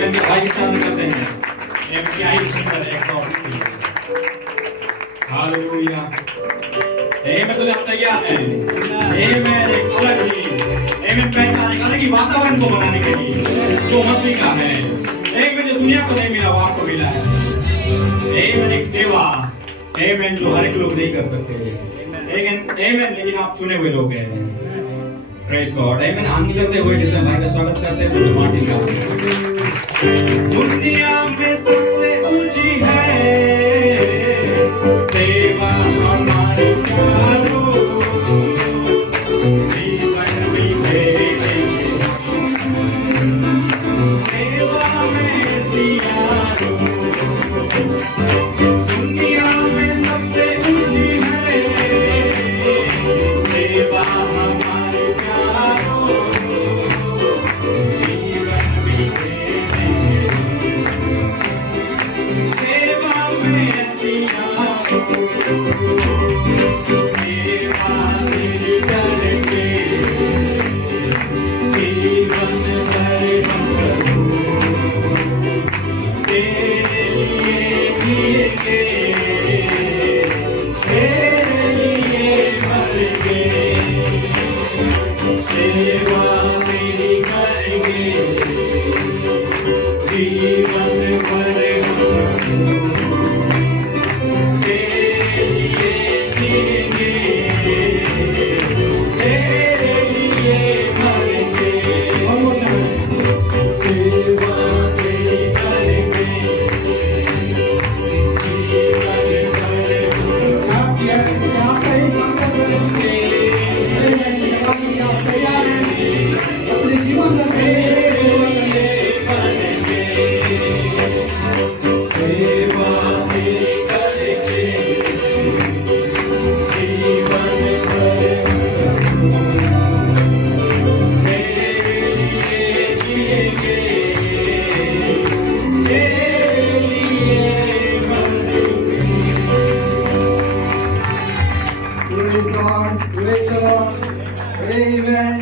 Amen के भाई साहब करते हैं क्या ही सुंदर एक्सॉर्ट थी हालेलुया Amen तो आप तैयार हैं Amen एक अलग ही Amen पहचान एक अलग ही वातावरण को बनाने के लिए जो मसीह का है Amen जो दुनिया को नहीं मिला वो आपको मिला है Amen एक सेवा Amen जो हर एक लोग नहीं कर सकते Amen लेकिन आप चुने हुए लोग हैं Praise God Amen आनंद करते हुए जिसमें भाई का स्वागत करते हैं ब्रदर मार्टिन का दुनिया में सबसे ऊंची है सेवा हमारी करो जीवन भी दे देंगे सेवा में सियारो दुनिया में सबसे ऊंची है सेवा हमारी करो जीवन भी दे देंगे सेवा में सियारो सेवा तेरी करेंगे जीवन भर हम प्रभु तेरे लिए जिएंगे तेरे लिए मरेंगे सेवा तेरी करेंगे जीवन भर हम तेरे लिए जिएंगे तेरे लिए मरेंगे सेवा तेरी करेंगे जीवन भर आपका ही संकल्प है आप तैयार हैं अपने जीवन में परमेश्वर की सेवा करने के लिए सेवा तेरी करेंगे जीवन भर तेरे लिए जिएंगे तेरे लिए मरेंगे Praise God, praise the Lord, Amen.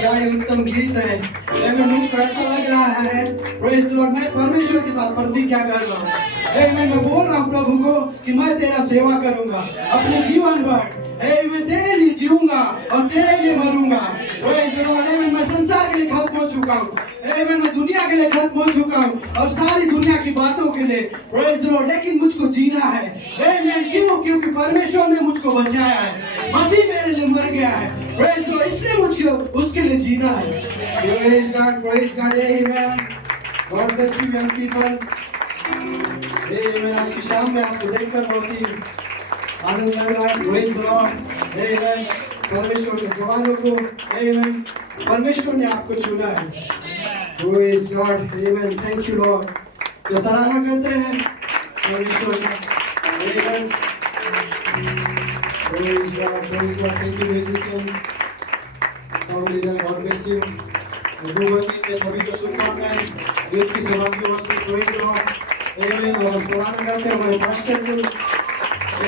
क्या ये उत्तम गीत है Amen मुझको ऐसा लग रहा है Praise the Lord मैं परमेश्वर के साथ प्रतिज्ञा कर रहा हूँ Amen मैं बोल रहा हूँ प्रभु को कि मैं तेरा सेवा करूँगा अपने जीवन भर Amen तेरे लिए जीऊँगा और तेरे लिए मरूँगा Praise the Lord Amen मैं संसार के लिए खत्म हो चुका हूँ Amen मैं दुनिया के लिए खत्म हो चुका हूँ और सारी दुनिया की बातों के लिए Praise the Lord लेकिन मुझको जीना है Amen क्यों क्योंकि परमेश्वर ने मुझको बचाया है मसीह मेरे लिए मर गया है Praise the Lord इसलिए मुझको उसके लिए जीना है Praise God Amen God bless you young people Amen आज की शाम में आपको देखकर बहुत ही आनंद लग रहा है Praise the Lord Amen परमेश्वर के जवानों को Amen परमेश्वर ने आपको चुना है Praise God Amen thank you Lord तो सराहना करते हैं परमेश्वर का Amen Praise God thank you musician sound leader God bless you गुरुवर्गी के सभी को शुभकामनाएं यूथ की सेवा की ओर से Praise God Amen और हम सराहना करते हैं हमारे पास्टर को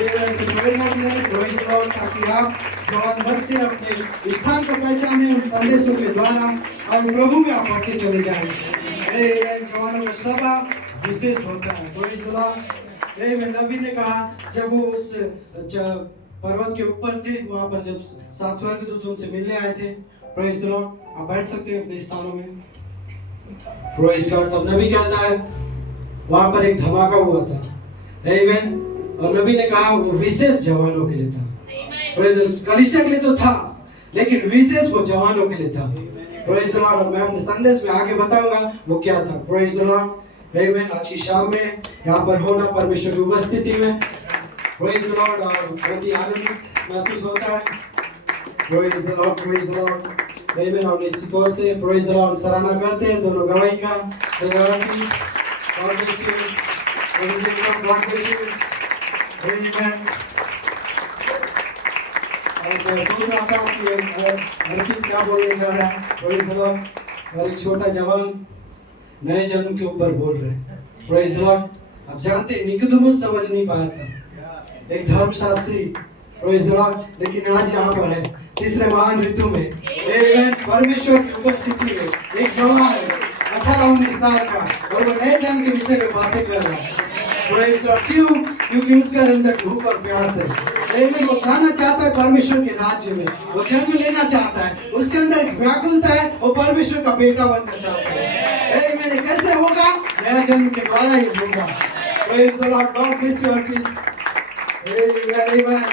Amen से प्रेरणा मिले Praise God ताकि आप जवान बच्चे अपने स्थान को पहचाने उन संदेशों के द्वारा और प्रभु में आप बढ़ते चले जाएं Amen जवानों का सभा विशेष होता है Praise God Amen नबी ने कहा जब वो उस पर्वत के ऊपर थे वहाँ पर जब 7 स्वर्गदूत उनसे मिलने आए थे Praise the Lord आप बैठ सकते हैं अपने स्थानों में Praise God तब नबी कहता है वहाँ पर एक धमाका हुआ था Amen और नबी ने कहा वो विशेष जवानों के लिए था कलीसिया के लिए तो था लेकिन विशेष वो जवानों के लिए था Praise the Lord और मैं अपने संदेश में आगे बताऊंगा वो क्या था Praise the Lord Amen आज की शाम में यहाँ पर होना परमेश्वर की उपस्थिति में Praise the Lord और बहुत ही आनंद महसूस होता है Praise the Lord Amen और निश्चित तौर से Praise the Lord सराहना करते हैं दोनों गवाही का God bless you God bless you Amen और मैं सोच रहा था कि लड़की क्या बोलने जा रहा है Praise the Lord और एक छोटा जवान नए जन्म के ऊपर बोल रहे हैं Praise the Lord आप जानते हैं निकोदेमुस समझ नहीं पाया था एक धर्मशास्त्री Praise the Lord लेकिन आज यहाँ पर है तीसरे महान ऋतु में Amen परमेश्वर की उपस्थिति में एक जवान 18-19 साल का और वो नए जन्म के विषय में बातें कर रहा है। Praise God। क्यों? क्योंकि उसके अंदर भूख और प्यास है। Amen। वो जाना चाहता है परमेश्वर के राज्य में, वो जन्म लेना चाहता है, उसके अंदर एक व्याकुलता है, वो परमेश्वर का बेटा बनना चाहता है। Amen। कैसे होगा? नया जन्म के द्वारा ही होगा। Praise the Lord। God bless you all। Amen। Amen।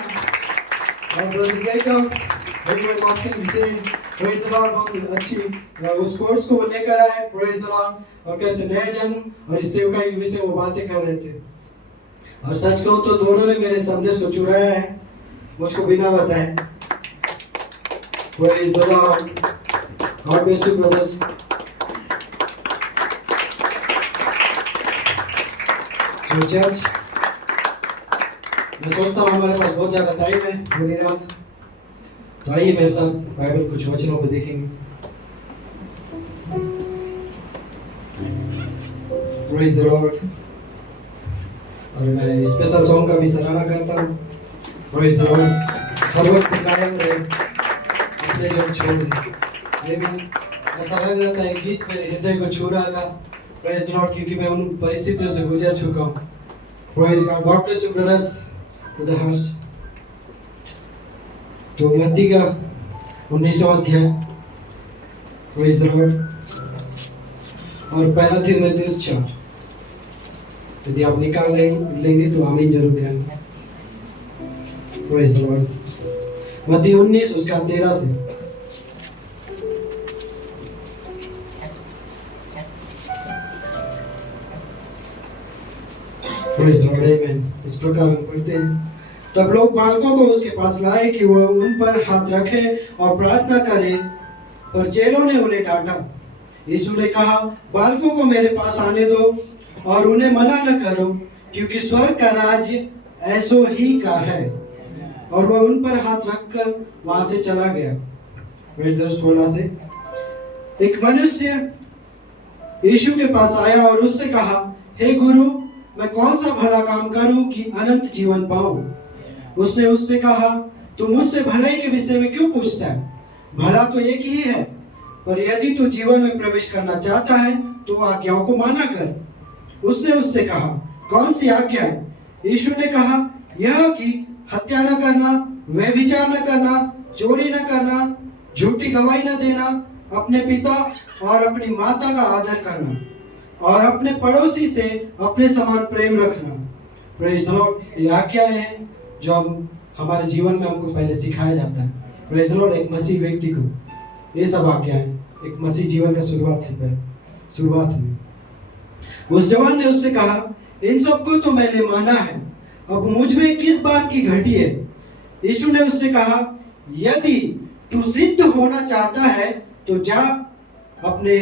और ब्रदर जैकब Amen वाक्य विषय Praise the Lord बहुत अच्छी उस कोर्स को वो लेकर आए। Praise the Lord। और कैसे नए जन्म और इस सेवकाई के विषय वो बातें कर रहे थे। और सच कहूं तो दोनों ने मेरे संदेश को चुराया है मुझको बिना बताए। Praise the Lord। God bless you brothers। So church, मैं सोचता हूँ हमारे पास बहुत ज़्यादा टाइम है पूरी रात, तो आइए मेरे साथ बाइबल कुछ वचनों को देखेंगे। Praise the Lord। और मैं स्पेशल सॉन्ग का भी सराहना करता हूँ। Praise the Lord। हर वक्त कायम रहे अपने जब छोड़ दे। ऐसा लग रहा था एक गीत मेरे हृदय को छू रहा था। Praise the Lord। क्योंकि मैं उन परिस्थितियों से गुजर चुका हूँ। Praise God। God bless you brothers। Brother Harsh। तो मत्ती का 19वां अध्याय Praise the Lord। और पहला तीमुथियुस 4। यदि आप निकाल लेंगे तो आमीन जरूर करेंगे। Praise the Lord। मत्ती 19 उसका 13 से। Praise the Lord। Amen। इस प्रकार हम पढ़ते हैं। तब लोग बालकों को उसके पास लाए कि वह उन पर हाथ रखे और प्रार्थना करे, पर चेलों ने उन्हें डांटा। यीशु ने कहा, बालकों को मेरे पास आने दो और उन्हें मना न करो, क्योंकि स्वर्ग का राज्य ऐसो ही का है। और वह उन पर हाथ रखकर वहां से चला गया। 16 से। एक मनुष्य यीशु के पास आया और उससे कहा, हे गुरु, मैं कौन सा भला काम करूं कि अनंत जीवन पाऊं? उसने उससे कहा, तू मुझसे भलाई के विषय में क्यों पूछता है? भला तो एक ही है, पर यदि तू जीवन में प्रवेश करना चाहता है तो आज्ञाओं को माना कर। उसने उससे कहा, कौन सी आज्ञा है? यीशु ने कहा, यह कि हत्या न करना, व्यभिचार न करना, चोरी न करना, झूठी गवाही न देना, अपने पिता और अपनी माता का आदर करना और अपने पड़ोसी से अपने समान प्रेम रखना। Praise the Lord. ये आज्ञा है जो हम हमारे जीवन में हमको पहले सिखाया जाता है। Praise the Lord. एक मसीह व्यक्ति को ये सब आज्ञा है, एक मसीह जीवन का शुरुआत में। उस जवान ने उससे कहा, इन सबको तो मैंने माना है, अब मुझ में किस बात की घटी है? यीशु ने उससे कहा, यदि तू सिद्ध होना चाहता है तो जा, अपने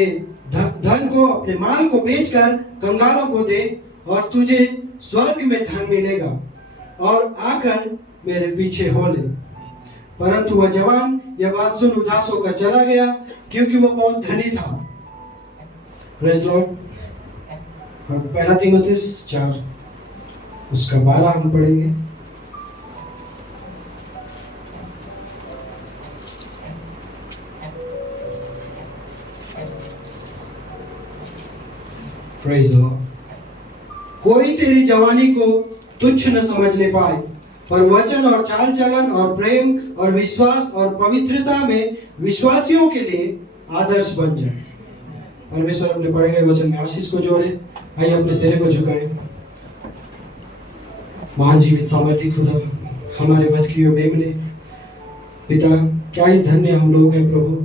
धन को, अपने माल को बेचकर कंगालों को दे और तुझे स्वर्ग में धन मिलेगा, और आकर मेरे पीछे हो ले। परंतु वह जवान यह बात सुन उदास होकर चला गया, क्योंकि वह बहुत धनी था। Praise the Lord. पहला तीमुथियुस 4 उसका 12 हम पढ़ेंगे। Praise the Lord. कोई तेरी जवानी को तुच्छ न समझने पाए, पर वचन और चाल चलन और प्रेम और विश्वास और पवित्रता में विश्वासियों के लिए आदर्श बन जाए। परमेश्वर अपने पढ़े गए वचन में आशीष को जोड़े। आइए अपने सिर को झुकाएं। महान जीवित सामर्थी खुदा, हमारे वध की मेमने पिता, क्या ही धन्य हम लोग हैं प्रभु,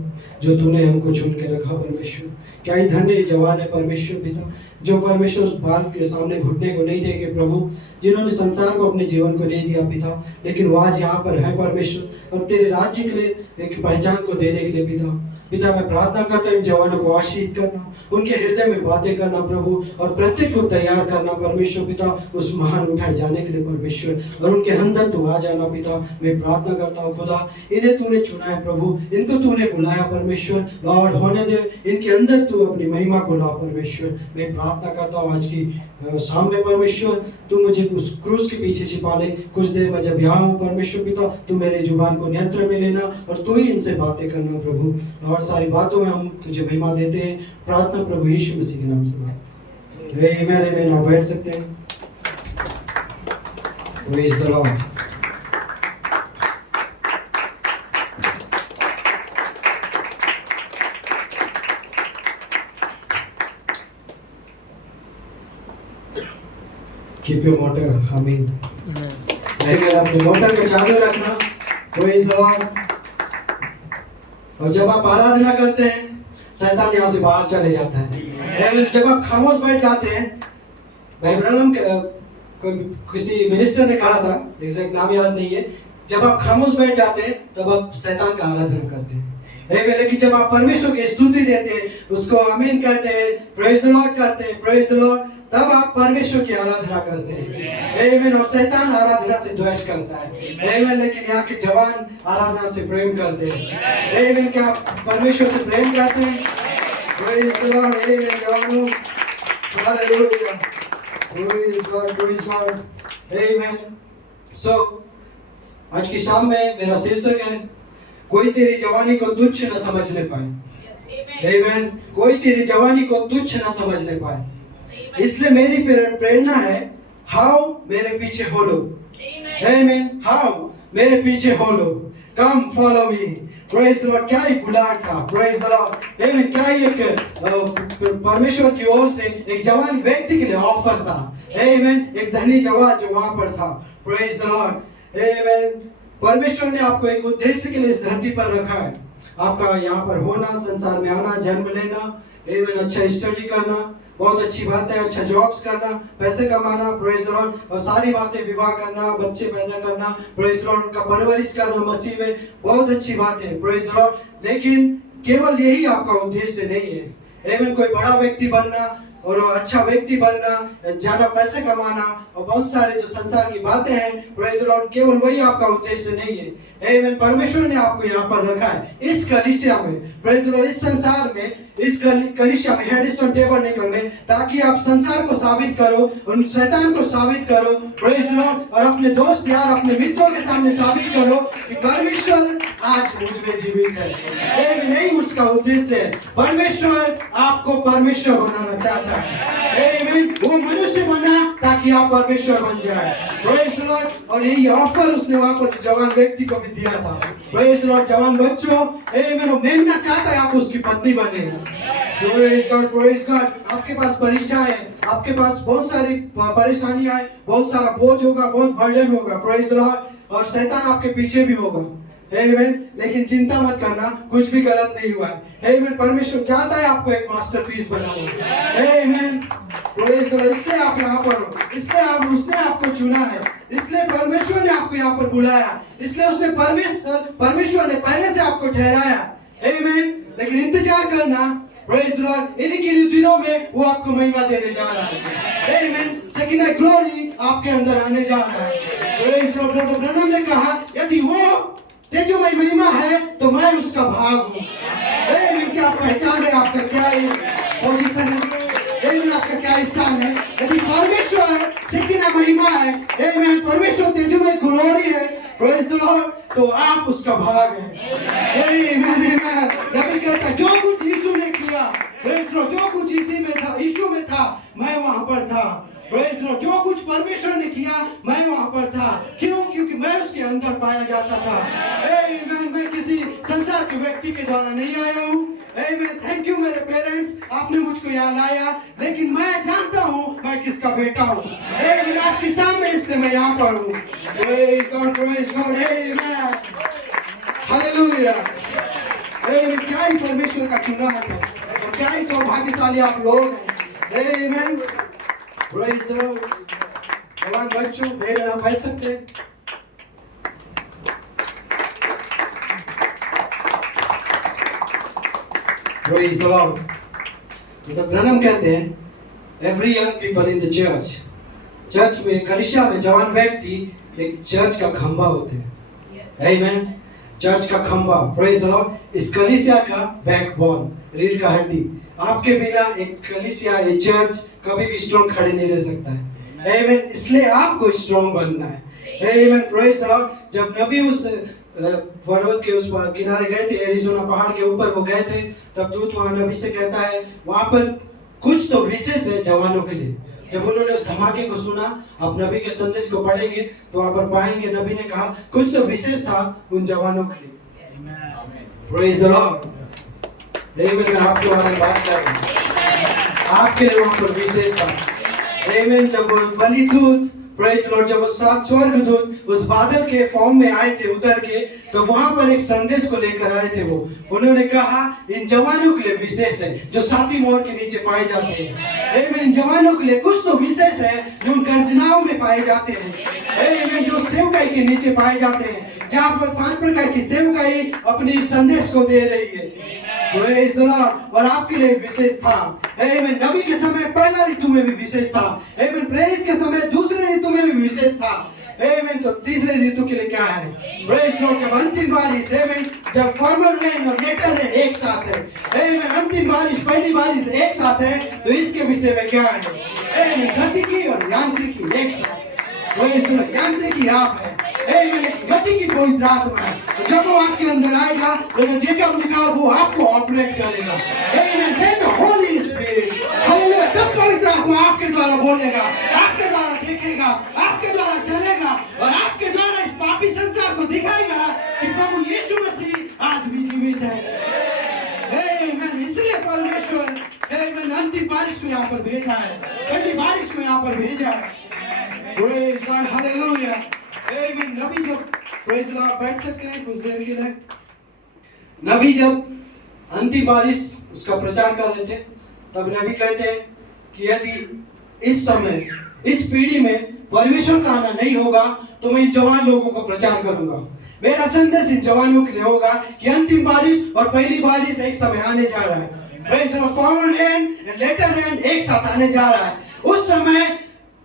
जो तूने हमको चुन के रखा। परमेश्वर, क्या ही धन्य जवान है परमेश्वर पिता, जो परमेश्वर उस बाल के सामने घुटने को नहीं टेके प्रभु, जिन्होंने संसार को अपने जीवन को नहीं दिया पिता, लेकिन वो आज यहाँ पर है परमेश्वर, और तेरे राज्य के लिए एक पहचान को देने के लिए पिता, मैं प्रार्थना करता हूँ इन जवानों को आशीष करना, उनके हृदय में बातें करना प्रभु, और प्रत्येक को तैयार करना परमेश्वर पिता, उस महान उठाए जाने के लिए परमेश्वर, और उनके अंदर तू आ जाना पिता। मैं प्रार्थना करता हूँ खुदा, इन्हें तूने चुना है प्रभु, इनको तूने बुलाया परमेश्वर, लॉर्ड होने दे, इनके अंदर तू अपनी महिमा को ला परमेश्वर। मैं प्रार्थना करता हूँ आज की शाम में परमेश्वर, तू मुझे उस क्रूस के पीछे छिपा ले। कुछ देर में जब यहाँ हूँ परमेश्वर पिता, तू मेरे जुबान को नियंत्रण में लेना, और तू ही इनसे बातें करना प्रभु। और सारी बातों में हम तुझे महिमा देते हैं। प्रार्थना प्रभु यीशु मसीह के नाम से मांगते हैं। आमीन। आप बैठ सकते हैं। Praise the Lord. Keep your motor humming. अपने मोटर को चालू रखना। Praise the Lord. और जब आप आराधना करते हैं शैतान यहाँ से बाहर चले जाता है। जब आप खामोश बैठ जाते हैं, भाई ब्रनम किसी मिनिस्टर ने कहा था, एग्जैक्ट नाम याद नहीं है, जब आप खामोश बैठ जाते हैं तब आप शैतान का आराधना करते हैं। लेकिन जब आप परमेश्वर की स्तुति देते हैं, उसको आमीन कहते हैं, प्रेज द लॉर्ड करते हैं, प्रेज द लॉर्ड, तब आप परमेश्वर की आराधना करते हैं। आमीन। और शैतान आराधना से द्वेष करता है। आमीन। लेकिन यहाँ के जवान आराधना से प्रेम करते हैं। आमीन। क्या परमेश्वर से प्रेम करते हैं? Praise the Lord. आमीन। जवानों, hallelujah, praise God, praise God, amen. So आज की शाम में मेरा शीर्षक है, कोई तेरी जवानी को तुच्छ न समझने पाए। आमीन। कोई तेरी जवानी को तुच्छ न समझने पाए। इसलिए मेरी प्रेरणा है, हाउ मेरे पीछे हो लो। आमीन। हाउ मेरे पीछे हो लो, come follow me. Praise the Lord. क्या ही बुलाहट था। Praise the Lord. आमीन। क्या ही एक परमेश्वर की ओर से एक जवान व्यक्ति के लिए ऑफर था। आमीन। एक धनी जवान जो वहां पर था। Praise the Lord. आमीन। परमेश्वर ने आपको एक उद्देश्य के लिए इस धरती पर रखा है। आपका यहाँ पर होना, संसार में आना, जन्म लेना, आमीन, अच्छा स्टडी करना, बहुत अच्छी बात है, अच्छा जॉब्स करना, पैसे कमाना, प्रेज द लॉर्ड, और सारी बातें, विवाह करना, बच्चे पैदा करना, प्रेज द लॉर्ड, उनका परवरिश करना मसीह में, बहुत अच्छी बात है, प्रेज द लॉर्ड। लेकिन केवल यही आपका उद्देश्य नहीं है। आमीन। कोई बड़ा व्यक्ति बनना और अच्छा व्यक्ति बनना, ज्यादा पैसे कमाना और बहुत सारे जो संसार की बातें हैं, प्रेज द लॉर्ड, केवल वही आपका उद्देश्य नहीं है। आमीन। परमेश्वर ने आपको यहाँ पर रखा है इस कलीसिया में, प्रेज द लॉर्ड, इस संसार में, इस कलीसिया में, हेडस्टोन टेबरनेकल में, ताकि आप संसार को साबित करो, उन शैतान को साबित करो, प्रेज द लॉर्ड, और अपने दोस्त यार, अपने मित्रों के सामने साबित करो कि परमेश्वर आज मुझ में जीवित है। आमीन। नहीं उसका उद्देश्य है। परमेश्वर आपको परमेश्वर बनाना चाहता है। आमीन। वो मनुष्य बना ताकि आप परमेश्वर बन जाए। Praise the Lord. और यही ऑफर उसने वहां पर जवान व्यक्ति को भी दिया था। Praise the Lord. जवान बच्चों, आमीन, वो मेमना चाहता है आप उसकी पत्नी बने। Praise God, praise God. आपके पास परीक्षा है, आपके पास बहुत सारी परेशानियां हैं, बहुत सारा बोझ होगा, बहुत बर्डन होगा, प्रेज द लॉर्ड, और शैतान आपके पीछे भी होगा। आमीन। लेकिन चिंता मत करना, कुछ भी गलत नहीं हुआ है। आमीन। परमेश्वर चाहता है आपको एक मास्टरपीस बनाना। आमीन। Praise the Lord. इसलिए आप यहाँ पर हो, इसलिए उसने आपको चुना है, इसलिए परमेश्वर ने आपको यहाँ पर बुलाया, इसलिए उसने परमेश्वर ने पहले से आपको ठहराया। आमीन। लेकिन इंतजार करना, प्रेज द लॉर्ड, इन्हीं दिनों में वो आपको महिमा देने जा रहा है। आमीन। सकीना ग्लोरी आपके अंदर आने जा रहा है। Praise the Lord. ब्रदर ब्रनम ने कहा, यदि वो तेजोमय महिमा है तो मैं उसका भाग हूँ। आमीन। क्या पहचान है आपका, क्या पोजीशन है? आमीन। आपका क्या स्थान है? यदि परमेश्वर सकीना महिमा है, आमीन, परमेश्वर तेजोमय ग्लोरी है, प्रेज द लॉर्ड, तो आप उसका भाग हैं। आमीन। नबी कहता है, जो कुछ यीशु ने किया, प्रेज द लॉर्ड, जो कुछ इसी में था, यीशु में था, मैं वहां पर था। Praise the Lord. जो कुछ परमेश्वर ने किया, मैं वहां पर था। क्यों? क्योंकि मैं उसके अंदर पाया जाता था। आमीन। मैं किसी संसार के व्यक्ति के द्वारा नहीं आया हूँ। आमीन। थैंक यू मेरे पेरेंट्स, आपने मुझको यहाँ लाया, लेकिन मैं जानता हूँ मैं किसका बेटा हूँ। आमीन। आज की शाम में इसलिए मैं यहाँ पर हूँ। Praise God, praise God. आमीन। हालेलुया। आमीन। क्या ही परमेश्वर का चुना है, और क्या ही सौभाग्यशाली आप लोग हैं। आमीन। Praise the Lord. जवान बच्चों, आमीन, आप बैठ सकते हैं। Praise the Lord. मतलब ब्रनम कहते हैं, every young people in the church में, कलीसिया में, जवान व्यक्ति एक चर्च का खंभा होते हैं। आमीन। चर्च का खंभा, प्रेज द लॉर्ड, इस कलीसिया का बैकबोन, रीढ़ का हड्डी। आपके बिना एक कलीसिया, एक चर्च कभी भी स्ट्रॉन्ग खड़े नहीं रह सकता है। आमीन। इसलिए आपको स्ट्रॉन्ग बनना है। आमीन। Praise the Lord. जब नबी उस पर्वत के उस किनारे गए थे, एरिज़ोना पहाड़ के ऊपर वो गए थे, तब दूत वहाँ नबी से कहता है वहाँ पर कुछ तो विशेष है जवानों के लिए। जब उन्होंने उस धमाके को सुना, आप नबी के संदेश को पढ़ेंगे तो वहाँ पर पाएंगे नबी ने कहा कुछ तो विशेष था उन जवानों के लिए। Praise the Lord. मैं आपके बारे में बात कर रहा हूँ, आपके लिए वहाँ पर विशेष था। आमीन। जब वो बलि दूत, प्रेज द लॉर्ड, जब वो 7 स्वर्गदूत उस बादल के फॉर्म में आए थे उतर के, तो वहां पर एक संदेश को लेकर आए थे। वो उन्होंने कहा इन जवानों के लिए विशेष है जो 7वीं मोहर के नीचे पाए जाते हैं। आमीन। इन जवानों के लिए कुछ तो विशेष है जो उन गर्जनाओं में पाए जाते हैं। आमीन। जो सेवकाई के नीचे पाए जाते हैं, जहां पर 5 प्रकार की सेवकाई अपने संदेश को दे रही है। Praise the Lord. और आपके लिए विशेष था। आमीन। नबी के समय पहला ऋतु में भी विशेष था। आमीन। प्रेरित के समय दूसरे ऋतु में भी विशेष था। आमीन। तो तीसरे ऋतु के लिए क्या है? Praise the Lord. जब अंतिम बारिश, आमीन, जब फॉर्मल रेन और लेटर रेन एक साथ है, आमीन, अंतिम बारिश पहली बारिश एक साथ है, तो इसके विषय में क्या है? आमीन। गतिकी और यांत्रिकी एक साथ। Praise the Lord. यांत्रिकी आप है, आमीन, गति की पवित्र आत्मा है। जब वो आपके अंदर आएगा, तो जेकब ने कहा वो आपको ऑपरेट करेगा। आमीन। Then the holy spirit, hallelujah, तब पवित्र आत्मा आपके द्वारा बोलेगा, आपके द्वारा देखेगा, आपके द्वारा चलेगा और आपके द्वारा इस पापी संसार को दिखाएगा कि प्रभु यीशु मसीह आज भी जीवित है। आमीन। इसलिए परमेश्वर, आमीन, अंतिम बारिश को यहाँ पर भेजा है, पहली बारिश को यहाँ पर भेजा है। Praise God, hallelujah. आमीन। नबी जब, प्रेज द लॉर्ड, बैठ सकते हैं कुछ देर के लिए। नबी जब अंतिम बारिश उसका प्रचार कर रहे थे, तब नबी कहते हैं कि यदि इस समय, इस पीढ़ी में परमेश्वर का आना नहीं होगा, तो मैं इन जवान लोगों को प्रचार करूंगा। मेरा संदेश इन जवानों के लिए होगा कि अंतिम बारिश और पहली बारिश एक समय आने जा रहा है। Praise the Lord. Forward rain and later rain एक साथ आने जा रहा है। उस समय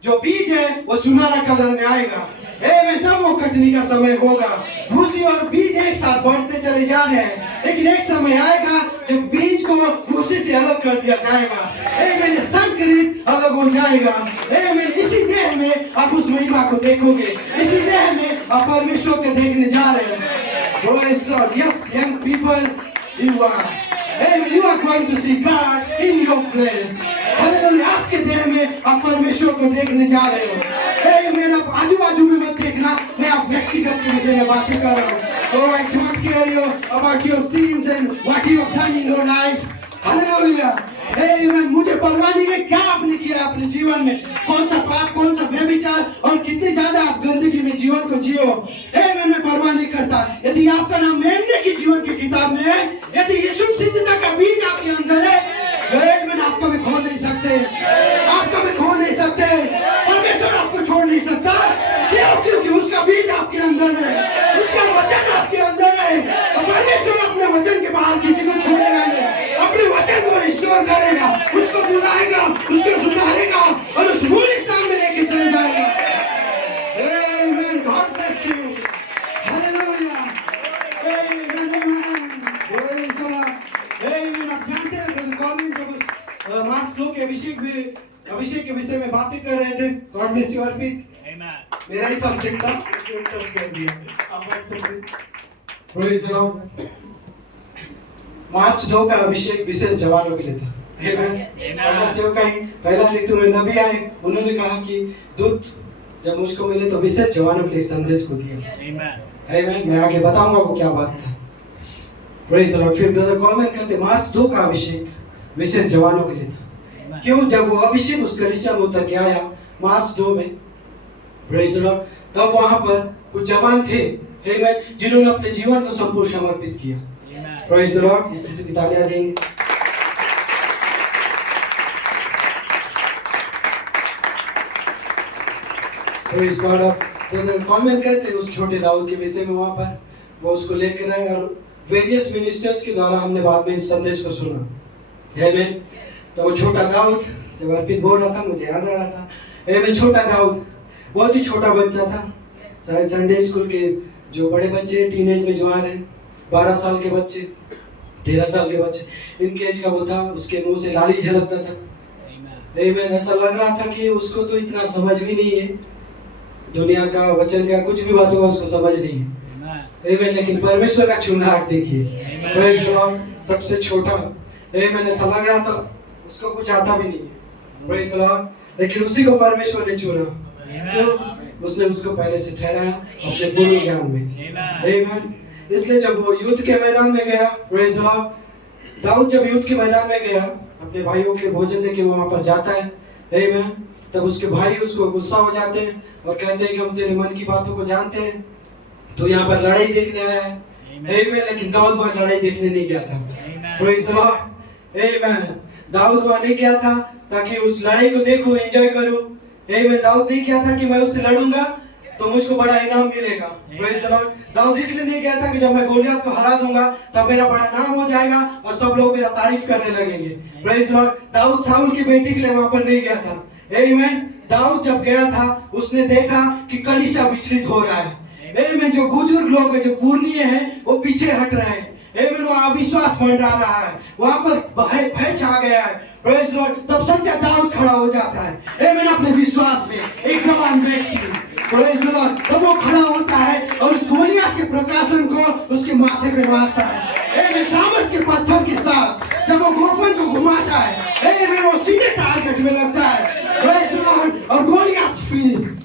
जो बीज है वो सुनहरा कलर में आएगा। आमीन। तब वो कटनी का समय होगा। भूसी और बीज एक साथ बढ़ते चले जा रहे हैं, लेकिन एक समय आएगा जब बीज को भूसी से अलग कर दिया जाएगा। आमीन। संकरित अलग हो जाएगा। आमीन। इसी देह में आप उस महिमा को देखोगे, इसी देह में आप परमेश्वर को देखने जा रहे हैं। Praise the Lord. Yes, young people, you are. Amen. You are going to see God in your flesh. Hallelujah. आपके देह में आप परमेश्वर को देखने जा रहे हो। आमीन। आप आजू बाजू में मत देखना, मैं आप व्यक्तिगत के विषय में बातें कर रहा हूँ। Oh, I don't care you about your sins and what you have done in your life. Hallelujah. आमीन। मुझे परवाह नहीं है क्या आपने किया अपने जीवन में, कौन सा पाप, कौन सा व्यभिचार और कितने ज्यादा आप गंदगी में जीवन को जियो। आमीन। मैं परवाह नहीं करता। यदि आपका नाम मेलने की जीवन की किताब में है, यदि यीशु सिद्धता का बीज आपके अंदर है, आमीन, आप कभी खो नहीं सकते, आप कभी खो नहीं सकते। परमेश्वर आपको छोड़ नहीं सकता। क्यों? क्योंकि उसका बीज आपके अंदर है, उसका वचन आपके अंदर है। और परमेश्वर अपने वचन के बाहर किसी को छोड़ेगा नहीं, अपने वचन को रिस्टोर करेगा, उसको बुलाएगा, उसको सुधारेगा और उस मूल स्थान में लेके चले जाएगा। आमीन। God bless you. हालेलुया। आमीन। आमीन। Praise the Lord. आमीन। आप जानते हैं ब्रदर कॉलिन जब उस मार्च 2 के अभिषेक के विषय में बातें कर रहे थे, गॉड ब्लेस यू अर्पित, मेरा ही सब्जेक्ट था, इसलिए टच कर दिया। आप बैठ सकते हैं। Praise the Lord. मार्च 2 का अभिषेक विशेष जवानों के लिए था। आमीन। पहला सेवकाई, पहला ऋतु में नबी आए, उन्होंने कहा कि दूत जब मुझको मिले तो विशेष जवानों के लिए संदेश को दिया। आमीन। मैं आगे बताऊंगा वो क्या बात था। Praise the Lord. फिर ब्रदर कॉलमैन कहते मार्च 2 का अभिषेक विशेष जवानों के लिए था। क्यों? जब वो अभिषेक उस कलीसिया में उतर के आया मार्च 2 में, प्रेज द लॉर्ड, तब वहां पर कुछ जवान थे, आमीन, जिन्होंने अपने जीवन को संपूर्ण समर्पित किया। Praise the Lord. स्तुति की तालियां देंगे। Praise God. ब्रदर कॉलमैन कहते उस छोटे दाऊद के विषय में, वहां पर वो उसको लेकर आए और वेरियस मिनिस्टर्स के द्वारा हमने बाद में इस संदेश को सुना। आमीन। तो वो छोटा दाऊद, जब अर्पित बोल रहा था मुझे याद आ रहा था, आमीन, छोटा दाऊद बहुत ही छोटा बच्चा था। शायद संडे स्कूल के जो बड़े बच्चे टीनेज में जो आ रहे हैं, 12 साल के बच्चे, 13 साल के बच्चे, इनके एज का वो था। उसके मुंह से लाली झलकता था। आमीन। ऐसा लग रहा था कि उसको तो इतना समझ भी नहीं है, दुनिया का, वचन का, कुछ भी बातों का उसको समझ नहीं है। आमेन। लेकिन परमेश्वर का चुनाव देखिए, प्रेज द लॉर्ड, सबसे छोटा। आमेन। ऐसा लग रहा था उसको कुछ आता भी नहीं, प्रेज द लॉर्ड, लेकिन उसी को परमेश्वर ने चुना। क्यों? उसने उसको पहले से ठहराया अपने पूर्व ज्ञान में। आमेन। इसलिए जब वो युद्ध के मैदान में गया, प्रेज द लॉर्ड, दाऊद जब युद्ध के मैदान में गया, अपने भाइयों के लिए भोजन देके वहां पर जाता है, आमेन, तब उसके भाई उसको गुस्सा हो जाते हैं और कहते हैं कि हम तेरे मन की बातों को जानते हैं, तो यहाँ पर लड़ाई देखने आया है। आमेन। लेकिन दाऊद वहां लड़ाई देखने नहीं गया था, प्रेज द लॉर्ड। आमेन। दाऊद वहां नहीं गया था ताकि उस लड़ाई को देखूं, एंजॉय करूं। आमेन। दाऊद नहीं किया था कि मैं उससे लड़ूंगा तो मुझको बड़ा इनाम मिलेगा, प्रेज द लॉर्ड। दाऊद इसलिए नहीं गया था कि जब मैं गोलियत को हरा दूंगा तब मेरा बड़ा नाम हो जाएगा और सब लोग मेरा तारीफ करने लगेंगे, प्रेज द लॉर्ड। दाऊद साउल की बेटी के लिए वहां पर नहीं गया था। आमेन। दाऊद जब गया था उसने देखा कि कलीसिया विचलित हो रहा है। आमेन। जो बुजुर्ग लोग हैं, जो पूर्णीय हैं, वो पीछे हट रहे हैं। आमेन। वो अविश्वास मंडरा रहा है, वहां पर भय छा गया है, प्रेज द लॉर्ड। तब सच्चा दाऊद खड़ा हो जाता है। आमेन। अपने विश्वास में एक जवान व्यक्ति, प्रेज द लॉर्ड, तब वो खड़ा होता है और उस गोलियत के प्रकाशन को उसके माथे पे मारता है। आमेन। सामर्थ के पत्थर के साथ जब वो गोफन को घुमाता है, आमेन, वो सीधे टारगेट में लगता है, प्रेज द लॉर्ड, और गोलियत फिनिश।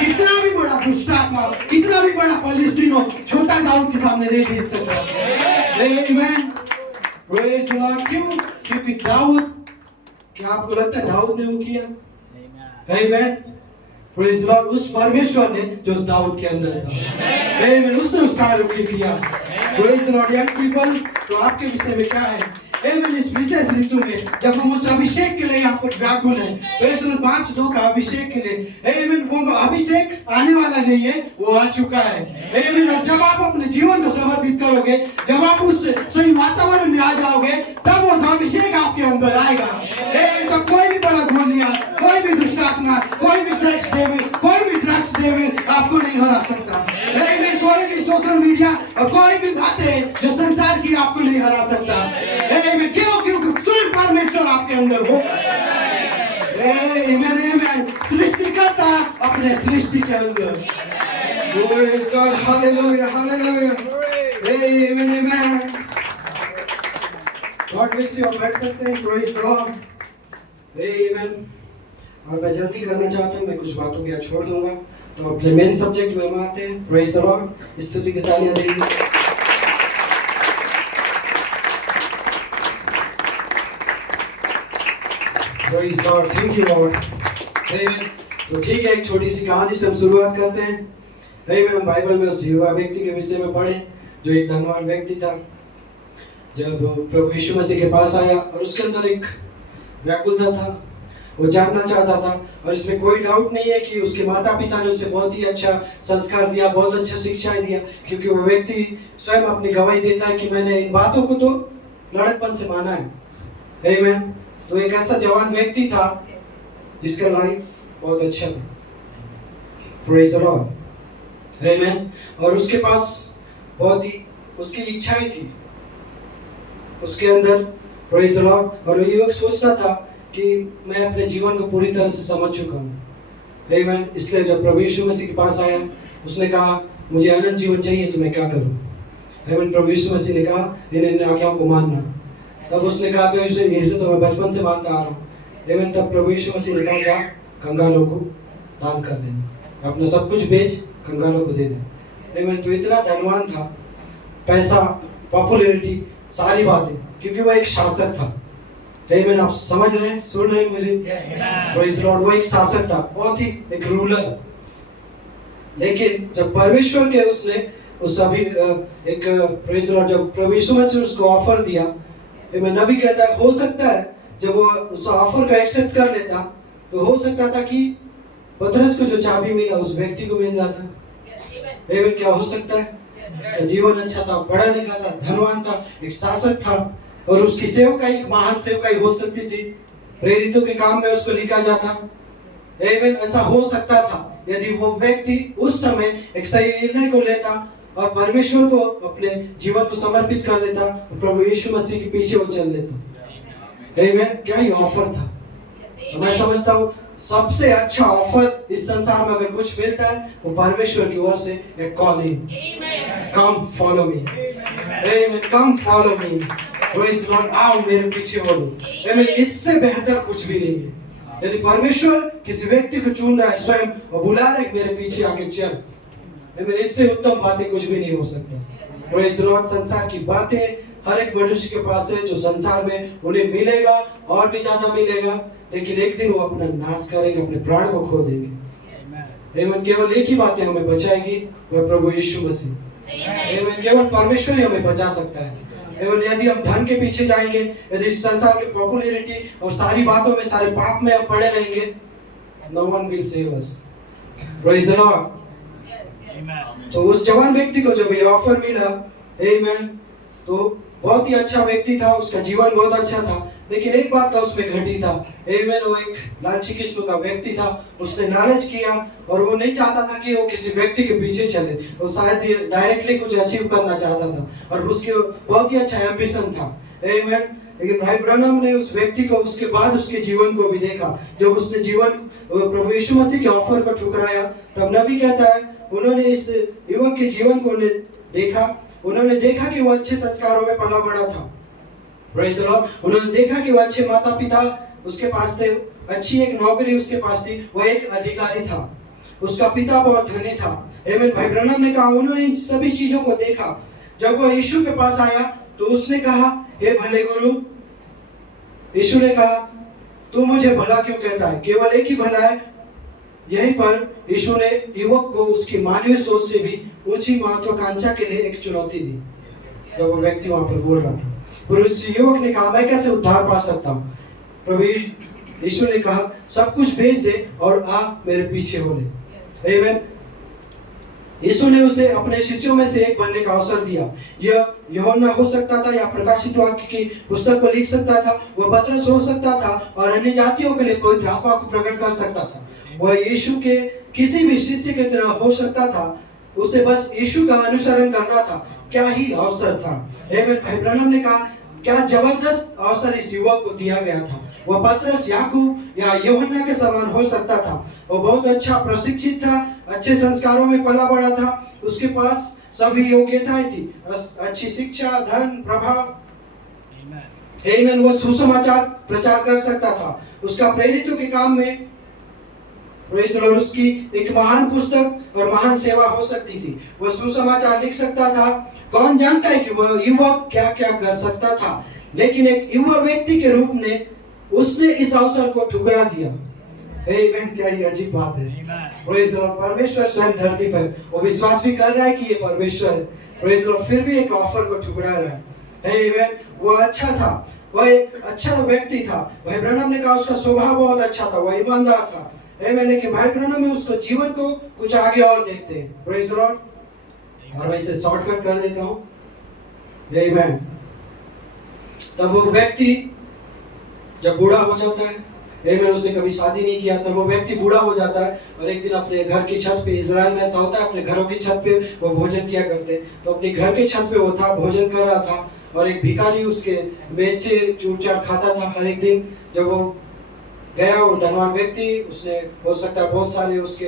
कितना भी बड़ा दुष्टात्मा, कितना भी बड़ा फिलिस्तीन हो, छोटा दाऊद के सामने नहीं जीत सकता। आमेन। Praise the Lord. क्यों? क्योंकि दाऊद, क्या आपको लगता है दाऊद ने वो किया? आमेन। Praise the Lord. उस परमेश्वर ने जो उस दाऊद के अंदर था, आमेन, उसने उस कार्य को किया। Praise the Lord. Young people, तो आपके विषय में क्या है? आमेन। इस विशेष ऋतु में जब हम उस अभिषेक के लिए यहाँ पर व्याकुल हैं, प्रेज द लॉर्ड, 5:2 का अभिषेक के लिए, आमेन, वो अभिषेक आने वाला नहीं है, वो आ चुका है। आमेन। और जब आप अपने जीवन को समर्पित करोगे, जब आप उस सही वातावरण में आ जाओगे, तब वो अभिषेक आपके अंदर आएगा। आमेन। तब कोई भी बड़ा गोलियां, कोई भी दुष्टात्मा, कोई भी सेक्स डेविल, कोई भी ड्रग्स डेविल आपको नहीं हरा सकता। आमेन। कोई भी सोशल मीडिया और कोई भी बातें जो संसार की आपको नहीं हरा सकता। आमेन। क्यों? क्योंकि स्वयं परमेश्वर आपके अंदर होगा। आमेन। सृष्टिकर्ता अपने सृष्टि के अंदर। Praise God. Hallelujah. Hallelujah. Amen. Amen. God bless you. आप बैठ सकते हैं। Praise the Lord. Amen. और मैं जल्दी करना चाहता हूँ, मैं कुछ बातों को यहाँ छोड़ दूंगा, तो अपने मेन सब्जेक्ट में हम आते हैं। Praise the Lord. स्तुति की तालियां देंगे। Praise God. Thank you Lord. Amen. तो ठीक है, एक छोटी सी कहानी से हम शुरुआत करते हैं। आमेन। हम बाइबल में उस युवा व्यक्ति के विषय में पढ़े जो एक धनवान व्यक्ति था। जब प्रभु यीशु मसीह के पास आया और उसके अंदर एक व्याकुलता था, वो जानना चाहता था, और इसमें कोई डाउट नहीं है कि उसके माता पिता ने उसे बहुत ही अच्छा संस्कार दिया, बहुत अच्छा शिक्षाएं दिया, क्योंकि वो व्यक्ति स्वयं अपनी गवाही देता है कि मैंने इन बातों को तो लड़कपन से माना है। आमेन। तो एक ऐसा जवान व्यक्ति था जिसका लाइफ बहुत अच्छा था। Praise the Lord. आमेन। और उसके पास बहुत ही उसकी इच्छाएं थी उसके अंदर। Praise the Lord. और वो युवक सोचता था कि मैं अपने जीवन को पूरी तरह से समझ चुका हूँ। आमेन। इसलिए जब प्रभु यीशु मसीह के पास आया, उसने कहा मुझे अनंत जीवन चाहिए, तो मैं क्या करूँ? आमेन। प्रभु यीशु मसीह ने कहा इन आज्ञाओं को मानना। तब उसने कहा तो इसे तो मैं बचपन से मानता आ रहा हूँ। आमीन। तब प्रभु यीशु मसीह ने कहा जा कंगालों को दान कर देना, अपना सब कुछ बेच कंगालों को दे दे। आमीन। तो इतना धनवान था, पैसा, पॉपुलैरिटी, सारी बातें, क्योंकि वो एक शासक था। आमीन। आप समझ रहे हैं, सुन रहे हैं मुझे? Praise the Lord. वो एक शासक था, बहुत ही एक रूलर। लेकिन जब परमेश्वर के उसने उस अभी एक प्रेज द लॉर्ड, जब प्रभु यीशु मसीह उसको ऑफर दिया, मैं नबी कहता है हो सकता है जब वो उस ऑफर को एक्सेप्ट कर लेता तो हो सकता था कि पतरस को जो चाबी मिला उस व्यक्ति को मिल जाता। आमीन। क्या हो सकता है? उसका जीवन अच्छा था, पढ़ा लिखा था, धनवान था, एक शासक था, और उसकी सेवकाई एक महान सेवकाई हो सकती थी। प्रेरितों के काम में उसको लिखा जाता। आमीन। ऐसा हो सकता था यदि वो व्यक्ति उस समय एक सही निर्णय को लेता और परमेश्वर को अपने जीवन को समर्पित कर देता, और प्रभु यीशु मसीह के पीछे वो चल लेता। आमीन। क्या ये ऑफर था? मैं समझता हूँ सबसे अच्छा ऑफर इस संसार में अगर कुछ मिलता है वो परमेश्वर की ओर से एक calling. come follow me. Amen. Come follow me. Praise the Lord. आओ मेरे पीछे हो लो. Amen. इससे बेहतर कुछ भी नहीं है. यदि परमेश्वर किसी व्यक्ति को चुन रहा है स्वयं और बुला रहा है मेरे पीछे आके चल, Amen. इससे उत्तम बातें कुछ भी नहीं हो सकता. Praise the Lord. संसार की बातें हर एक मनुष्य के पास है जो संसार में उन्हें मिलेगा और भी ज्यादा मिलेगा, लेकिन एक दिन वो अपना नाश करेंगे, अपने प्राण को खो देंगे. Amen. केवल एक ही बातें हमें बचाएगी, वह प्रभु यीशु मसीह. Amen. केवल परमेश्वर ही हमें बचा सकता है. Amen. यदि हम धन के पीछे जाएंगे, यदि संसार की पॉपुलैरिटी और सारी बातों में, सारे पाप में हम पड़े रहेंगे, no one will save us. Praise the Lord. तो उस जवान व्यक्ति को जब ये ऑफर मिला, Amen, तो बहुत ही अच्छा व्यक्ति था, उसका जीवन बहुत अच्छा था, लेकिन एक बात का उसमें घटी था. Amen. वो एक लालची किस्म का व्यक्ति था. उसने लालच किया और वो नहीं चाहता था कि वो किसी व्यक्ति के पीछे चले. वो शायद डायरेक्टली कुछ अचीव करना चाहता था और उसके बहुत ही अच्छा एम्बिशन था. Amen. लेकिन भाई ब्रनम ने उस व्यक्ति को उसके बाद उसके जीवन को भी देखा. जब उसने जीवन प्रभु यीशु मसीह के ऑफर को ठुकराया, तब नबी कहता है उन्होंने इस युवक के जीवन को देखा. उन्होंने देखा कि वो अच्छे संस्कारों में पला बड़ा था. Praise the Lord. उन्होंने देखा कि वो अच्छे माता पिता उसके पास थे, अच्छी एक नौकरी उसके पास थी, वो एक अधिकारी था, उसका पिता बहुत धनी था. Amen. भाई ब्रनम ने कहा उन्होंने इन सभी चीजों को देखा. जब वो यीशु के पास आया तो उसने कहा, हे भले गुरु. यीशु ने कहा, तू मुझे भला क्यों कहता है? केवल एक ही भला है. यहीं पर यीशु ने युवक को उसकी मानवीय सोच से भी ऊंची महत्वाकांक्षा के लिए एक चुनौती दी. जब वो व्यक्ति वहां पर बोल रहा था, और उस युवक ने कहा, मैं कैसे उद्धार पा सकता हूँ? प्रभु यीशु ने कहा, सब कुछ बेच दे और आ मेरे पीछे हो ले. Amen. यीशु ने उसे अपने शिष्यों में से एक बनने का अवसर दिया. यह यूहन्ना हो सकता था, या प्रकाशित वाक्य की पुस्तक को लिख सकता था, वह पतरस हो सकता था, और अन्य जातियों के लिए पवित्र आत्मा को प्रकट कर सकता था. वह यीशु के किसी भी शिष्य की तरह हो सकता था. उसे बस यीशु का अनुसरण करना था. क्या ही अवसर था. Amen. भाई ब्रनम ने कहा, क्या जबरदस्त अवसर इस युवक को दिया गया था. वह पतरस, याकूब या यूहन्ना के समान हो सकता था. वह बहुत अच्छा प्रशिक्षित था, अच्छे संस्कारों में पला बड़ा था, उसके पास सभी योग्यताएं थी, अच्छी शिक्षा, धन, प्रभाव. Amen. वह सुसमाचार प्रचार कर सकता था. उसका प्रेरितों के काम में Praise the Lord, उसकी एक महान पुस्तक और महान सेवा हो सकती थी. वह सुसमाचार लिख सकता था. कौन जानता है कि वह युवक क्या क्या कर सकता था, लेकिन एक युवा व्यक्ति के रूप में उसने इस अवसर को ठुकरा दिया. Amen. क्या ये अजीब बात है. Praise the Lord. परमेश्वर स्वयं धरती पर वो विश्वास भी कर रहा है कि ये परमेश्वर है. Praise the Lord. फिर भी एक ऑफर को ठुकरा रहा है. Amen. वो अच्छा था, वह एक अच्छा व्यक्ति था. भाई ब्रनम ने कहा उसका स्वभाव बहुत अच्छा था, वह ईमानदार था. Amen. लेकिन भाई ब्रनम में उसको जीवन को कुछ आगे और देखते हैं. Praise the Lord. और मैं इसे शॉर्टकट कर देता हूँ. Amen. तब वो व्यक्ति जब बूढ़ा हो जाता है, Amen, उसने कभी शादी नहीं किया, तब वो व्यक्ति बूढ़ा हो जाता है और एक दिन अपने घर की छत पे, इजराइल में ऐसा होता है, अपने घरों की छत पे वो भोजन किया करते. तो अपने घर के छत पे वो था, भोजन कर रहा था, और एक भिखारी उसके मेज से चूर-चाट खाता था हर एक दिन. जब वो गया, वो धनवान व्यक्ति, उसने हो सकता है बहुत सारे उसके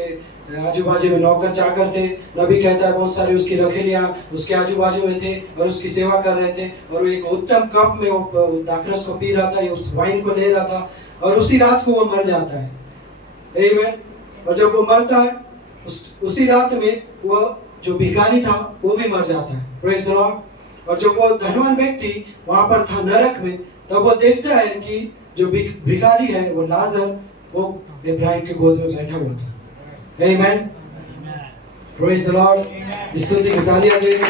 आजू बाजू में नौकर चाकर थे. नबी कहता है बहुत सारे उसकी रखेलियां उसके आजू बाजू में थे और उसकी सेवा कर रहे थे. और वो एक उत्तम कप में वो दाखरस को पी रहा था, या उस वाइन को ले रहा था, और उसी रात को वो मर जाता है. Amen. और जब वो मरता है, उसी रात में वो जो भिखारी था वो भी मर जाता है. Praise the Lord. और जो वो धनवान व्यक्ति वहां पर था नरक में, तब वो देखता है कि जो भिखारी है वो लाजर, वो इब्राहिम के गोद में बैठा हुआ था. Amen. Praise the Lord. स्तुति की तालियां दें. आप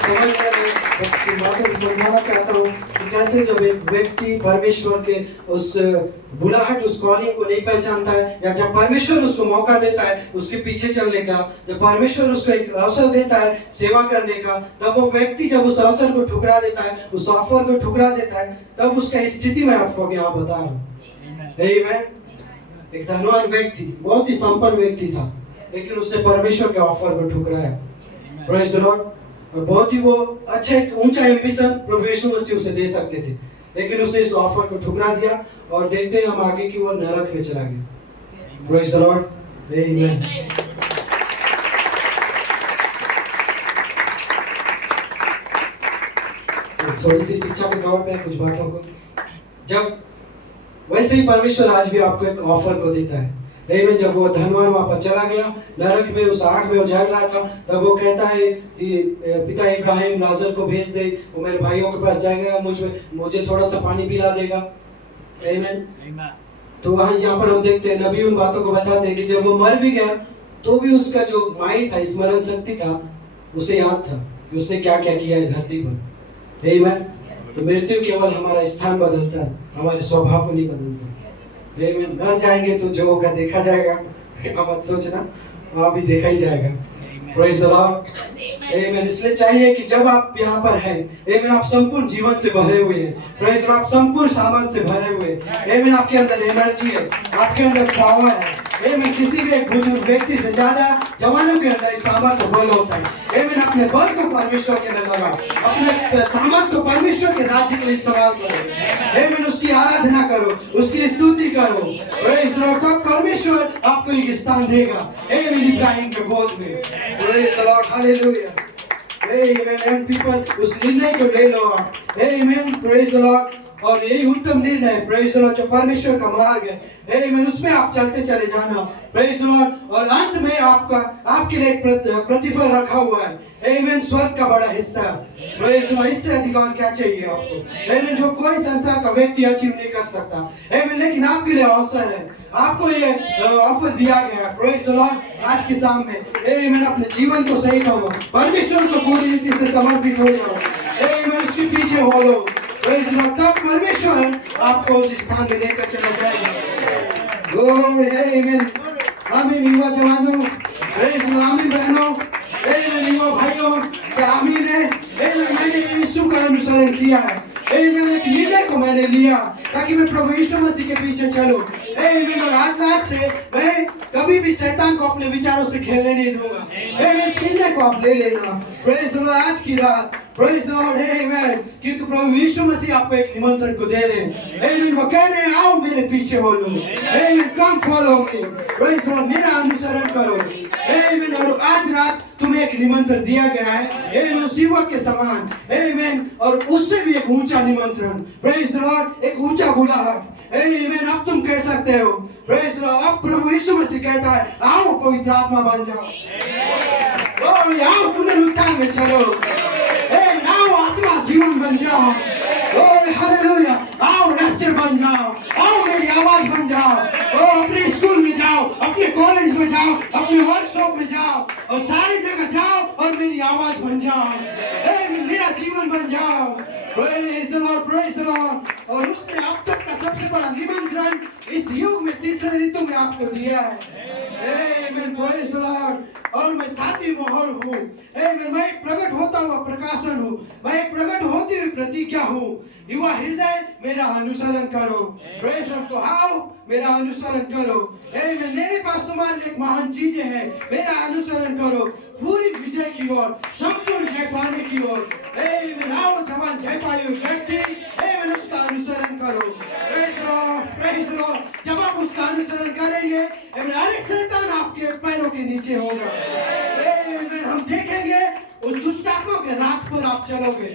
समझ रहे हैं, बस बातों को समझाना चाहता हूँ कि कैसे जब एक व्यक्ति परमेश्वर के उस बुलाहट, उस कॉलिंग को नहीं पहचानता है, या जब परमेश्वर उसको मौका देता है उसके पीछे चलने का, जब परमेश्वर उसको एक अवसर देता है सेवा करने का, तब वो व्यक्ति जब उस अवसर को ठुकरा देता है, उस ऑफर को ठुकरा देता है, तब उसका स्थिति मैं आपको यहाँ बता रहा हूँ. Amen. एक धनवान व्यक्ति, बहुत ही संपन्न व्यक्ति था, लेकिन उसने परमेश्वर के ऑफर को ठुकराया. Praise the Lord. और बहुत ही वो अच्छा एक ऊंचा एम्बिशन प्रभु यीशु मसीह उसे दे सकते थे, लेकिन उसने इस ऑफर को ठुकरा दिया. और देखते हैं हम आगे कि वो नरक में चला गया. Praise the Lord. Amen. थोड़ी सी शिक्षा के तौर पे कुछ बातों को, जब वैसे ही परमेश्वर आज भी आपको एक ऑफर को देता है। आमीन। जब वो धनवान वहाँ पर चला गया, नरक में उस आग में वो जल रहा था, तब वो कहता है कि पिता इब्राहिम लाजर को भेज दे, वो मेरे भाइयों के पास जाएगा, मुझे थोड़ा सा पानी पिला देगा। आमीन। तो वहाँ यहाँ पर हम देखते हैं नबी उन बातों को बताते हैं कि जब वो मर भी गया तो भी उसका जो माइंड था, स्मरण शक्ति था, उसे याद था कि उसने क्या क्या किया है धरती पर। आमीन। तो मृत्यु केवल हमारा स्थान बदलता है, हमारे स्वभाव को नहीं बदलता। आमीन। मर जाएंगे तो जो होगा देखा जाएगा, मत सोचना, वहाँ भी देखा ही जाएगा। Praise the Lord. आमीन। इसलिए चाहिए कि जब आप यहाँ पर हैं, आमीन, आप संपूर्ण जीवन से भरे हुए हैं। Praise the Lord. आप संपूर्ण सामर्थ से भरे हुए हैं। आमीन। आपके अंदर एनर्जी है, आपके अंदर पावर है। आमीन। किसी भी एक बुजुर्ग व्यक्ति से ज्यादा जवानों के अंदर सामर्थ और बल होता है। आमीन। अपने बल को परमेश्वर के लिए लगाओ, अपने सामर्थ को परमेश्वर के राज्य के लिए इस्तेमाल करो। आमीन। उसकी आराधना करो, उसकी स्तुति करो। Praise the Lord. तब परमेश्वर आपको एक स्थान देगा। आमीन। इब्राहिम के गोद में। Praise the Lord. हालेलुया। आमीन। एंड पीपल, उस निर्णय को ले लो। आमीन। Praise the Lord. और यही उत्तम निर्णय है, प्रेज़ द लॉर्ड, जो परमेश्वर का मार्ग है। आमीन। उसमें आप चलते चले जाना। Praise the Lord. और अंत में आपके लिए एक प्रतिफल रखा हुआ है। आमीन। स्वर्ग का बड़ा हिस्सा। Praise the Lord. इससे अधिकार क्या चाहिए आपको? आमीन। जो कोई संसार का व्यक्ति अचीव नहीं कर सकता। आमीन। लेकिन आपके लिए अवसर है, आपको ये ऑफर दिया गया। Praise the Lord. आज के शाम में आमीन, अपने जीवन को सही करो, परमेश्वर को पूरी रीति से समर्पित हो जाओ। आमीन। उसके पीछे हो लो। Praise the Lord. तब परमेश्वर आपको उस स्थान में लेकर चला जाएगा। ग्लोरी। आमीन। आमीन। युवा जवानों, प्रेज़ द लॉर्ड। आमीन बहनों, आमीन। युवा भाइयों, आमीन है। आमीन। मैंने यीशु का अनुसरण किया है। आमीन। एक निर्णय को मैंने लिया ताकि मैं प्रभु यीशु मसीह के पीछे चलूं। आमीन। और आज रात से मैं कभी भी शैतान को अपने विचारों से खेलने नहीं दूंगा। आमीन। इस निर्णय को आप ले लेना। Praise the Lord. आज की रात, प्रेज़ द लॉर्ड। आमीन। क्योंकि प्रभु यीशु मसीह आपको एक निमंत्रण को दे रहे हैं। आमीन। वो कह रहे हैं, आओ मेरे पीछे हो लो। आमीन। कम follow me. Praise the Lord. मेरा अनुसरण करो। आमीन। और आज रात तुम्हें एक निमंत्रण दिया गया है। आमीन। सेवक के समान। आमीन। और उससे भी एक ऊंचा निमंत्रण। Praise the Lord. एक ऊंचा बुलाहट। आमीन। अब तुम कह सकते हो, प्रेज़ द लॉर्ड। अब प्रभु यीशु मसीह कहता है, आओ पवित्र आत्मा बन जाओ। और आओ पुनरुत्थान में चलो। आओ आत्मा जीवन बन जाओ। और हालेलुया। आओ रैप्चर बन जाओ। आओ मेरी आवाज बन जाओ। ओ अपने स्कूल में जाओ, अपने कॉलेज में जाओ, अपने वर्कशॉप में जाओ, और सारी जगह जाओ और मेरी आवाज बन जाओ। मेरा जीवन बन जाओ। Praise the Lord. Praise the Lord. और उसने अब तक का सबसे बड़ा निमंत्रण इस युग में, तीसरे ऋतु में आपको दिया है। आमीन। Praise the Lord. और मैं सातवीं मोहर हूँ। आमीन। मैं एक प्रकट होता हुआ प्रकाशन हूँ, मैं एक प्रकट होती हुई प्रतिज्ञा हूँ। युवा हृदय, मेरा अनुसरण करो। Praise the Lord. तो आओ मेरा अनुसरण करो। आमीन। मेरे पास तुम्हारे लिए एक महान चीजें हैं, मेरा अनुसरण करो, पूरी विजय की ओर, संपूर्ण जय पाने की ओर। आमीन। आओ जवान जय पाए हुए व्यक्ति, आमीन, उसका अनुसरण करो। Praise the Lord. Praise the Lord. जब आप उसका अनुसरण करेंगे, आमीन, हर एक शैतान आपके पैरों के नीचे होगा। आमीन। हम देखेंगे उस दुष्ट आत्मा के राख पर आप चलोगे।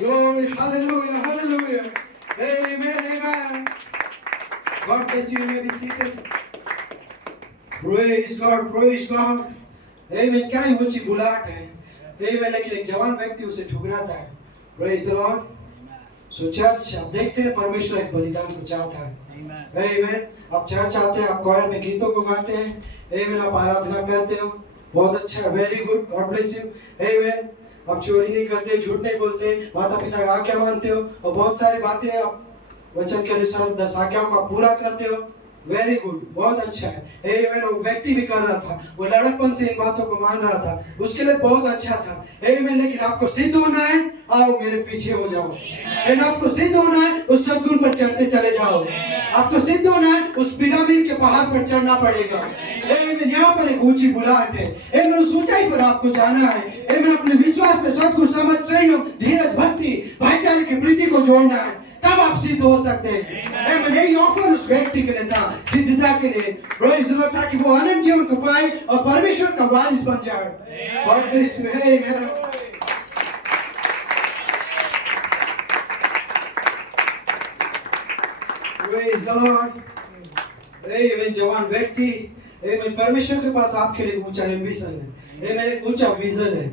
ग्लोरी। हालेलुया। हालेलुया। आमीन। आमीन। God bless you. You may be seated. Praise God. Praise God. Amen. क्या ही ऊंची बुलाहट है। Amen. लेकिन एक जवान व्यक्ति उसे ठुकराता है। Praise the Lord. So church, आप देखते हैं परमेश्वर एक बलिदान को चाहता है। Amen. आप चर्च आते हैं, आप क्वायर में गीतों को गाते हैं। Amen. आप आराधना करते हो, बहुत अच्छा है। Very good. God bless you. Amen. आप चोरी नहीं करते, झूठ नहीं बोलते, माता पिता का आज्ञा मानते हो, और बहुत सारी बातें आप वचन के अनुसार 10 आज्ञाओं को आप पूरा करते हो। Very good. बहुत अच्छा है। आमीन। वो व्यक्ति भी कर रहा था, वो लड़कपन से इन बातों को मान रहा था, उसके लिए बहुत अच्छा था। आमीन। लेकिन आपको सिद्ध होना है, आओ मेरे पीछे हो जाओ। आमीन। आपको सिद्ध होना है, उस सद्गुण पर चढ़ते चले जाओ। आपको सिद्ध होना है, उस पिरामिड के पहाड़ पर चढ़ना पड़ेगा। आमीन। यहाँ पर एक ऊंची बुलाहट है। आमीन। उस ऊंचाई पर आपको जाना है। आमीन। अपने विश्वास पे सद्गुण, समझ, संयम, धीरज, भक्ति, भाईचारे की प्रीति को जोड़ना है, तब आप सिद्ध हो सकते हैं। आमीन। यही ऑफर उस व्यक्ति के लिए था, सिद्धता के लिए। Praise the Lord. ताकि वो अनंत जीवन को पाए और परमेश्वर का वारिस बन जाए। God bless you. आमीन। Praise the Lord. Amen. जवान व्यक्ति, Amen. परमेश्वर के पास आपके लिए ऊंचा एम्बिशन है, Amen. एक ऊंचा विजन है।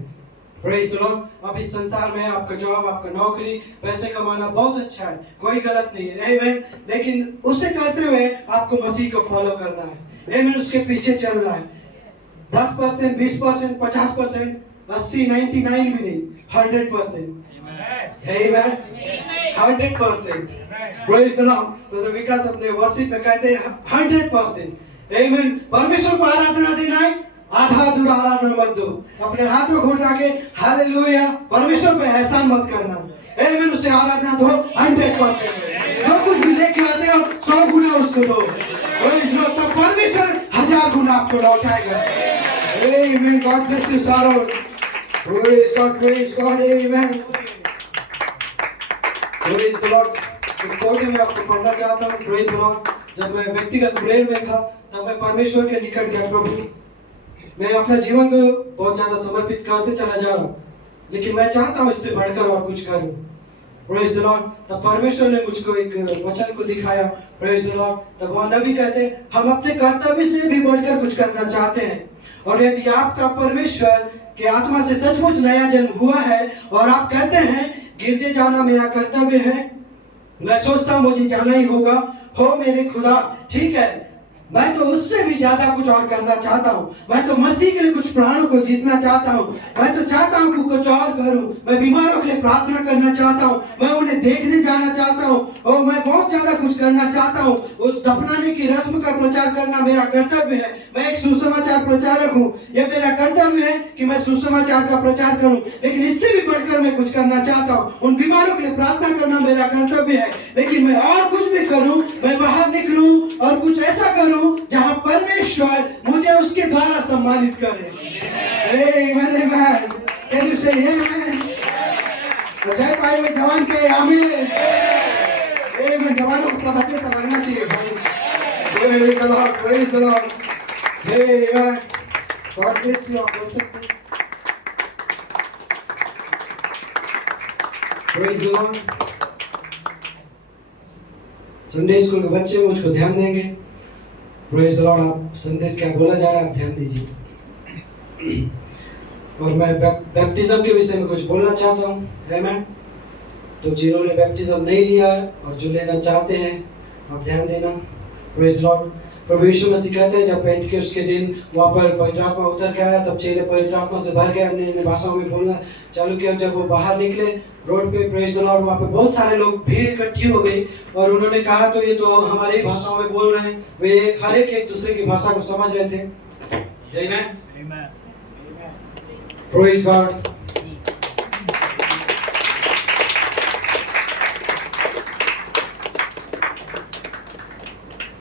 Praise the Lord. अब इस संसार में आपका जॉब, आपका नौकरी, पैसे कमाना बहुत अच्छा है, कोई गलत नहीं है, Amen. लेकिन उसे करते हुए आपको मसीह को फॉलो करना है, Amen. उसके पीछे चलना है। 10%, 20%, 50%, 80, 99 भी नहीं, 100%. Amen. 100%. Praise the Lord. तो विकास अपने वर्शिप में कहते हैं 100%. Amen. परमेश्वर को आराधना देना है, आधा अधूरा आराधना मत दो। अपने हाथ में घुटा के हालेलुया परमेश्वर पे एहसान मत करना। Amen. उसे आराधना दो 100%. जो कुछ भी लेके आते हो 100 गुना उसको दो। Praise the Lord. तब परमेश्वर 1000 गुना आपको लौटाएगा। Amen. God bless you, Sharon. Praise God. Praise God. Amen. Praise the Lord. तो कोटे में आपको पढ़ना चाहता हूँ। Praise the Lord. जब मैं व्यक्तिगत प्रेयर में था तब मैं परमेश्वर के निकट गया, प्रभु मैं अपना जीवन को बहुत ज्यादा समर्पित करते चला जा रहा हूँ, लेकिन मैं चाहता हूँ इससे बढ़कर और कुछ करूँ। Praise the Lord. तब परमेश्वर ने मुझको एक वचन को दिखाया। Praise the Lord. तब वह नबी कहते हैं हम अपने कर्तव्य से भी बढ़कर कुछ करना चाहते हैं, और यदि आपका परमेश्वर के आत्मा से सचमुच नया जन्म हुआ है और आप कहते हैं गिरजे जाना मेरा कर्तव्य है, मैं सोचता हूँ मुझे जाना ही होगा, हो मेरे खुदा ठीक है, मैं तो उससे भी ज्यादा कुछ और करना चाहता हूँ। मैं तो मसीह के लिए कुछ प्राणों को जीतना चाहता हूँ। मैं तो चाहता हूँ कि कुछ और करूँ। मैं बीमारों के लिए प्रार्थना करना चाहता हूँ। मैं उन्हें देखने जाना चाहता हूँ, और मैं बहुत ज्यादा कुछ करना चाहता हूँ। उस दफनाने की रस्म का प्रचार करना मेरा कर्तव्य है। मैं एक सुसमाचार प्रचारक हूँ। यह मेरा कर्तव्य है कि मैं सुसमाचार का प्रचार करूँ, लेकिन इससे भी बढ़कर मैं कुछ करना चाहता हूँ। उन बीमारों के लिए प्रार्थना करना मेरा कर्तव्य है, लेकिन मैं और कुछ भी करूँ। मैं बाहर निकलूँ और कुछ ऐसा करूँ जहां परमेश्वर मुझे उसके द्वारा सम्मानित करे। Amen, amen. Can you say amen? जय भाई में जवान के आमीन। Amen. जवानों को सब अच्छे से लगना चाहिए भाई। Praise the Lord, praise the Lord. Amen. God bless you. आप बोल सकते हैं। Praise the Lord. Sunday school के बच्चे मुझको ध्यान देंगे। Praise the Lord. आप संदेश क्या बोला जा रहा है आप ध्यान दीजिए। और मैं बैप्टिज्म के विषय में कुछ बोलना चाहता हूँ। Amen. तो जिन्होंने बैप्टिज्म नहीं लिया है और जो लेना चाहते हैं आप ध्यान देना। Praise the Lord. प्रभु यीशु मसीह कहते हैं जब पेंटिकॉस्ट के दिन वहाँ पर पवित्र आत्मा उतर के आया तब चेले पवित्र आत्मा से भर गए, अन्य भाषाओं में बोलना चालू किया। जब वो बाहर निकले रोड पे, प्रेज द लॉर्ड, वहाँ पे बहुत सारे लोग भीड़ इकट्ठी हो गई और उन्होंने कहा तो ये तो हमारी भाषाओं में बोल रहे हैं। वे हर एक दूसरे की भाषा को समझ रहे थे। आमेन, आमेन, प्रेज गॉड।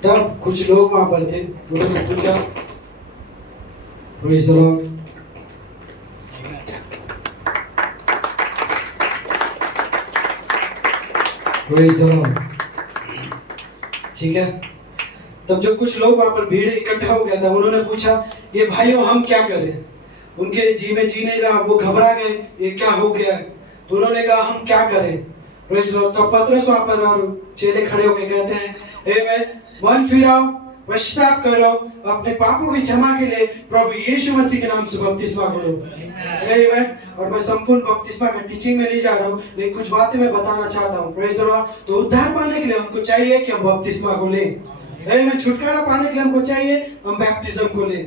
तब कुछ लोग वहाँ पर थे, उन्होंने पूछा, praise the Lord, praise the Lord, ठीक है। तब जो कुछ लोग वहाँ पर भीड़ इकट्ठा हो गया था, उन्होंने पूछा ये भाइयों हम क्या करें। उनके जी में जी नहीं रहा, वो घबरा गए ये क्या हो गया। तो उन्होंने कहा हम क्या करें। Praise the Lord. तब पतरस वहाँ पर और चेले खड़े होकर कहते हैं आमेन, मन फिराओ, पश्चाताप करो, अपने पापों की क्षमा के लिए प्रभु यीशु मसीह के नाम से बपतिस्मा लो। आमेन। और मैं संपूर्ण बपतिस्मा का टीचिंग में नहीं जा रहा हूँ, लेकिन कुछ बातें मैं बताना चाहता हूँ। Praise the Lord. तो उद्धार पाने के लिए हमको चाहिए कि हम बपतिस्मा को लें। आमेन। छुटकारा पाने के लिए हमको चाहिए हम बैप्टिज्म को लें।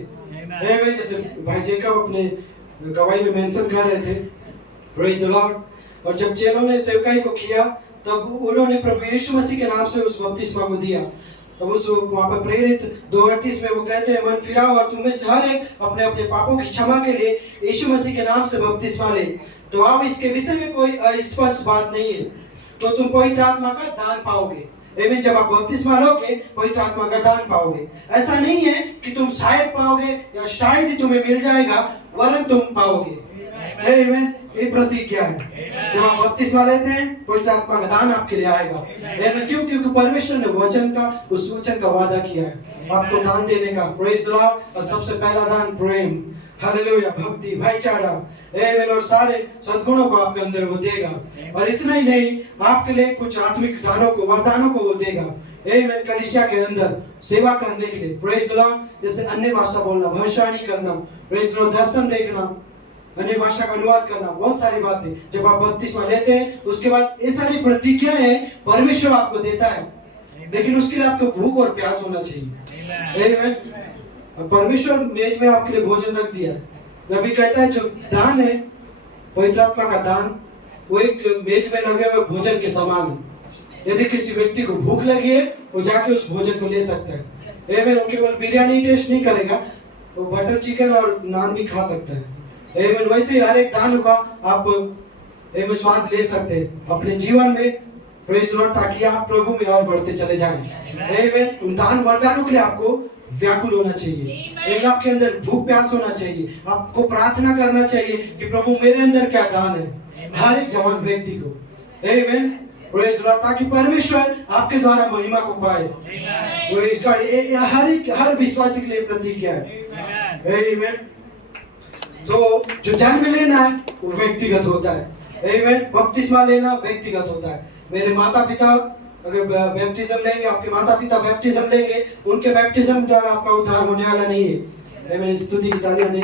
आमेन। जैसे भाई जेकब अपने गवाही में मेंशन कर रहे थे, प्रेज द लॉर्ड। और जब चेलों ने सेवकाई को किया तब उन्होंने प्रभु यीशु मसीह के नाम से उस बपतिस्मा को दिया। तब उस वहाँ पर प्रेरित 2:38 में वो कहते हैं मन फिराओ और तुम में से हर एक अपने अपने पापों की क्षमा के लिए यीशु मसीह के नाम से बपतिस्मा ले। तो अब इसके विषय में कोई अस्पष्ट बात नहीं है, तो तुम पवित्र आत्मा का दान पाओगे। आमीन। जब आप बपतिस्मा लोगे पवित्र आत्मा का दान पाओगे। ऐसा नहीं है कि तुम शायद पाओगे या शायद ही तुम्हें मिल जाएगा, वरन तुम पाओगे। आमीन। ये प्रतिज्ञा है। जब आप बपतिस्मा लेते हैं पवित्र आत्मा का दान आपके लिए आएगा। आमीन। क्यों? क्योंकि परमेश्वर ने उस वचन का वादा किया है आपको दान देने का। Praise the Lord. और सबसे पहला दान प्रेम, हालेलुया, भक्ति, भाईचारा, आमीन, और सारे सद्गुणों को आपके अंदर वो देगा। और इतना ही नहीं, आपके लिए कुछ आत्मिक दानों को, वरदानों को वो देगा। आमेन, कलीसिया के अंदर सेवा करने के लिए, प्रेज द लॉर्ड, जैसे अन्य भाषा बोलना, भविष्यवाणी करना, प्रेज द लॉर्ड, दर्शन देखना, अन्य भाषा का अनुवाद करना, बहुत सारी बातें जब आप बपतिस्मा लेते हैं उसके बाद ये सारी प्रतिज्ञाएं परमेश्वर आपको देता है, लेकिन उसके लिए आपको भूख और प्यास होना चाहिए। आमेन। परमेश्वर मेज में आपके लिए भोजन रख दिया है। नबी कहता है जो दान है, पवित्र आत्मा का दान, वो एक मेज में लगे हुए भोजन के समान है। यदि किसी व्यक्ति को भूख लगी है वो जाके उस भोजन को ले सकता है। आमेन। वो केवल बिरयानी टेस्ट नहीं करेगा, वो बटर चिकन और नान भी खा सकता है। आमेन। वैसे ही हर एक दान का आप आमेन स्वाद ले सकते हैं अपने जीवन में, प्रेज द लॉर्ड, ताकि आप प्रभु में और बढ़ते चले जाएं। आमेन। उन दान वरदानों के लिए आपको व्याकुल होना चाहिए, आमेन। आपके अंदर भूख प्यास होना चाहिए, आपको प्रार्थना करना चाहिए कि प्रभु मेरे अंदर क्या दान है, हर एक जवान व्यक्ति को। आमेन। प्रेज द लॉर्ड, ताकि परमेश्वर आपके द्वारा महिमा को पाए। Praise God. हर विश्वासी के लिए प्रतिज्ञा है। आमेन। तो जो जन्म लेना है वो व्यक्तिगत होता है। आमेन। बपतिस्मा लेना व्यक्तिगत होता है। मेरे माता पिता अगर बैप्टिज्म लेंगे, आपके माता पिता बैप्टिज्म लेंगे, उनके बैप्टिज्म द्वारा आपका उद्धार होने वाला नहीं है। आमेन। स्तुति की तालियां दें।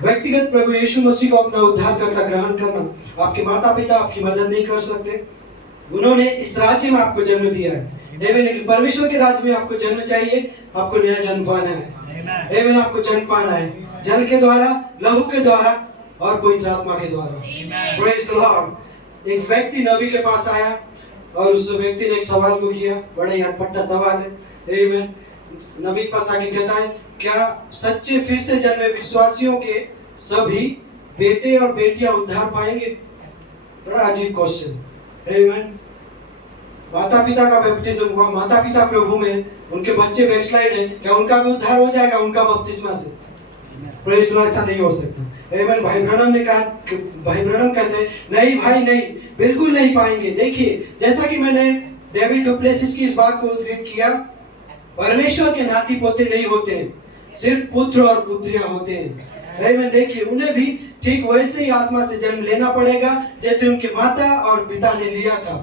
व्यक्तिगत प्रभु यीशु मसीह को अपना उद्धारकर्ता ग्रहण करना, आपके माता पिता आपकी मदद नहीं कर सकते। उन्होंने इस राज्य में आपको जन्म दिया है, लेकिन परमेश्वर के राज्य में आपको जन्म चाहिए, आपको नया जन्म पाना है। आमेन। आपको जन्म पाना है जल के द्वारा, लहू के द्वारा और पवित्र आत्मा के द्वारा। Praise the Lord. एक व्यक्ति नबी के पास आया और उस व्यक्ति ने एक सवाल को किया, बड़ा ही अटपटा सवाल है। आमेन। नबी के पास आके कहता है, क्या सच्चे फिर से जन्मे विश्वासियों के सभी बेटे और बेटियां उद्धार पाएंगे? बड़ा अजीब क्वेश्चन। आमेन। माता पिता का बैप्टिज्म हुआ, माता पिता प्रभु में, उनके बच्चे बैकस्लाइड है, क्या उनका भी उद्धार हो जाएगा उनका बपतिस्मा से? प्रेज द लॉर्ड, ऐसा नहीं हो सकता। आमेन। भाई ब्रनम ने कहा, भाई ब्रनम कहते हैं, नहीं भाई नहीं, बिल्कुल नहीं पाएंगे। देखिए, जैसा कि मैंने डेविड डुप्लेसिस की इस बात को उद्धृत किया, परमेश्वर के नाती पोते नहीं होते हैं, सिर्फ पुत्र और पुत्रियां होते हैं। आमेन। देखिए, उन्हें भी ठीक वैसे ही आत्मा से जन्म लेना पड़ेगा जैसे उनके माता और पिता ने लिया था।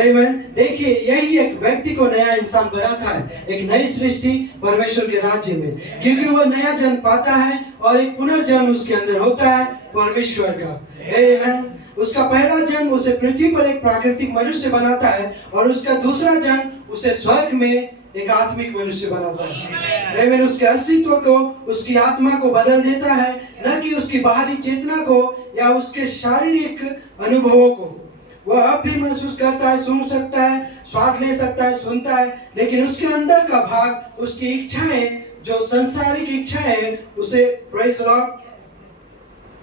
आमेन। देखिए, यही एक व्यक्ति को नया इंसान बनाता है, एक नई सृष्टि परमेश्वर के राज्य में, क्योंकि वो नया जन्म पाता है और एक पुनर्जन्म उसके अंदर होता है परमेश्वर का। आमेन। उसका पहला जन्म उसे पृथ्वी पर एक प्राकृतिक मनुष्य बनाता है और उसका दूसरा जन्म उसे स्वर्ग में एक आत्मिक मनुष्य बनाता है। आमेन। उसके अस्तित्व को, उसकी आत्मा को बदल देता है, न कि उसकी बाहरी चेतना को या उसके शारीरिक अनुभवों को। वह अब भी महसूस करता है, सुन सकता है, स्वाद ले सकता है, सुनता है, लेकिन उसके अंदर का भाग, उसकी इच्छाएं, जो संसारिक इच्छाएं, उसे प्रेज द लॉर्ड,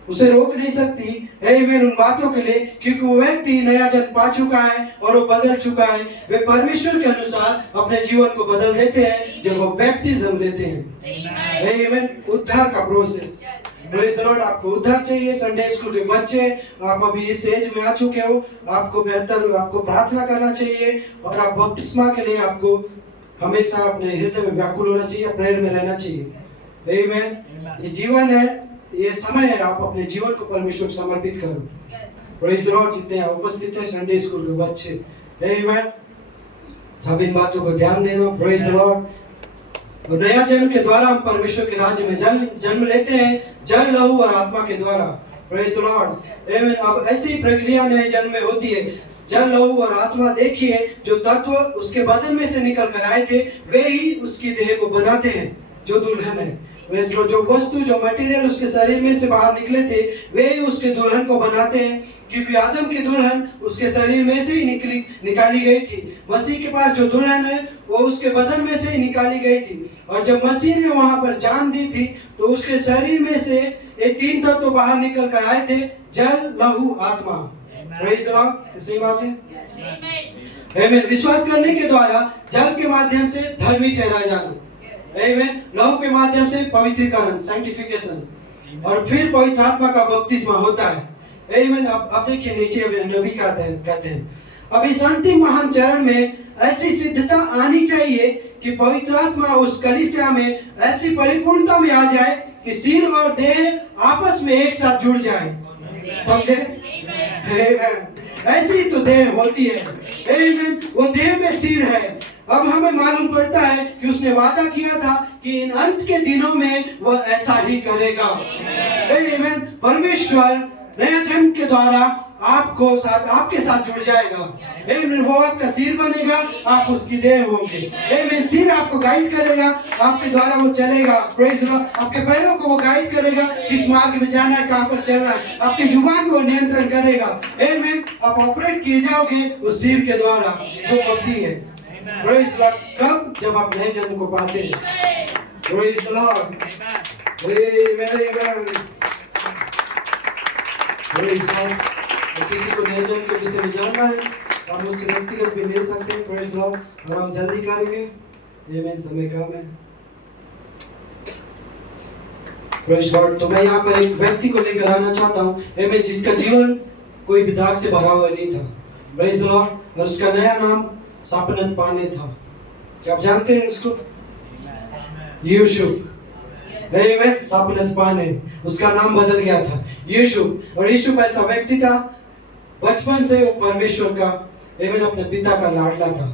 उसे रोक नहीं सकती। आमेन। उन बातों के लिए, क्योंकि वो व्यक्ति नया जन्म पा चुका है और वो बदल चुका है। वे परमेश्वर के अनुसार अपने जीवन को बदल देते हैं जब वो बैप्टिज्म लेते हैं। आमेन। उद्धार का प्रोसेस। Praise the Lord. आपको उद्धार चाहिए, संडे स्कूल के बच्चे, आप अभी इस एज में आ चुके हो, आपको आपको प्रार्थना करना चाहिए और आप बपतिस्मा के लिए आपको हमेशा अपने हृदय में व्याकुल होना चाहिए, प्रेयर में रहना चाहिए। आमेन। ये जीवन है, ये समय है, आप अपने जीवन को परमेश्वर को समर्पित करो। Praise the Lord. जितने उपस्थित हैं संडे स्कूल के बच्चे, आमेन, सब इन बातों को ध्यान देना। Praise the Lord. और नया जन्म के द्वारा हम परमेश्वर के राज्य में जन्म लेते हैं, जल, लहू और आत्मा के द्वारा। Praise the Lord. आमेन। अब ऐसी प्रक्रिया नए जन्म में होती है, जल, लहू और आत्मा। देखिए, जो तत्व उसके बदन में से निकल कर आए थे वे ही उसकी देह को बनाते हैं, जो दुल्हन है। जो वस्तु, जो मटेरियल उसके शरीर में से बाहर निकले थे वे ही उसके दुल्हन को बनाते हैं, क्योंकि आदम की दुल्हन उसके शरीर में से ही निकाली गई थी। मसीह के पास जो दुल्हन है वो उसके बदन में से ही निकाली गई थी, और जब मसीह ने वहां पर जान दी थी तो उसके शरीर में से ये तीन तत्व तो बाहर निकल कर आए थे, जल, लहू, आत्मा। Praise the Lord. सही बात है। आमीन। विश्वास करने के द्वारा जल के माध्यम से धर्मी ठहराया जाना, आमीन, लहू के माध्यम से पवित्रीकरण, सैंक्टिफिकेशन, और फिर पवित्र आत्मा का बपतिस्मा होता है। आमीन। अब देखिए नीचे नबी कहते हैं अब इस अंतिम महान चरण में ऐसी सिद्धता आनी चाहिए कि पवित्र आत्मा उस कलीसिया में ऐसी परिपूर्णता में आ जाए कि सिर और देह आपस में एक साथ जुड़ जाए। समझे? आमेन। ऐसी तो देह होती है। आमेन। वो देह में सिर है। अब हमें मालूम पड़ता है कि उसने वादा किया था कि इन अंत के दिनों में वो ऐसा ही करेगा। आमेन। परमेश्वर नया जन्म के द्वारा आपके साथ जुड़ जाएगा। आमेन। वो आपका सिर बनेगा, आप उसकी देह होंगे। आमेन। सिर आपको गाइड करेगा, आपके द्वारा वो चलेगा। Praise the Lord. आपके पैरों को वो गाइड करेगा, किस मार्ग में जाना है, कहां पर चलना है। आपकी जुबान को नियंत्रण करेगा। आमेन। आप ऑपरेट किए जाओगे उस सिर के द्वारा जो मसीह है। Praise the Lord. कब? जब आप नए जन्म को पाते हैं। Praise the Lord. Amen. Praise God. किसी को नए जन्म के विषय में जानना है तो हम मुझसे व्यक्तिगत भी मिल सकते हैं। Praise Lord. और हम जल्दी करेंगे, ये मैं समय कम है। Praise Lord. तो मैं यहाँ पर एक व्यक्ति को लेकर आना चाहता हूँ, मैं जिसका जीवन कोई भी दाग से भरा हुआ नहीं था। Praise Lord. और उसका नया नाम सापनत पाने था। क्या आप जानते हैं उसको? यूसुफ। आमेन। सापनत पाने, उसका नाम बदल गया था यूसुफ। और यूसुफ ऐसा व्यक्ति था, बचपन से वो परमेश्वर का आमेन अपने पिता का लाडला था।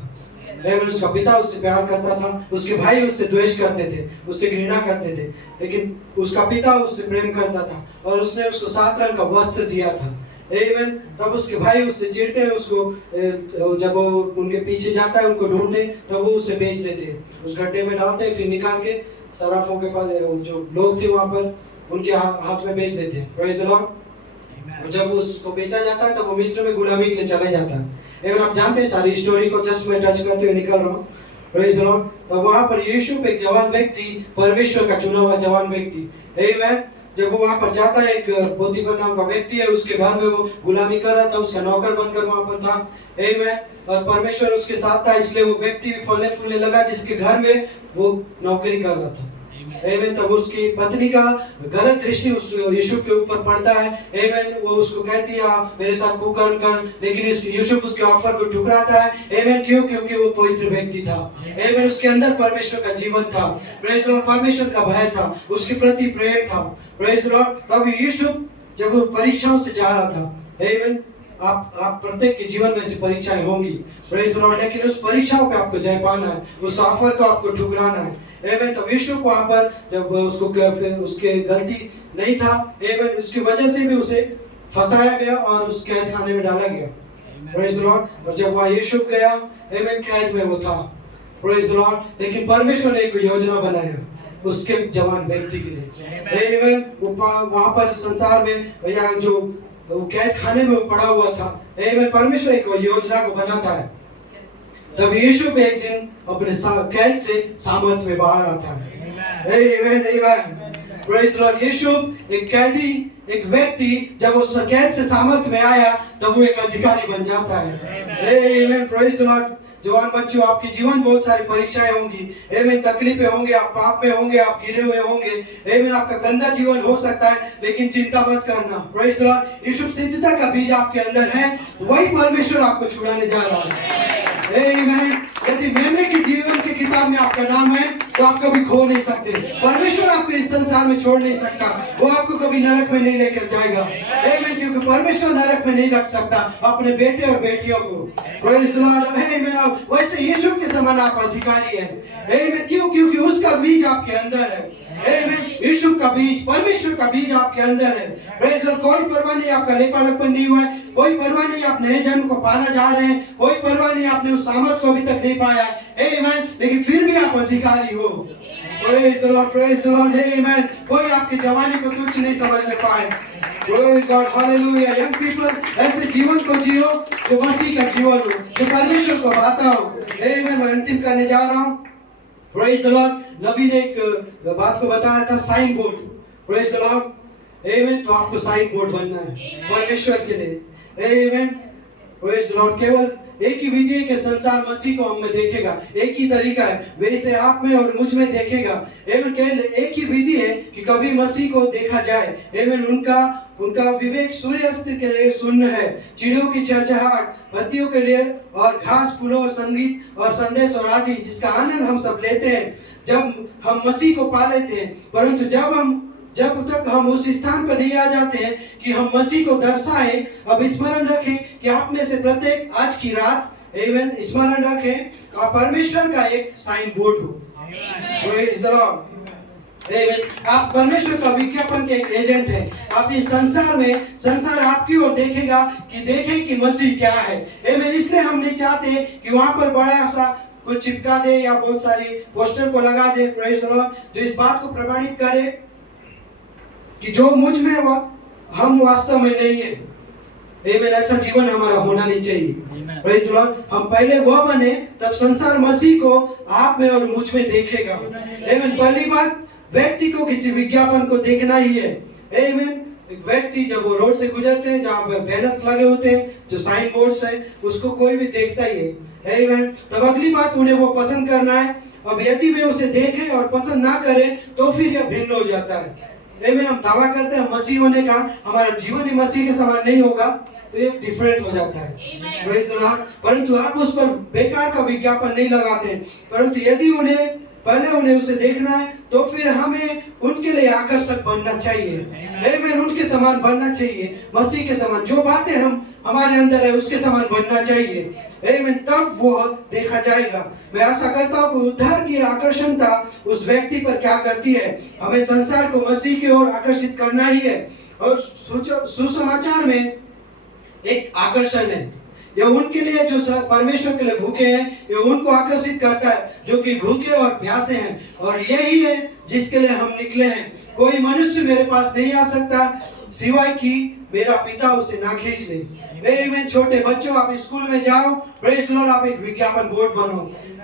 आमेन। उसका पिता उससे प्यार करता था, उसके भाई उससे द्वेष करते थे, उससे घृणा करते थे, लेकिन उसका पिता उससे प्रेम करता था और उसने उसको 7 रंग का वस्त्र दिया था। आमेन। तब उसके भाई उससे चिढ़ते हैं, उसको जब वो उनके पीछे जाता है उनको ढूंढने, तब वो उसे बेच देते हैं, उस गड्ढे में डालते हैं, फिर निकाल के सराफों के पास जो लोग थे वहां पर उनके हाथ में बेच देते हैं। Praise the Lord. जब उसको बेचा जाता है तब वो मिस्र में गुलामी के लिए चला जाता है। एवं आप जानते हैं सारी स्टोरी को, जस्ट मैं टच करते हुए निकल रहा हूँ। Praise the Lord. तब वहां पर यूसुफ एक जवान व्यक्ति, परमेश्वर का चुना हुआ जवान व्यक्ति, आमेन, जब वो वहां पर जाता है, एक पोतीफर नाम का व्यक्ति है, उसके घर में वो गुलामी कर रहा था, उसका नौकर बनकर वहां पर था। आमेन। और परमेश्वर उसके साथ था, इसलिए वो व्यक्ति भी फलने फूलने लगा जिसके घर में वो नौकरी कर रहा था। आमेन। तब उसकी पत्नी का गलत दृष्टि उस यूसुफ के ऊपर पड़ता है। आमेन। वो उसको कहती है मेरे साथ कुकर्म कर, लेकिन यूसुफ उसके ऑफर को ठुकराता है। आमेन। क्यों? क्योंकि वो पवित्र व्यक्ति था। आमेन। उसके अंदर परमेश्वर का जीवन था। Praise the Lord. परमेश्वर का भय था, उसके प्रति प्रेम था। Praise the Lord. तब यूसुफ जब वो परीक्षाओं से जा रहा था, आमेन, आप प्रत्येक के जीवन में से परीक्षाएं होंगी। Praise the Lord. लेकिन उस परीक्षाओं पे आपको जय पाना है, उस ऑफर को आपको ठुकराना है। आमेन। तो यूसुफ वहां पर जब उसके गलती नहीं था, आमेन, उसकी वजह से भी उसे फंसाया गया और उस कैद खाने में डाला गया। Praise the Lord. और जब वहां यूसुफ गया, आमेन, कैद में वो था। Praise the Lord. लेकिन परमेश्वर ने एक योजना बनाया उसके जवान व्यक्ति के लिए। आमेन। वो वहां पर संसार में या जो कैद खाने में वो पड़ा हुआ था, आमेन, परमेश्वर एक योजना को बनाता है। तब यूसुफ एक दिन अपने कैद से सामर्थ में बाहर आता है। Amen. Amen. Praise the Lord. यूसुफ एक कैदी, एक व्यक्ति, जब उस कैद से सामर्थ में आया तब वो एक अधिकारी बन जाता है। आमेन। Praise the Lord. जवान बच्चों, आपके जीवन बहुत सारी परीक्षाएं होंगी। आमेन। तकलीफें होंगे, आप पाप में होंगे, आप गिरे हुए होंगे। आमेन। आपका गंदा जीवन हो सकता है, लेकिन चिंता मत करना। Praise the Lord. यीशु सिद्धता का बीज आपके अंदर है, तो वही परमेश्वर आपको छुड़ाने जा रहा है। आमेन। यदि मेमने के जीवन की किताब में आपका नाम है तो आप कभी खो नहीं सकते। परमेश्वर आपको इस संसार में छोड़ नहीं सकता, वो आपको कभी नरक में नहीं लेकर जाएगा। आमेन। क्योंकि परमेश्वर नरक में नहीं रख सकता अपने बेटे और बेटियों को। Praise the Lord. आमेन। वैसे यीशु के समान आप अधिकारी हैं। आमेन। क्यों? क्योंकि उसका बीज आपके अंदर है। आमेन। यीशु का बीज, परमेश्वर का बीज आपके अंदर है। Praise the Lord. कोई परवाह नहीं आपका लेपालकपन नहीं हुआ है, कोई परवाह नहीं आप नए जन्म को पाना जा रहे हैं, कोई परवाह नहीं आपने उस सामर्थ को अभी तक नहीं पाया। आमेन। लेकिन फिर भी आप अधिकारी हो। Praise the Lord. Praise the Lord. Amen. कोई आपकी जवानी को तुच्छ नहीं समझने पाए। Praise God. Hallelujah. Young people, ऐसे जीवन को जियो जो मसीह का जीवन हो, जो परमेश्वर को भाता हो। आमेन। मैं अंतिम करने जा रहा हूं। Praise the Lord. नबी ने एक बात को बताया था, sign board. Praise the Lord. Amen. तो आपको साइन बोर्ड बनना है परमेश्वर के लिए। आमेन। Praise the Lord. केवल एक ही विधि है कि संसार मसीह को हम में देखेगा, एक ही तरीका है वैसे आप में और मुझ में देखेगा। आमेन। केवल एक ही विधि है कि कभी मसीह को देखा जाए। आमेन। उनका विवेक सूर्यास्त के लिए शून्य है, चिड़ियों की चहचहाट, पत्तियों के लिए और घास फूलों और संगीत और संदेश और आदि, जिसका आनंद हम सब लेते हैं जब हम मसीह को पा लेते हैं। परंतु जब हम जब तक हम उस स्थान पर नहीं आ जाते हैं कि हम मसीह को दर्शाएं, अब स्मरण रखें कि आप में से प्रत्येक आज की रात आमेन स्मरण रखें और परमेश्वर का एक साइन बोर्ड हो। Praise the Lord. आमेन। आप परमेश्वर का विज्ञापन के एक एजेंट हैं। आप इस संसार में, संसार आपकी ओर देखेगा कि देखें कि मसीह क्या है। आमेन। इसलिए हम नहीं चाहते कि वहां पर बड़ा सा कुछ चिपका दे या बहुत सारी पोस्टर को लगा दे, प्रेज द लॉर्ड, जो इस बात को प्रमाणित करे कि जो मुझ में हुआ हम वास्तव में नहीं है। आमेन। ऐसा जीवन हमारा होना नहीं चाहिए। Praise the Lord. हम पहले वो बने, तब संसार मसीह को आप में और मुझ में देखेगा। आमेन। पहली बात, व्यक्ति को किसी विज्ञापन को देखना ही है। आमेन। एक व्यक्ति जब वो रोड से गुजरते हैं, जहाँ पर बैनर्स लगे होते हैं, जो साइन बोर्ड्स हैं, उसको कोई भी देखता ही है। आमेन। तब अगली बात, उन्हें वो पसंद करना है। अब यदि वे उसे देखें और पसंद ना करें तो फिर यह भिन्न हो जाता है। आमीन। हम दावा करते हैं मसीह होने का, हमारा जीवन ही मसीह के समान नहीं होगा तो ये डिफरेंट हो जाता है। Praise the Lord. परंतु आप उस पर बेकार का विज्ञापन नहीं लगाते, परंतु यदि उन्हें उसे देखना है तो फिर हमें उनके लिए आकर्षक बनना चाहिए। आमीन। उनके समान बनना चाहिए, मसीह के समान। जो बातें हमारे अंदर है उसके समान बनना चाहिए। आमीन। तब वो देखा जाएगा। मैं आशा करता हूँ कि उद्धार की आकर्षणता उस व्यक्ति पर क्या करती है। हमें संसार को मसीह की ओर आकर्षित करना ही है। और सुसमाचार में एक आकर्षण है। यह उनके लिए जो परमेश्वर के लिए भूखे हैं, ये उनको आकर्षित करता है जो कि भूखे और प्यासे हैं। और यही है जिसके लिए हम निकले हैं। कोई मनुष्य मेरे पास नहीं आ सकता सिवाय कि मेरा पिता उसे ना खींच ले। आमीन। छोटे बच्चों, आप स्कूल में जाओ, प्रेज द लॉर्ड, आप एक विज्ञापन बोर्ड बनो।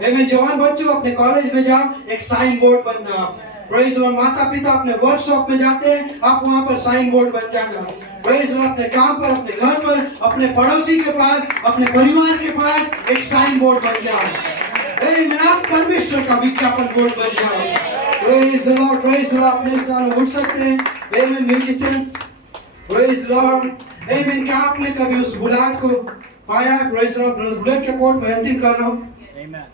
आमीन। जवान बच्चों, अपने कॉलेज में जाओ, एक साइन बोर्ड बनना आप। Praise the Lord. माता पिता अपने वर्कशॉप में जाते हैं, आप वहां पर साइन बोर्ड बन जाना। Praise the Lord. अपने काम पर, अपने घर पर, अपने पड़ोसी के पास, अपने परिवार के पास एक साइन बोर्ड बन जाओ। आमीन। आप परमेश्वर का विज्ञापन बोर्ड बन जाओ। Praise the Lord. Praise the Lord. अपने स्थान उठ सकते हैं। आमीन। Musicians, praise the Lord. आमीन। क्या आपने कभी उस बुलाहट को पाया? Praise the Lord. Brother bullet के कोट में अंतिम कर रहा हूँ।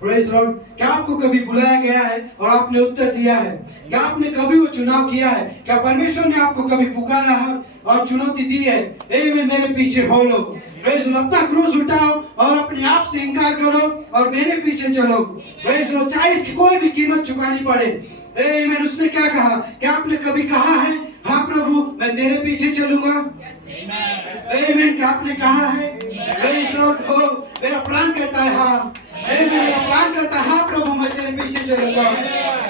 Praise the Lord. क्या आपको कभी बुलाया गया है और आपने उत्तर दिया है? क्या आपने कभी वो चुनाव किया है? क्या परमेश्वर ने आपको कभी पुकारा है और चुनौती दी है? आमीन। मेरे पीछे हो लो। Praise the Lord. अपना क्रूस उठाओ और अपने आप से इनकार करो और मेरे पीछे चलो। Praise the Lord. चाहे इसकी कोई भी कीमत चुकानी पड़े। आमीन। उसने क्या कहा? क्या आपने कभी कहा है, हाँ प्रभु मैं तेरे पीछे चलूंगा? आमीन। क्या आपने कहा है? Praise the Lord. हो, मेरा प्राण कहता है हाँ। आमीन। मेरा प्राण करता है हाँ प्रभु मैं तेरे पीछे चलूंगा।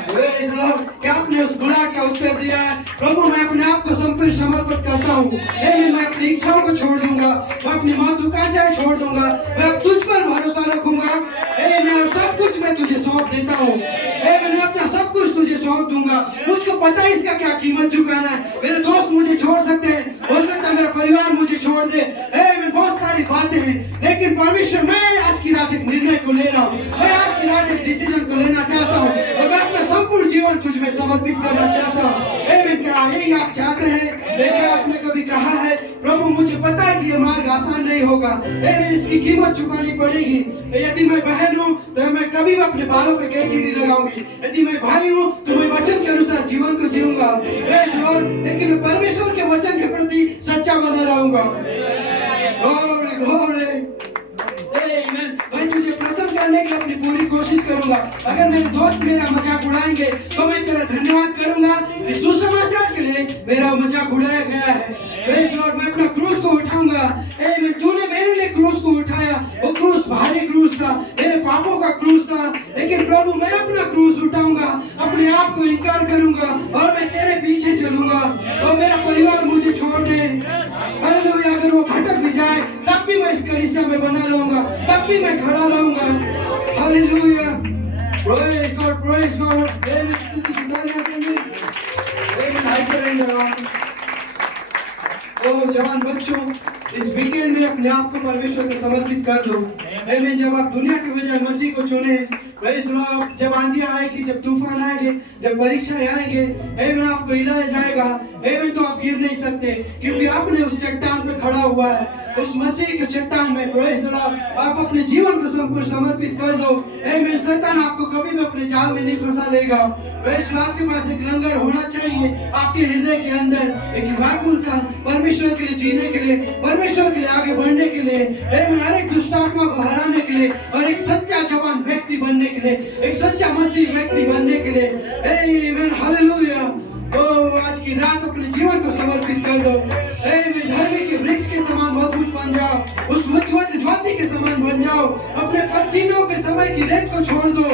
Praise the Lord. क्या आपने उस बुला का उत्तर दिया है, प्रभु मैं अपने आप को समर्पित करता हूँ। आमीन। मैं अपनी इच्छाओं को छोड़ दूंगा, मैं अपनी महत्वाकांक्षाएं छोड़ दूंगा, मैं अब तुझ पर भरोसा रखूंगा। आमीन। और सब कुछ मैं तुझे सौंप देता हूँ। आमीन। मैं अपना सब कुछ तुझे सौंप दूंगा। मुझको पता है इसका क्या कीमत चुकाना है। मेरे दोस्त मुझे छोड़ सकते हैं, हो सकता है मेरा परिवार मुझे छोड़ दे। आमीन। बहुत सारी बातें हैं, लेकिन परमेश्वर मैं आज की रात एक निर्णय को ले रहा हूँ। मैं आज की रात एक डिसीजन को लेना चाहता हूँ और मैं अपना संपूर्ण जीवन तुझ में समर्पित करना चाहता हूँ। आमीन। क्या यही आप चाहते हैं? क्या आपने कभी कहा है, प्रभु मुझे पता है कि ये मार्ग आसान नहीं होगा, आमीन, इसकी कीमत चुकानी पड़ेगी। यदि मैं बहन हूँ तो मैं कभी भी अपने बालों पे कैंची नहीं लगाऊंगी। यदि मैं भाई हूँ तो मैं वचन के अनुसार जीवन को जीऊंगा। Praise the Lord. लेकिन मैं परमेश्वर के वचन के प्रति सच्चा बना रहूंगा। Glory glory. आमीन। मैं तुझे प्रसन्न करने की अपनी पूरी कोशिश करूंगा। अगर मेरे दोस्त मेरा मजाक उड़ाएंगे तो मैं तेरा धन्यवाद करूंगा कि सुसमाचार के लिए मेरा मजाक उड़ाया गया है। Praise the Lord. मैं अपना क्रूस को उठाऊंगा। आमीन। तूने मेरे लिए क्रूस को उठाया, वो क्रूस भारी क्रूस था, मेरे पापों का क्रूस था, लेकिन प्रभु मैं अपना क्रूस उठाऊंगा, अपने आप को इनकार करूंगा और मैं तेरे पीछे चलूंगा। और मेरा परिवार मुझे छोड़ दे, हालेलुया, अगर वो भटक भी जाए तब भी मैं इस कलीसिया में बना रहूंगा, तब भी मैं खड़ा रहूंगा। Hallelujah. Praise God. Praise God. आमीन। स्तुति की तालियां देंगे। आमीन। I surrender all. ओ जवान बच्चों, इस वीकेंड में अपने आप को परमेश्वर को समर्पित कर दो। आमीन। जब आप दुनिया के बजाय मसीह को चुने, प्रेज द लॉर्ड, जब आंधियां आएगी, जब तूफान आएंगे, जब परीक्षाएं आएंगे, आमीन, आपको हिलाया जाएगा। आमीन। तो आप गिर नहीं सकते, क्योंकि आपने उस चट्टान पे खड़ा हुआ है, उस मसीह के चट्टान में। Praise the Lord. आप अपने जीवन को संपूर्ण समर्पित कर दो। आमीन। शैतान आपको कभी भी अपने जाल में नहीं फंसा लेगा। Praise the Lord. आपके पास एक लंगर होना चाहिए आपके हृदय के अंदर, एक व्याकुलता परमेश्वर के लिए जीने के लिए, परमेश्वर के लिए आगे बढ़ने के लिए, आमीन, हर एक दुष्ट आत्मा को हराने के लिए, और एक सच्चा जवान व्यक्ति बनने के लिए, एक सच्चा मसीह व्यक्ति बनने के लिए। आमीन। हालेलुया। ओ आज की रात अपने जीवन को समर्पित कर दो। आमीन। धर्मी के वृक्ष के समान मजबूत बन जाओ, उस ज्योति के समान बन जाओ। अपने पच्चीनों के समय की रेत को छोड़ दो।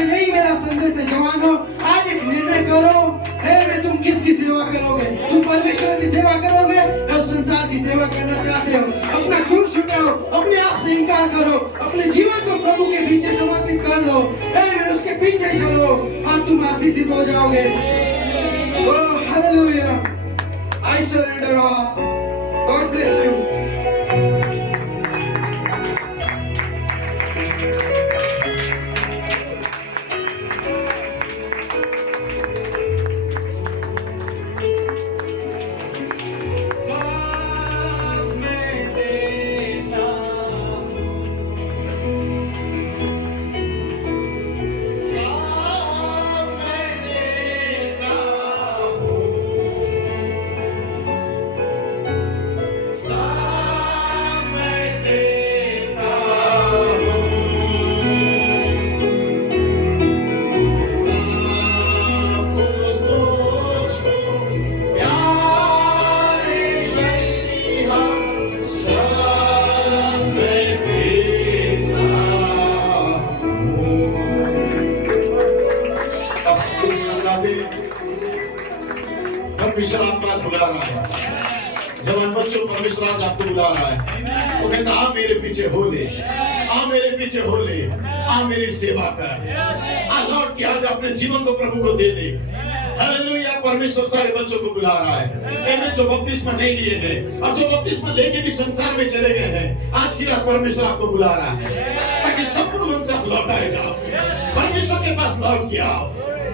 नहीं मेरा संदेश है जवानों, आज एक निर्णय करो। आमीन। तुम किसकी सेवा करोगे? तुम परमेश्वर की सेवा करोगे या संसार की सेवा करना चाहते हो? अपना क्रूस उठाओ, अपने आप से इनकार करो, अपने जीवन को प्रभु के पीछे समर्पित कर दो। आमीन। उसके पीछे चलो और तुम आशीषित हो जाओगे। Oh, hallelujah. I surrender all. God bless you. परमेश्वर आपको आज बुला रहा है। जवान बच्चों, परमेश्वर आज आपको बुला रहा है। वो कहता आ मेरे पीछे हो ले, आ मेरे पीछे हो ले, आ मेरी सेवा कर, आ लौट के आज अपने जीवन को प्रभु को दे दे। हालेलुया। परमेश्वर सारे बच्चों को बुला रहा है। एमें जो बपतिस्मा नहीं लिए हैं और जो बपतिस्मा लेके भी संसार में चले गए हैं, आज की रात परमेश्वर आपको बुला रहा है ताकि संपूर्ण मन से आप लौट आए जाओ, परमेश्वर के पास लौट के आओ।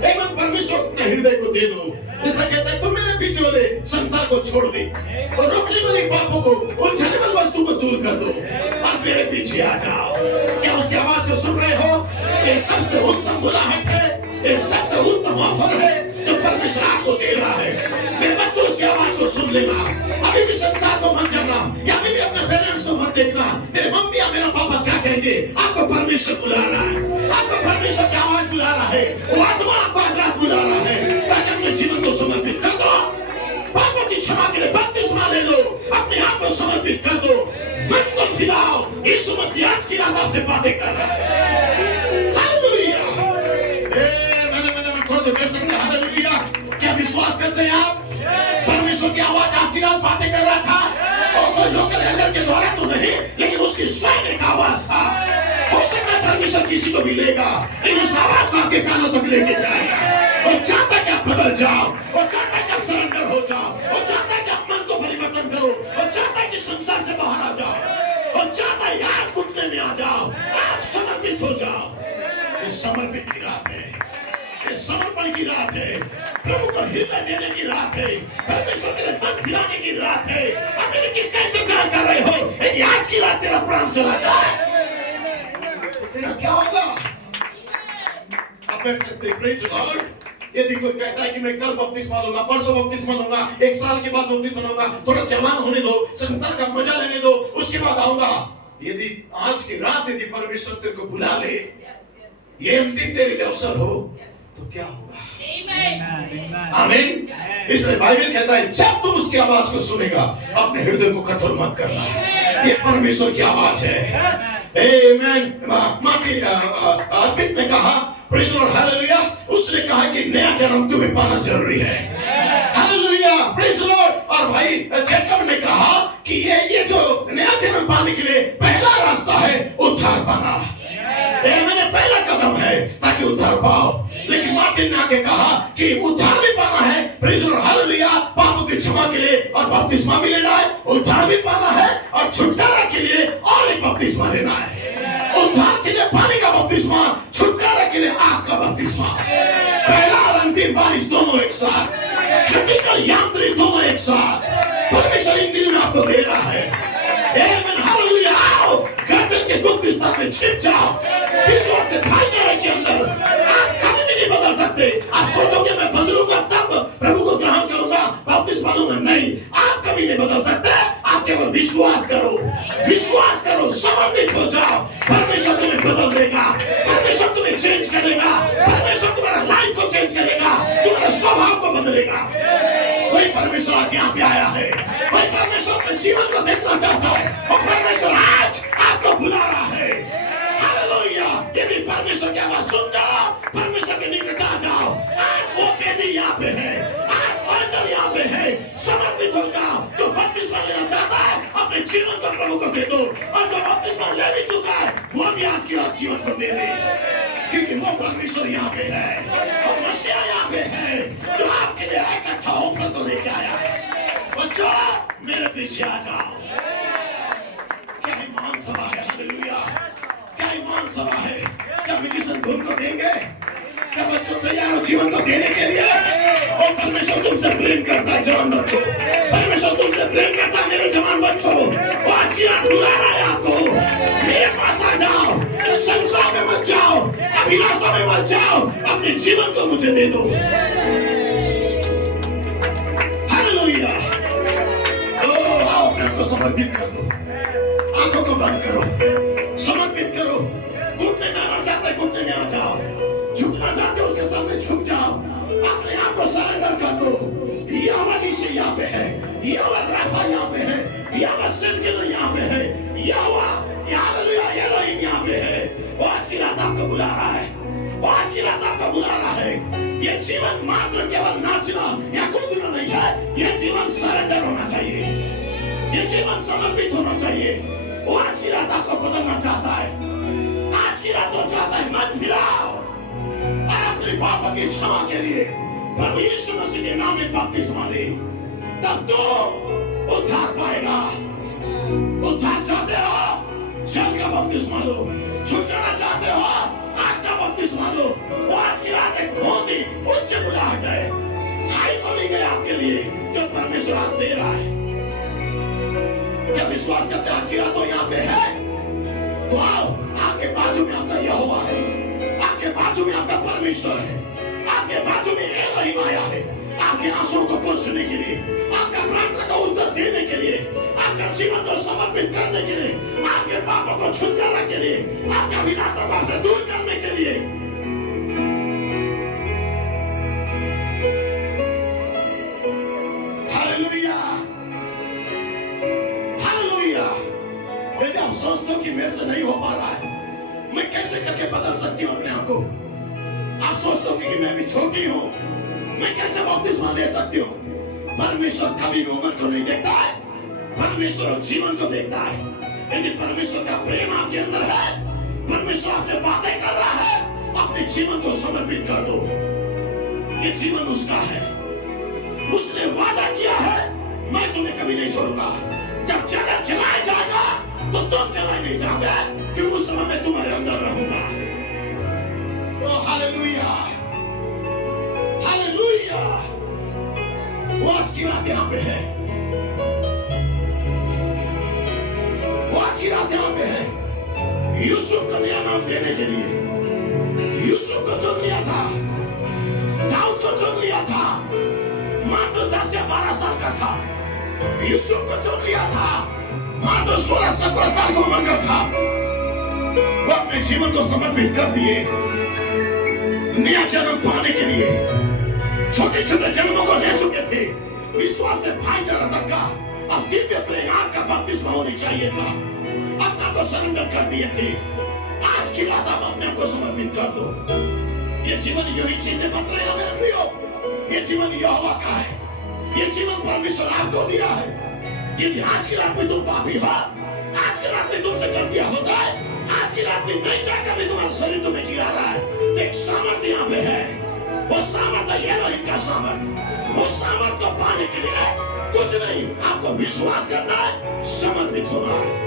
एवं परमेश्वर अपने हृदय को दे दो। जैसा कहता है तुम मेरे पीछे वाले संसार को छोड़ दे और रोकने वाले पापों को, उलझाने वाली वस्तु को दूर कर दो और मेरे पीछे आ जाओ। क्या उसकी आवाज को सुन रहे हो? ये सबसे उत्तम बुलाहट है, ये सबसे उत्तम ऑफर है जो परमेश्वर आपको दे रहा है। मेरे बच्चों, उसकी आवाज को सुन लेना। अभी भी संसार को मत जाना, या अभी भी अपने पेरेंट्स को मत देखना मेरे मम्मी या मेरा पापा क्या कहेंगे। आपको परमेश्वर बुला रहा है, आपको परमेश्वर की आवाज बुला रहा है, वो आत्मा आपको आज रात बुला रहा है ताकि अपने जीवन को समर्पित कर दो। पापों की क्षमा के लिए बपतिस्मा ले लो, अपने आप को समर्पित कर दो, मन को फिराओ। यीशु मसीह आज की रात आपसे बातें कर रहा है। हालेलुया। मैंने थोड़ी देर बैठ सकते हैं। हालेलुया। क्या विश्वास करते हैं आप? परमेश्वर की आवाज आज की रात बातें कर रहा था, और कोई लोकल एल्डर के द्वारा तो नहीं, लेकिन उसकी स्वयं एक आवाज था। हो सकता है परमेश्वर किसी को भी लेगा, लेकिन उस आवाज को आपके कानों तक लेके जाएगा। वो चाहता है कि आप बदल जाओ, वो चाहता है कि आप सरेंडर हो जाओ, वो चाहता है कि आप मन को परिवर्तन करो, वो चाहता है कि संसार से बाहर आ जाओ, वो चाहता है याद घुटने में आ जाओ, आज समर्पित हो जाओ। ये समर्पित की रात है, ये समर्पण की रात है, प्रभु को हृदय देने की रात है, परमेश्वर के लिए मन फिराने की रात है। अब मेरे किसका इंतजार कर रहे हो? यदि आज की रात तेरा प्राण चला जाए तो तेरा क्या होगा? आप बैठ सकते हैं। Praise the Lord. यदि कोई कहता है कि मैं कल बपतिस्मा लूंगा, परसों बपतिस्मा लूंगा, एक साल के बाद बपतिस्मा लूंगा, थोड़ा जवान होने दो, संसार का मजा लेने दो, उसके बाद आऊंगा। यदि आज की रात यदि परमेश्वर तेरे को बुला ले, ये अंतिम तेरे लिए अवसर हो, तो क्या होगा? आमीन। इसलिए बाइबल कहता है जब तुम उसकी आवाज को सुनेगा, अपने हृदय को कठोर मत करना। ये परमेश्वर की आवाज है। आमीन। मार्टिन अर्पित ने कहा, प्रेज़ द लॉर्ड, हालेलुया। उसने कहा कि नया जन्म तुम्हें पाना जरूरी है। हालेलुया। Praise the Lord. और भाई जैकब ने कहा कि ये जो नया जन्म पाने के लिए पहला रास्ता है उद्धार पाना। ये मैंने पहला कदम है ताकि उद्धार पाओ। लेकिन मार्टिन ने आके कहा कि उद्धार भी पाना है, प्रेज़ द लॉर्ड, हालेलुया, पापों की क्षमा के लिए और बपतिस्मा भी लेना है, उद्धार भी पाना है और छुटकारा के लिए और एक बपतिस्मा लेना है। उद्धार के लिए पानी का बपतिस्मा, छुटकारा के लिए आग का बपतिस्मा। पहला और अंतिम बारिश दोनों एक साथ, क्रिटिकल यांत्रिक दोनों एक एक साथ परमेश्वर इन दिनों में आपको दे रहा है। आमेन, हालेलुया। आओ गर्जन के गुप्त स्थान में छिप जाओ, विश्वास से भाईचारे के अंदर। आप कभी भी नहीं बदल सकते। आप सोचोगे मैं बदलूंगा तब प्रभु को ग्रहण करूंगा, बपतिस्मा लूंगा, नहीं, आप कभी नहीं बदल सकते। आप केवल विश्वास करो, विश्वास करो, समर्पित हो जाओ। परमेश्वर तुम्हें बदल देगा, परमेश्वर तुम्हें चेंज करेगा, परमेश्वर तुम्हारा लाइफ को चेंज करेगा, तुम्हारा स्वभाव को बदलेगा। वही परमेश्वर आज यहाँ पे आया है, वही परमेश्वर अपने जीवन को देखना चाहता है और परमेश्वर आज आपको बुला रहा है। हालेलुया। यदि परमेश्वर की आवाज सुनते हो, परमेश्वर के निकट आ जाओ। आज वो बेदी यहाँ पे है, आज ऑल्टर यहाँ पे है। समर्पित हो जाओ। जो बपतिस्मा लेना चाहता है अपने जीवन को प्रभु को दे दो, और जो बपतिस्मा ले भी चुका है वो भी आज के रात जीवन को दे दे, क्योंकि वो परमेश्वर यहाँ पे है और मसीहा यहाँ पे है जो आपके लिए एक अच्छा ऑफर तो लेके आया है। बच्चों मेरे पीछे आ जाओ। क्या ईमान सभा है, हालेलुया, क्या ईमान सभा है। क्या म्यूजिशियन धुन को देंगे? क्या बच्चों तैयार हो जीवन को देने के लिए? और परमेश्वर तुमसे प्रेम करता है जवान बच्चों, परमेश्वर तुमसे प्रेम करता है मेरे जवान बच्चों। वो आज की रात बुला रहा है आपको, मेरे पास आ जाओ, संसार में मत जाओ, अभिलाषा में मत जाओ, अपने जीवन को मुझे दे दो। हालेलुया। ओ आओ अपने आप को समर्पित कर दो, आंखों को बंद करो, समर्पित करो। घुटने में आना चाहते हैं, घुटने में आ जाओ, झुकना चाहते हो उसके सामने झुक जाओ, अपने आप को सरेंडर कर दो। यहोवा निसी यहाँ पे है, यहोवा राफा यहाँ पे है, यहोवा सिद्किनो यहाँ पे है, यहोवा हालेलुया एलोहिम यहाँ पे है। वो आज की रात आपको बुला रहा है, वो आज की रात आपको बुला रहा है। ये जीवन मात्र केवल नाचना या कूदना नहीं है, ये जीवन सरेंडर होना चाहिए, ये जीवन समर्पित होना चाहिए। वो आज की रात आपको बदलना चाहता है, आज की रात वो चाहता है मन फिराओ और अपने पापों की क्षमा के लिए प्रभु यीशु मसीह के नाम में बपतिस्मा ले, तब तो उद्धार पाएगा। उद्धार चाहते हो, जल का बपतिस्मा लो। छुटकारा चाहते हो, आग का बपतिस्मा लो। वो आज की रात एक बहुत ही उच्च बुलाहट है, खाई तो नहीं गए आपके लिए जो परमेश्वर आज दे रहा है। क्या विश्वास करते आज की रात वो यहाँ पे है? तो आओ, आपके बाजू में आपका यहोवा है, आपके बाजू में आपका परमेश्वर है, आपके बाजू में एलोहिम आया है, आपके आंसुओं को पोंछने के लिए, आपका प्रार्थना का उत्तर देने के लिए, आपका जीवन को समर्पित करने के लिए, आपके पापों को छुटकारा के लिए, आपका विनाश को आपसे दूर करने के लिए। Hallelujah, hallelujah. यदि आप सोचते हो कि मेरे से नहीं हो पा रहा है, मैं कैसे करके बदल सकती हूँ अपने आप को, आप सोचते हो कि मैं भी छोटी हूँ, मैं कैसे बपतिस्मा ले सकती हूँ? परमेश्वर कभी भी उम्र को नहीं देखता है, परमेश्वर जीवन को देखता है। यदि परमेश्वर का प्रेम आपके अंदर है, परमेश्वर आपसे बातें कर रहा है, अपने जीवन को समर्पित कर दो। ये जीवन उसका है, उसने वादा किया है, मैं तुम्हें कभी नहीं छोड़ूंगा। जब जगह जलाया जाएगा तो तुम जलाए नहीं जाओगे, क्योंकि उस समय मैं तुम्हारे अंदर रहूंगा। ओ हालेलुया, हालेलुया। वो आज की रात यहाँ पे है, वो आज की रात यहाँ पे है। यूसुफ को नया नाम देने के लिए यूसुफ को चुन लिया था, दाऊद को चुन लिया था, मात्र 10 या 12 साल का था। यूसुफ को चुन लिया था, मात्र 16-17 साल की उम्र का था। वो अपने जीवन को समर्पित कर दिए नया जन्म पाने के लिए। छोटे छोटे जन्मों को ले चुके थे, विश्वास से भाईचारा तक का, अब दिव्य प्रेम का बपतिस्मा होनी चाहिए था, अपने आप को सरेंडर कर दिए थे। आज की रात आप अपने आप को समर्पित कर दो। ये जीवन यही चीजें मत रहेगा मेरे प्रियो, ये जीवन यहोवा का है, ये जीवन परमेश्वर आपको दिया है। यदि आज की रात में तुम पापी हो, आज की रात में तुमसे गलतियां होता है, आज की रात में नहीं चाहकर भी तुम्हारा शरीर तुम्हें गिरा रहा है, तो एक सामर्थ्य यहाँ पे है। वो सामर्थ्य एलोहिम का सामर्थ्य, वो सामर्थ्य को पाने के लिए कुछ नहीं, आपको विश्वास करना है, समर्पित होना है।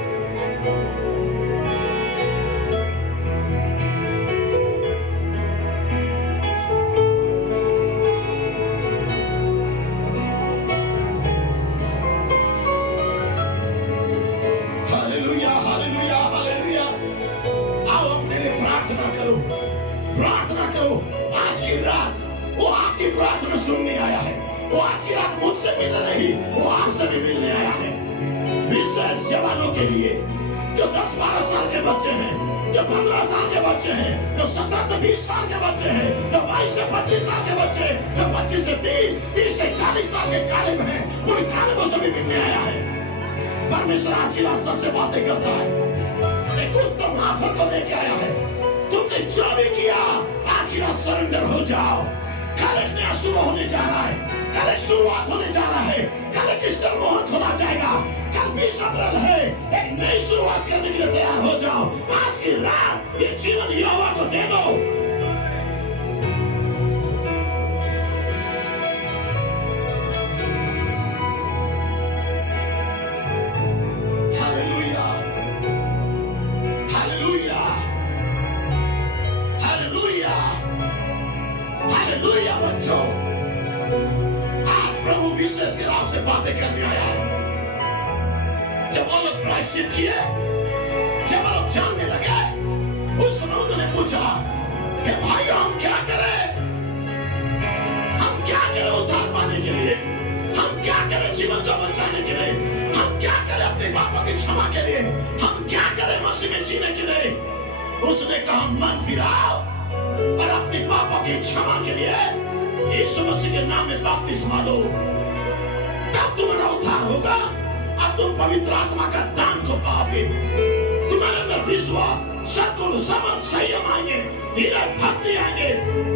भी मिलने आया है। विशेष जवानों के लिए जो 10-12 साल के बच्चे हैं, जो 15 साल के बच्चे हैं, जो 17 से 20 साल के बच्चे हैं, जो 22 से 25 साल के बच्चे हैं, जो 25 से 30 से 40 साल के कालिब हैं, उन कालिबों से भी मिलने आया है। परमेश्वर आज की रात सबसे बातें करता है, एक उत्तम ऑफर को लेके आया है। तुमने जो भी किया आज की रात सरेंडर हो जाओ। कल एक नया शुरू होने जा रहा है, कल एक शुरुआत होने जा रहा है, कल एक स्टार मोहर खोला जाएगा। कल 20 अप्रैल है, एक नई शुरुआत करने के लिए तैयार हो जाओ। आज की रात ये जीवन यहोवा को दे दो। Hallelujah, hallelujah, hallelujah, hallelujah. बच्चों, आज प्रभु विशेष के नाम से बातें करने आया है। जब वो लोग प्रायश्चित किए, जब वो लोग जानने लगे, उस समय उन्होंने पूछा कि भाइयों हम क्या करें? हम क्या करें उद्धार पाने के लिए? हम क्या करें जीवन को बचाने के लिए? हम क्या करें अपने पापों की क्षमा के लिए? हम क्या करें मसीह में जीने के लिए? उसने कहा मन फिराओ और अपने पापों की क्षमा के लिए यीशु मसीह के नाम में बपतिस्मा लो, तब तुम्हारा उद्धार होगा और तुम पवित्र आत्मा का दान को पाओगे। तुम्हारे अंदर विश्वास, सद्गुण, समझ, संयम आएंगे, धीरज, भक्ति आएंगे,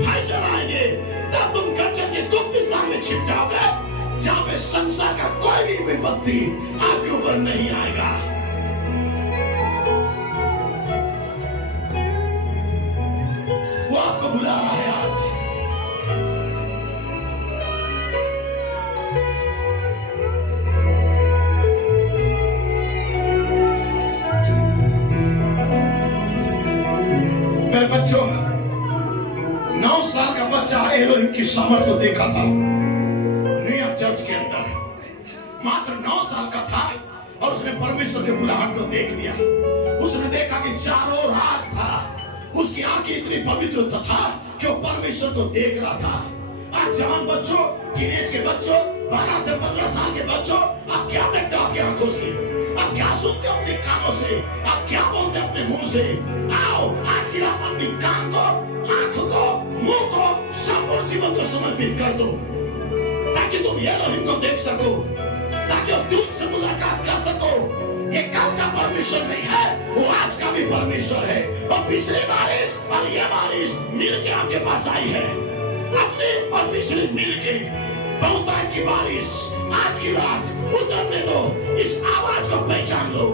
भाईचारा आएंगे। तब तुम गर्जन के गुप्त स्थान में छिप जाओगे, जहां पे संसार का कोई भी विपत्ति आपके ऊपर नहीं आएगा। वो आपको बुला रहा है आज। मेरे बच्चों, 9 साल का बच्चा एलोहिम की सामर्थ को देखा था न्यूयॉर्क चर्च के अंदर। मात्र 9 साल का था और उसने परमेश्वर के बुलाहट को देख लिया। उसने देखा कि चारों ओर आग था, उसकी आंखें इतनी पवित्र था कि वो परमेश्वर को देख रहा था। आज जवान बच्चों, टीनेज के बच्चों, 12 से 15 साल के बच्चों, आप क्या देखते हो आपकी आंखों से? आप क्या सुनते हो अपने कानों से? आप क्या बोलते हो अपने मुंह से? आओ आज की रात अपनी कान को, आंख को, मुंह को, संपूर्ण जीवन को समर्पित कर दो, ताकि तुम एलोहिम को देख सको, ताकि वो दूत से मुलाकात कर सको। ये कल का परमेश्वर नहीं है, वो आज का भी परमेश्वर है। और पिछली बारिश और ये बारिश मिलके आपके पास आई है, अपने और पिछले मिलके बहुतायत की बारिश आज की रात उतरने दो। इस आवाज को पहचान लो।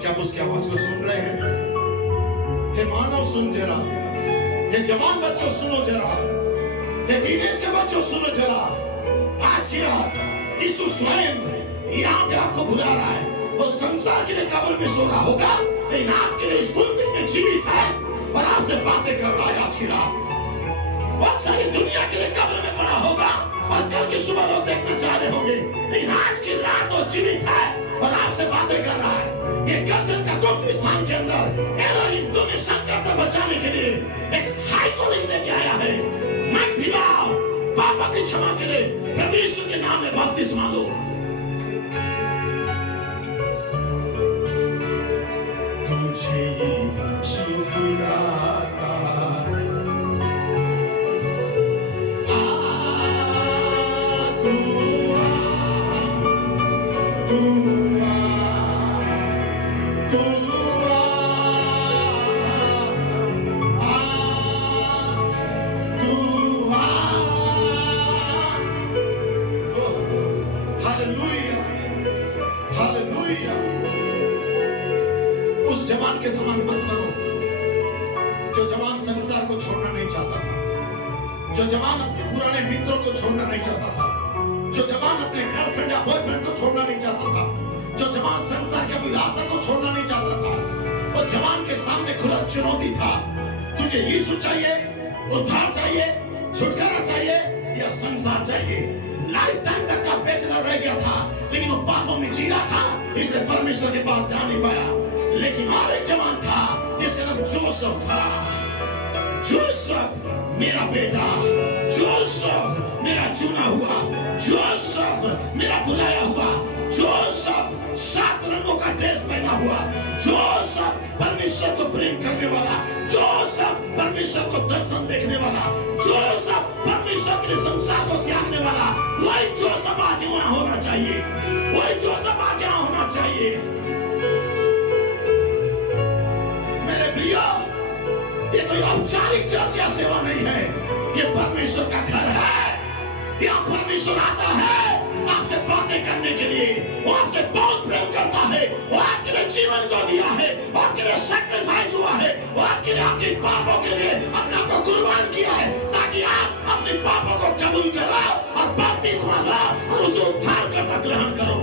क्या आप उसकी आवाज को सुन रहे हैं? हे मानव सुन जरा, हे जवान बच्चों सुनो जरा, टीनेज के बच्चों सुनो जरा, आज की रात यीशु स्वयं यहाँ पे आपको बुला रहा है। वो संसार के लिए कब्र में सो रहा होगा, लेकिन आपके लिए इस पुलपिट में जीवित है और आपसे बातें कर रहा है। आज की रात बहुत सारी दुनिया के लिए कब्र में पड़ा होगा और कल की सुबह लोग देखना चाह रहे होंगे, लेकिन आज की रात वो जीवित है और आपसे बातें कर रहा है। ये गर्जन का गुप्त स्थान के अंदर एलोहिम तुम्हें शंका से बचाने के लिए एक हाई कॉलिंग लेके आया है। मैं पिता पापा की क्षमा के लिए प्रभु यीशु के नाम में बपतिस्मा लो। तुझे यीशु बुलाता है, उस जवान के समान मत बनो जो जवान संसार को छोड़ना नहीं चाहता था, जो जवान अपने पुराने मित्रों को छोड़ना नहीं चाहता था, जो जवान अपने गर्लफ्रेंड या बॉयफ्रेंड को छोड़ना नहीं चाहता था, जो जवान संसार के अभिलाषा को छोड़ना नहीं चाहता था। और जवान के सामने खुला चुनौती था, तुझे यीशु चाहिए, उद्धार चाहिए, छुटकारा चाहिए या संसार चाहिए। लाइफ टाइम तक का बैचलर रह गया था, लेकिन वो पापों में जी रहा था, इसलिए परमेश्वर के पास जा नहीं पाया। लेकिन और एक जवान था जिसका नाम जोसेफ था। जोसेफ मेरा बेटा, जोसेफ मेरा चुना हुआ, जोसेफ मेरा बुलाया हुआ, जोसेफ 7 रंगों का ड्रेस पहना हुआ, जोसेफ परमेश्वर को प्रेम करने वाला, जोसेफ परमेश्वर को दर्शन देखने वाला, जोसेफ परमेश्वर के लिए संसार को त्यागने वाला। वही जोसेफ आज वहां होना चाहिए, वही जोसेफ आज यहाँ होना चाहिए। मेरे प्रियो, ये कोई औपचारिक चर्च या सेवा नहीं है, ये परमेश्वर का घर है। यहाँ परमेश्वर आता है आपसे बातें करने के लिए, वो आपसे बहुत प्रेम करता है, वो आपके लिए जीवन को दिया है, वो आपके लिए सैक्रिफाइस हुआ है, वो आपके लिए आपके पापों के लिए अपने आप को कुर्बान किया है, ताकि आप अपने पापों को कबूल करो और बपतिस्मा लो और उसे उद्धारकर्ता ग्रहण करो।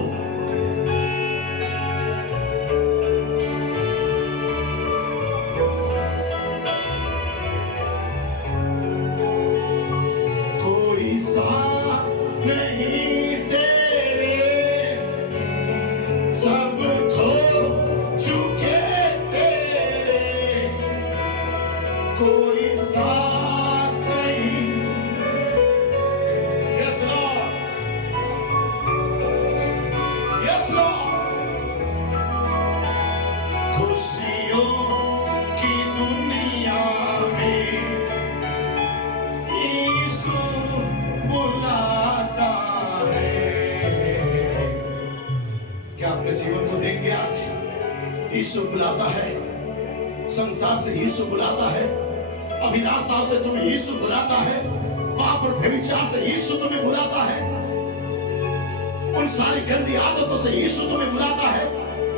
यीशु बुलाता है, संसार से यीशु बुलाता है, अभिलाषा से तुम्हें यीशु बुलाता है, पाप और व्यभिचार से यीशु तुम्हें बुलाता है, उन सारी गंदी आदतों से यीशु तुम्हें बुलाता है,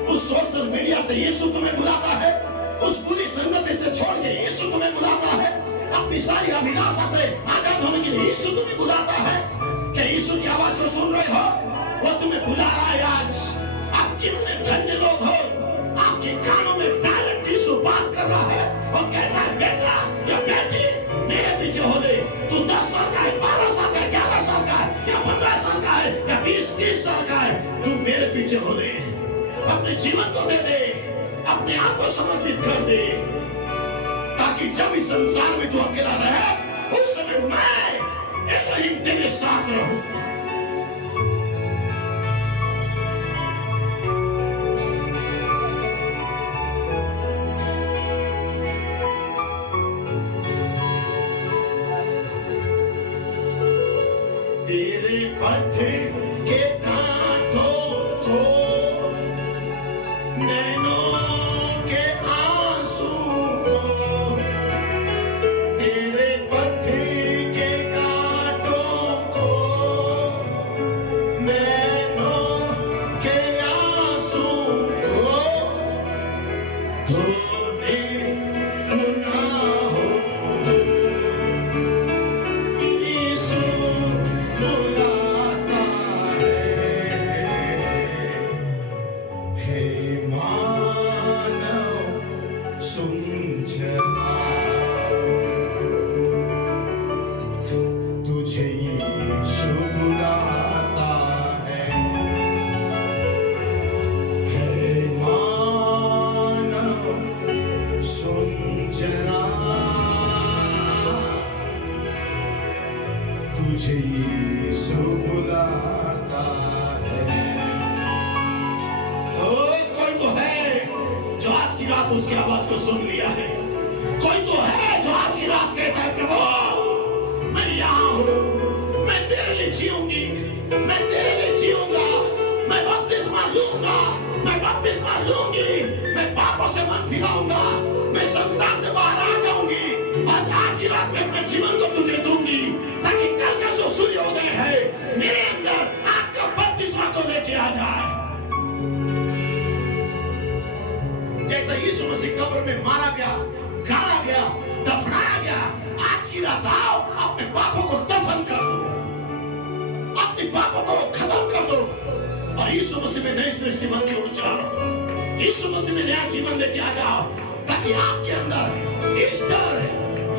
उस सोशल मीडिया से यीशु तुम्हें बुलाता है, उस बुरी संगति से छोड़ के यीशु तुम्हें बुलाता है, अपनी सारी अभिलाषा से आजाद होने के लिए यीशु तुम्हें बुलाता है। क्या यीशु की आवाज को सुन रहे हो? वो तुम्हें बुला रहा है आज। आप कितने धन्य लोग हो, आपके कानों में डायरेक्ट यीशु बात कर रहा है और कहता है बेटा या बेटी मेरे पीछे हो ले। तू 10 साल का है, 12 साल का है, 11 साल का है या 15 साल का है या 20-30 साल का है, तू मेरे पीछे हो ले। अपने जीवन को दे दे, अपने आप को समर्पित कर दे, ताकि जब इस संसार में तू अकेला रहे उस समय मैं एलोहिम तेरे साथ रहूं। तेरे पथ के कांटों को, नैनों के आंसू को, तेरे पथ के कांटों को, नैनों के आंसू को धोने गुनाहों को, तुझे यीशु बुलाता है। ओ, कोई तो है जो आज की रात उसकी आवाज को सुन लिया है। कोई तो है जो आज की रात कहता है प्रभु मैं यहाँ हूँ, मैं तेरे लिए जीऊंगी, मैं तेरे लिए जीऊंगा, मैं बपतिस्मा लूंगा, मैं बपतिस्मा लूंगी, मैं पापों से मन फिराऊंगा, मैं संसार से बाहर आ जाऊंगी और आज की रात में अपने जीवन को तुझे दूंगी ताकि कल का जो सूर्योदय है मेरे अंदर आपका बपतिस्मा को लेके आ जाए। जैसा यीशु मसीह कब्र में मारा गया, गाड़ा गया, दफनाया गया, आज की रात आओ अपने पापों को दफन कर दो, अपने पापों को खत्म कर दो और यीशु मसीह में नई सृष्टि बन के उठ जाओ। यीशु मसीह में नया जीवन लेके आ जाओ ताकि आपके अंदर ईस्टर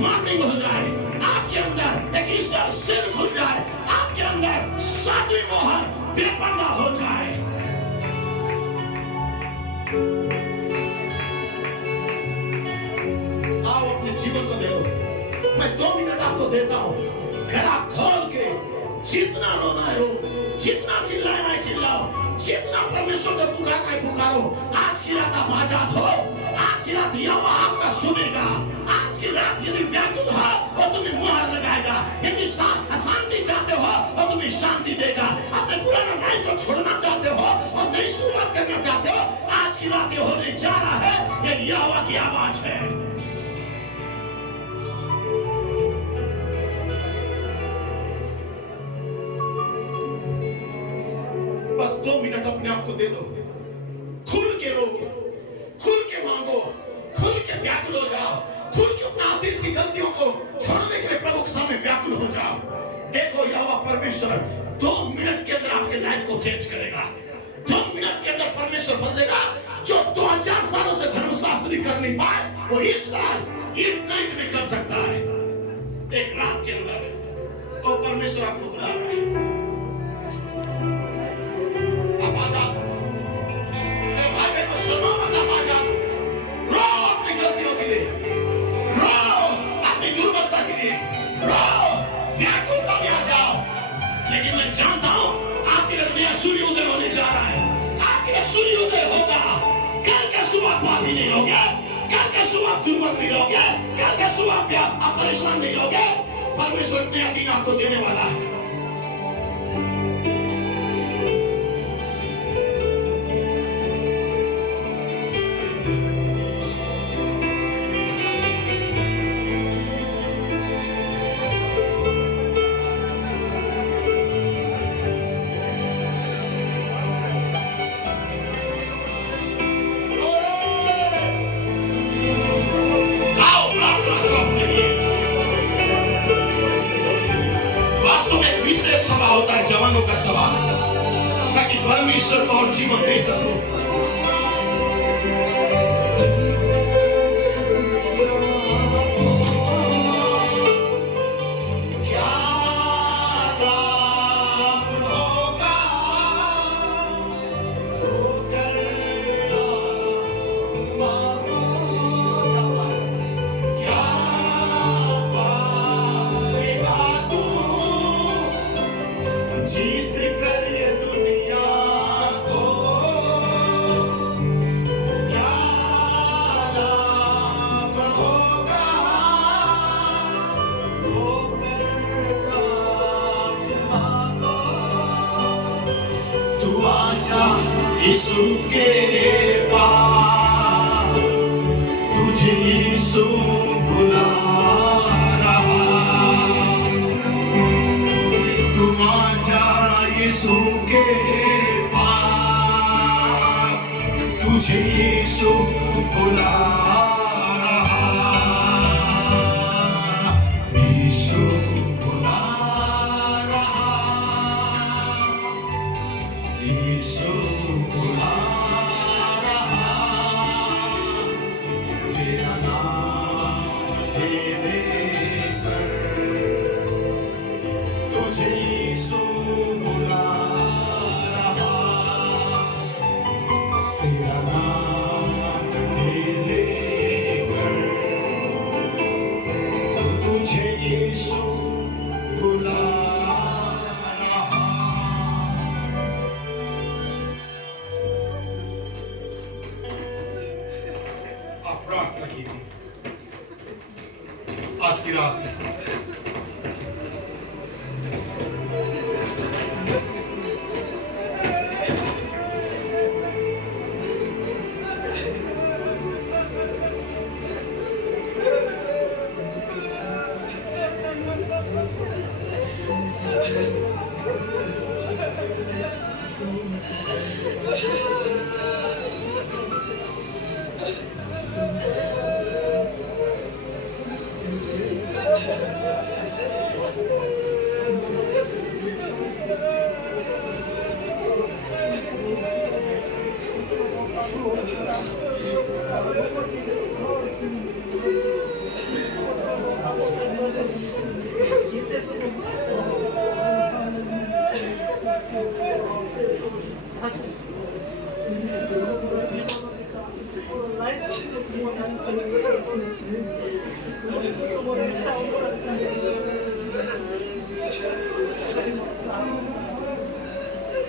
मॉर्निंग हो जाए, आपके अंदर एक ईस्टर सिर खुल जाए, आपके अंदर सातवीं मोहर बेपर्दा हो जाए। आओ अपने जीवन को दे दो। मैं 2 मिनट आपको देता हूं, फिर आप खोल के जितना रोना है रो, जितना चिल्लाना है चिल्लाओ, जितना परमेश्वर को पुकारना है पुकारो। आज की रात आप आजाद हो, आज की रात यहोवा आपका सुनेगा। आज की रात यदि व्याकुल हो और तुम्हें मुहर लगाएगा, यदि अशांति चाहते हो और तुम्हें शांति देगा, अपने पुराना लाइफ को छोड़ना चाहते हो और नई शुरुआत करना चाहते हो, आज की रात ये होने जा रहा है। ये यहोवा की आवाज है। बस 2 मिनट अपने आप को दे दो, खुल के रो, खुल के मांगो, खुल के व्याकुल हो जाओ, खुल के अपने अतीत की गलतियों को छोड़ने के लिए प्रभु के सामने व्याकुल हो जाओ। देखो यहोवा परमेश्वर 2 मिनट के अंदर आपके लाइफ को चेंज करेगा। 2 मिनट के अंदर परमेश्वर बदलेगा जो 2000 सालों से धर्मशास्त्री कर नहीं पाए वो इस साल एक नाइट में कर सकता है, एक रात के अंदर। और परमेश्वर आपको बुला रहा है, आप आजाद हो। मेरे भाई बहनों सुनो मत, आप आजाद हो। रो अपनी गलतियों के लिए, रो अपनी दुर्बलता के लिए, रो व्याकुलता में आ जाओ। लेकिन मैं जानता हूं आपके घर नया सूर्योदय होने जा रहा है, आपके घर सूर्योदय होगा। कल का सुबह पापी नहीं रहोगे, कल का सुबह दुर्बल नहीं रहोगे, कल का सुबह आप परेशान नहीं रहोगे। परमेश्वर नया दिन आपको देने वाला है। विशेष सभा होता है जवानों का सभा, ताकि परमेश्वर को और जीवन दे सको। जीत कर ये दुनिया को क्या लाभ होगा, तू आजा यीशु के पास, तुझे यीशु बुला रहा। तू आजा यीशु के पास, तुझे यीशु बुला रहा। यीशु बुला रहा, यीशु बुला रहा। तेरा नाम लेने पर तुझे यीशु बुला रहा। तेरा नाम लेने पर तुझे यीशु बुला की थी। आज की रात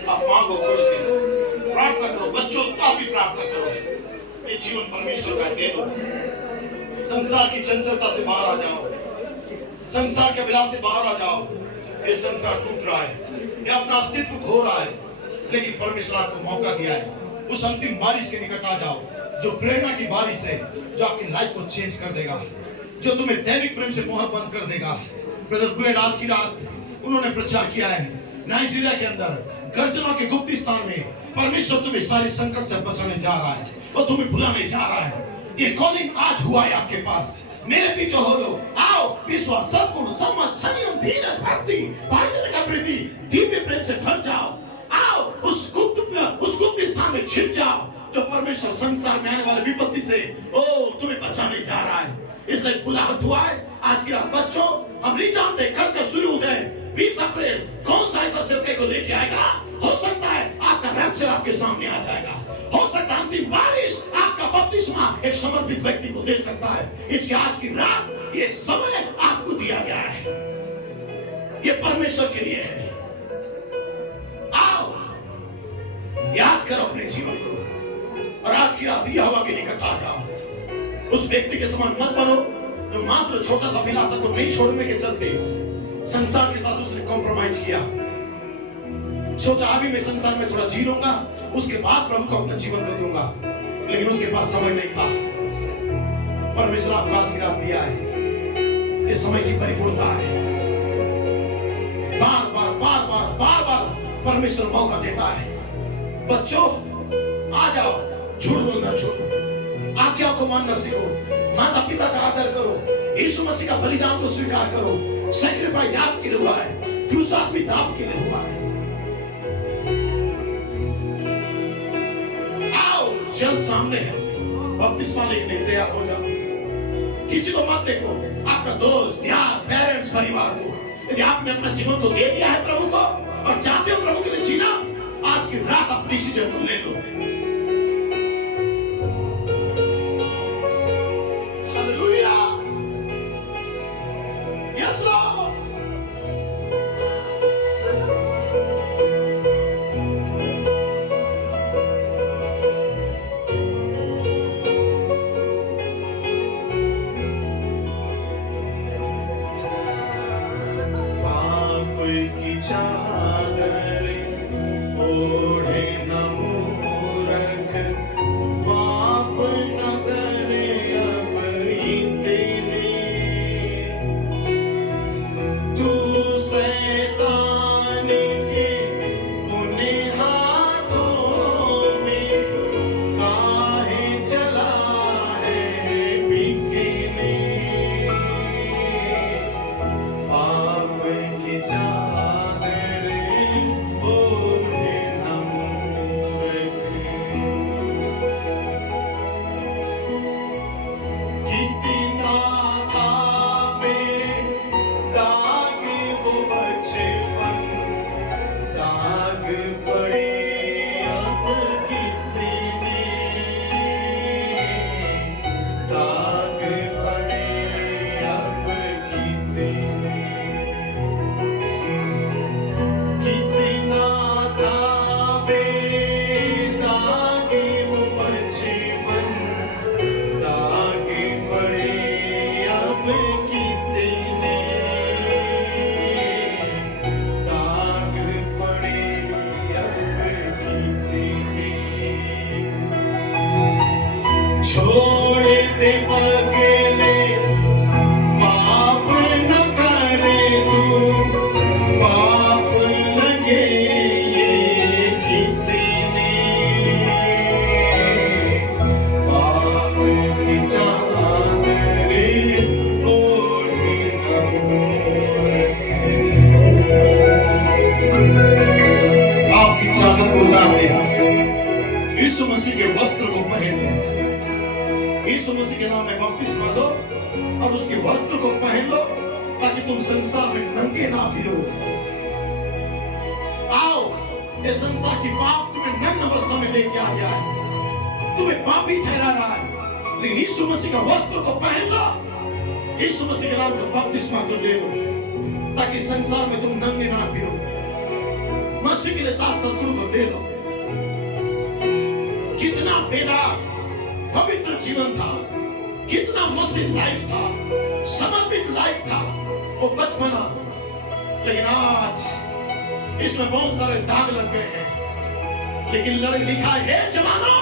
आप मांगो, खोज के प्रार्थना करो, बच्चों आप भी प्रार्थना करो। ये जीवन परमेश्वर का दे दो। संसार की चंचलता से बाहर आ जाओ, संसार के विलास से बाहर आ जाओ। ये संसार टूट रहा है, ये अपना अस्तित्व खो रहा है, लेकिन परमेश्वर आपको मौका दिया है। उस अंतिम बारिश के निकट आ जाओ, जो प्रेरणा की बारिश है, जो आपकी लाइफ को चेंज कर देगा, जो तुम्हें दैनिक प्रेम से मोहर बंद कर देगा। ब्रदर ब्रेड आज की रात उन्होंने प्रचार किया है नाइजीरिया के अंदर गर्जनों के गुप्त स्थान में। परमेश्वर तुम्हें सारे संकट से बचाने जा रहा है और तुम्हें भुलाने जा रहा है। ये कॉलिंग आज हुआ है आपके पास। मेरे पीछे हो लो, आओ, विश्वास, सद्गुण, सम्मत, संयम, धीरज, भक्ति, भाईचारे का प्रीति, दिव्य प्रेम से भर जाओ। आओ, उस गुप्त स्थान में छिप जाओ, जो परमेश्वर संसार में आने वाले विपत्ति से तुम्हें बचाने जा रहा है। इसलिए बुलाहट हुआ है आज की रात। बच्चों, हम नहीं जानते कल का सूर्योदय 20 अप्रैल कौन सा ऐसा सेवक को लेके आएगा। हो सकता है आपका रैप्चर आपके सामने आ जाएगा, हो सकता है अंतिम बारिश आपका बपतिस्मा एक समर्पित व्यक्ति को दे सकता है। इसकी आज की रात ये समय आपको दिया गया है, ये परमेश्वर के लिए है। आओ, याद करो अपने जीवन को और आज की रात यहोवा के निकट आ जाओ। उस व्यक्ति के समान मत बनो जो मात्र छोटा सा विलासा को नहीं छोड़ने के चलते संसार के साथ उसने कॉम्प्रोमाइज किया। सोचा अभी मैं संसार में थोड़ा जी लूंगा, उसके बाद प्रभु को अपना जीवन को दूंगा, लेकिन उसके पास समय नहीं था। परमेश्वर आपको आज की रात दिया है, ये समय की परिपूर्णता है। बार बार परमेश्वर मौका देता है। बच्चों आ जाओ, झूठ बोलना छोड़ो, आज्ञा को मानना सीखो, माता पिता का आदर करो, यीशु मसीह का बलिदान को स्वीकार करो। सैक्रिफाइस आपके लिए हुआ है, क्रूस आपके लिए हुआ है। आओ, जल सामने है, बपतिस्मा लेने तैयार हो जाओ। किसी को मत देखो, आपका दोस्त, यार, पेरेंट्स, परिवार को। यदि आपने अपना जीवन को दे दिया है प्रभु को और चाहते हो प्रभु के लिए जीना, आज की रात आप डिसीजन को ले लो। ते बगले पाप न करे तू, पाप लगे ये कितने, पाप की चादरे ओढ़े न रखे। पाप की चादर को उतार दे, यीशु मसीह के वस्त्र को पहन ले। यीशु मसीह के नाम में बपतिस्मा लो और उसके वस्त्र को पहन लो, ताकि तुम संसार में नंगे ना फिरो। आओ, ये संसार की पाप तुम्हें नग्न अवस्था में लेके आ गया है, तुम्हें पापी ठहरा रहा है, लेकिन यीशु मसीह का वस्त्र को पहन लो, यीशु मसीह के नाम में बपतिस्मा को ले लो, ताकि संसार में तुम नंगे ना फिरो। मसीह के साथ सदगुरु को ले लो। कितना बेदाग पवित्र जीवन था, कितना मसीह लाइफ था, समर्पित लाइफ था वो बचपना, लेकिन आज इसमें बहुत सारे दाग लग गए हैं। लेकिन लिखा है जवानों,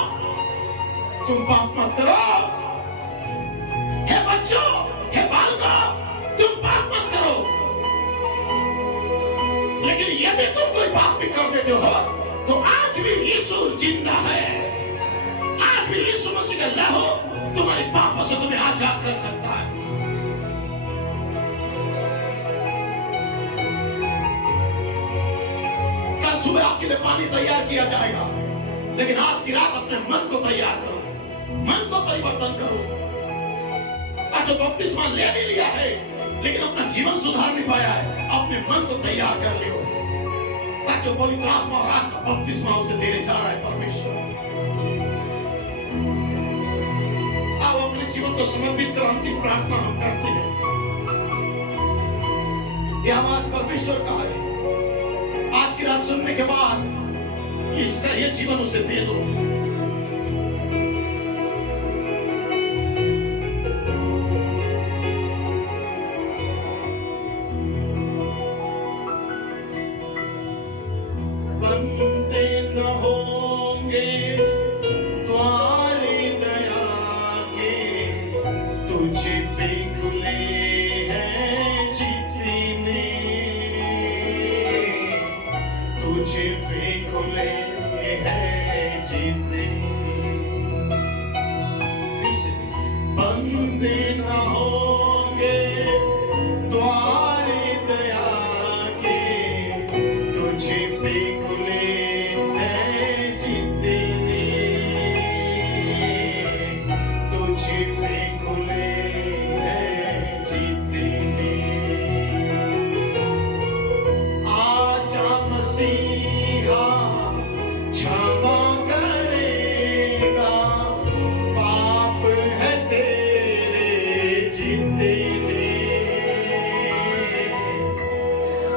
तुम पाप मत करो, हे बच्चों, हे बालकों, तुम पाप मत करो। लेकिन यदि तुम कोई पाप भी कर देते हो, तो आज भी यीशु जिंदा है। आज भी यीशु मसीह का लहू तुम्हारे पापों से तुम्हें आजाद कर सकता है। कल सुबह आपके लिए पानी तैयार किया जाएगा, लेकिन आज की रात अपने मन को तैयार करो, मन को परिवर्तन करो। आज जो बपतिस्मा ले भी लिया है, लेकिन अपना जीवन सुधार नहीं पाया है, अपने मन को तैयार कर लियो, ताकि पवित्र आत्मा और आत्मा बपतिस्मा उसे देने जा रहा है परमेश्वर। आओ अपने जीवन को समर्पित कर अंतिम प्रार्थना हम करते हैं। यह आवाज परमेश्वर का है। आज की रात सुनने के बाद इसका ये जीवन उसे दे दो। बंदे न होंगे द्वार दया के, तुझ पे खुले हैं जितने, तुझ पे खुले हैं जितने। बंदे न होंगे द्वार दया के, तुझ पे खुले हैं जितने, तुझ पे खुले हैं जितने। आजा मसीहा क्षमा करेगा, पाप है तेरे जितने,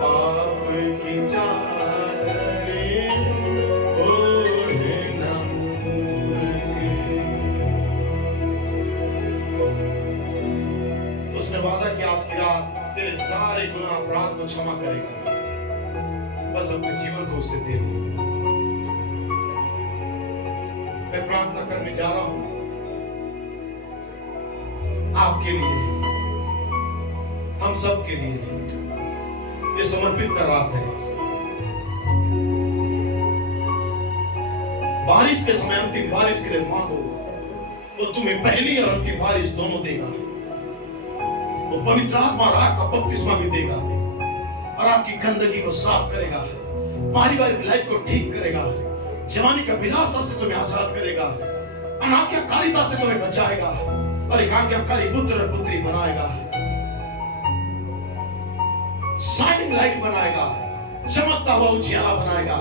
पाप की चादरें ओढ़े न रखे। उसने वादा किया आज की रात तेरे सारे गुनाह अपराध को क्षमा करेगा, बस अपने जीवन को उसे दे दे। मैं प्रार्थना करने जा रहा हूं आपके लिए, हम सब के लिए। ये समर्पित का रात है। बारिश के समय अंतिम बारिश के लिए मांगो, वो तुम्हें पहली और अंतिम बारिश दोनों देगा। वो पवित्र आत्मा और आग का बपतिस्मा भी देगा और आपकी गंदगी को साफ करेगा, पारिवारिक लाइफ को ठीक करेगा, जवानी का विलासा से तुम्हें आजाद करेगा, अनाज्ञाकारिता से तुम्हें बचाएगा और एक आज्ञाकारी पुत्र और पुत्री बनाएगा, शाइनिंग लाइट बनाएगा, चमकता हुआ उजियाला बनाएगा।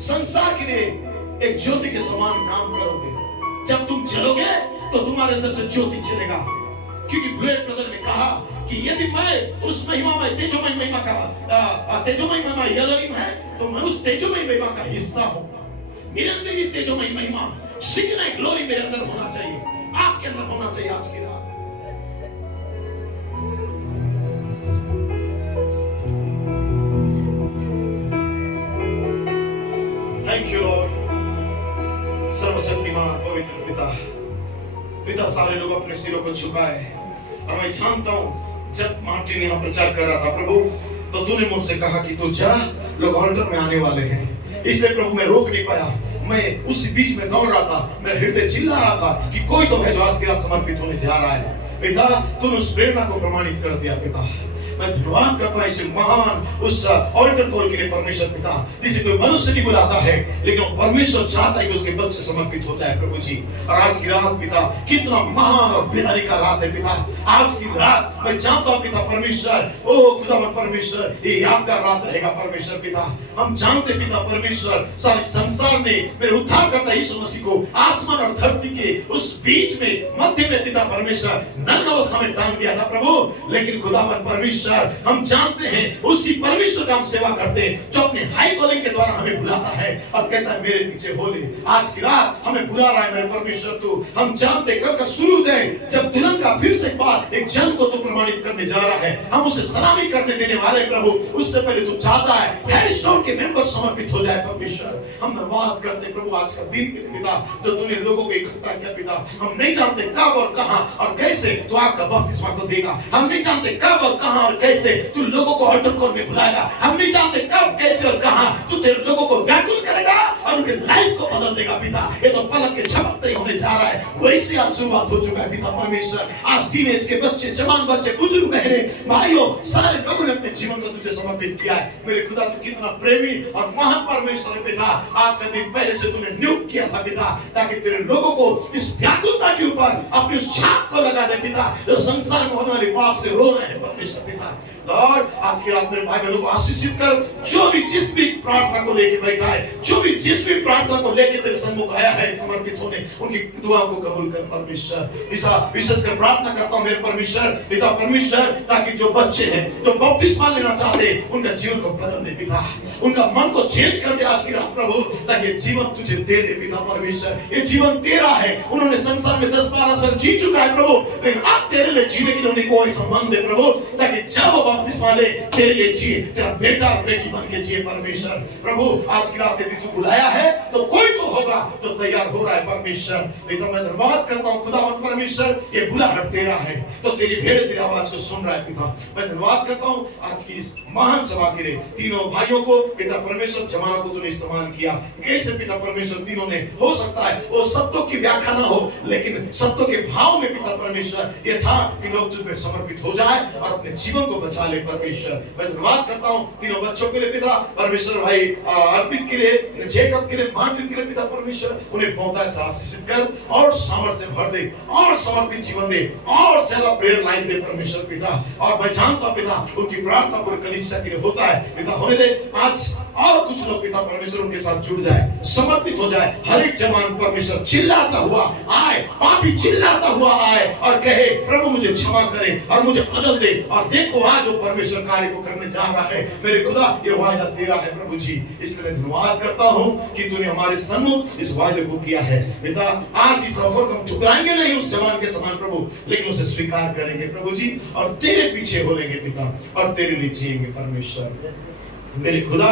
संसार के लिए एक ज्योति के समान काम करोगे। जब तुम चलोगे तो तुम्हारे अंदर से ज्योति चलेगा, क्योंकि ब्रेड ब्रदर ने कहा कि यदि मैं उस महिमा में तेजोमय महिमा का तेजोमय महिमा एलोहिम है, तो मैं उस तेजोमय महिमा का हिस्सा हूं। निरंतर की तेजोमय महिमा शिकना ग्लोरी मेरे अंदर होना चाहिए, आपके अंदर होना चाहिए। आज की रात थैंक यू लॉर्ड। सर्वशक्तिमान पवित्र पिता, पिता सारे लोग अपने सिरों को झुकाए। और मैं जानता हूँ जब मार्टिन यहाँ प्रचार कर रहा था प्रभु, तो तूने मुझसे कहा कि तू जा, लोग ऑल्टर में आने वाले हैं। इसलिए प्रभु मैं रोक नहीं पाया, मैं उसी बीच में दौड़ रहा था, मेरा हृदय चिल्ला रहा था कि कोई तो है जो आज की रात समर्पित होने जा रहा है। पिता तूने उस प्रेरणा को प्रमाणित कर दिया पिता। मैं धन्यवाद करता हूँ इस महान उस ऑल्टर कॉल के लिए परमेश्वर पिता, जिसे कोई मनुष्य नहीं बुलाता है, लेकिन परमेश्वर चाहता है कि उसके बच्चे समर्पित हो जाए प्रभु जी। और आज की रात पिता कितना महान और बेदारी का रात है पिता। आज की रात मैं जानता हूँ पिता परमेश्वर, ओ खुदावन परमेश्वर, ये यादगार रात रहेगा परमेश्वर पिता। हम जानते पिता परमेश्वर, सारे संसार ने मेरे उद्धारकर्ता यीशु मसीह को आसमान और धरती के उस बीच में मध्य में पिता परमेश्वर नग्न अवस्था में टांग दिया था प्रभु। लेकिन खुदावन परमेश्वर, हम जानते हैं उसी परमेश्वर का हम सेवा करते हैं जो अपने हाई कॉलिंग के द्वारा हमें बुलाता है और कहता है मेरे पीछे हो ले। आज की रात हमें बुला रहा है मेरे परमेश्वर तू। हम जानते कल का सूर्योदय जब दुल्हन का फिर से एक बार एक जन को तू प्रमाणित करने जा रहा है, हम उसे सलामी करने देने वाले प्रभु। उससे पहले तू चाहता है हेडस्टोन के मेंबर समर्पित हो जाए परमेश्वर। हम धन्यवाद करते प्रभु आज का दिन के लिए पिता, जो तूने लोगों को इकट्ठा किया पिता। हम नहीं जानते कब और कहां और कैसे तू आपका बपतिस्मा को देगा। हम नहीं जानते कब और कहां और कैसे तू लोगों को ऑल्टर कॉल में बुलाएगा। हम नहीं जानते कब कैसे और कहां तू तेरे लोगों को व्याकुल करेगा और उनके लाइफ को बदल देगा पिता। ये तो पलक के झपकते ही होने जा रहा है, वैसे आज शुरुआत हो चुका है पिता परमेश्वर। आज टीनेज के बच्चे, जवान बच्चे, बुजुर्ग बहने, भाइयों, सारे लोगों ने अपने जीवन को तुझे समर्पित किया है। मेरे खुदा तू कितना प्रेमी और महान परमेश्वर है पिता। आज का दिन पहले से तूने नियुक्त किया था पिता, ताकि तेरे लोगों को इस व्याकुलता के ऊपर अपनी उस छाप को लगा दे पिता, जो संसार में होने वाले पाप से रो रहे हैं परमेश्वर पिता। लॉर्ड आज की रात मेरे भाई बहनों को आशीषित कर, जो भी जिस भी प्रार्थना को लेके बैठा है, जो भी जिस भी प्रार्थना को लेके तेरे सम्मुख आया है समर्पित होने, उनकी दुआ को कबूल कर परमेश्वर। ऐसा विशेष कर प्रार्थना करता हूं मेरे परमेश्वर पिता परमेश्वर, ताकि जो बच्चे हैं जो बपतिस्मा लेना चाहते हैं उनका जीवन को बदल दे पिता, उनका मन को चेंज कर दे आज की रात प्रभु, ताकि जीवन तुझे दे दे पिता परमेश्वर। ये जीवन तेरा है, उन्होंने संसार में 10-12 साल जी चुका है प्रभु, लेकिन अब तेरे लिए जीने के लिए उन्हें कोई संबंध है प्रभु, ताकि जब बपतिस्मा ले तेरे लिए जिए, तेरा बेटा और बेटी बन के जिए परमेश्वर। प्रभु आज की रात यदि तू बुलाया है तो कोई तो होगा जो तैयार हो रहा है परमेश्वर। तो मैं धन्यवाद करता हूं खुदावंद परमेश्वर, ये बुलाहट तेरा है तो तेरी भेड़ तेरी आवाज को सुन रहा है पिता। मैं धन्यवाद करता हूं आज की इस महान सभा के लिए, तीनों भाइयों को पिता परमेश्वर, जवानों को तूने इस्तेमाल किया। कैसे पिता परमेश्वर तीनों ने, हो सकता है वो शब्दों की व्याख्या ना हो, लेकिन शब्दों के भाव में पिता परमेश्वर ये था कि लोग तुझ पे समर्पित हो जाए और अपने जीवन को बचा ले परमेश्वर। मैं धन्यवाद करता हूं तीनों बच्चों के लिए पिता परमेश्वर, भाई अर्पित के लिए, जेकब के लिए, मार्टिन के लिए पिता परमेश्वर, उन्हें बहुतायत से आशीषित कर और सामर्थ्य से भर दे और समर्पित जीवन दे और ज्यादा प्रेरणा लाइफ दे परमेश्वर पिता। और मैं जानता हूं पिता उनकी प्रार्थना पूरे कलीसिया के लिए होता है पिता, होने दे आज और कुछ लोग पिता परमेश्वर उनके साथ जुड़ जाए, समर्पित हो जाए। हर एक जवान परमेश्वर चिल्लाता हुआ आए, पापी चिल्लाता हुआ आए और कहे प्रभु मुझे क्षमा करे और मुझे बदल दे। और देखो आज वो परमेश्वर कार्य को करने जा रहा है मेरे खुदा, ये वायदा तेरा है प्रभु जी। इसलिए मैं धन्यवाद करता हूं कि तूने हमारे सम्मुख इस वायदे को किया है पिता। आज इस सफर को हम ठुकराएंगे नहीं उस जवान के समान प्रभु, लेकिन उसे स्वीकार करेंगे प्रभु जी और तेरे पीछे हो लेंगे पिता और तेरे लिए जिएंगे परमेश्वर। मेरे खुदा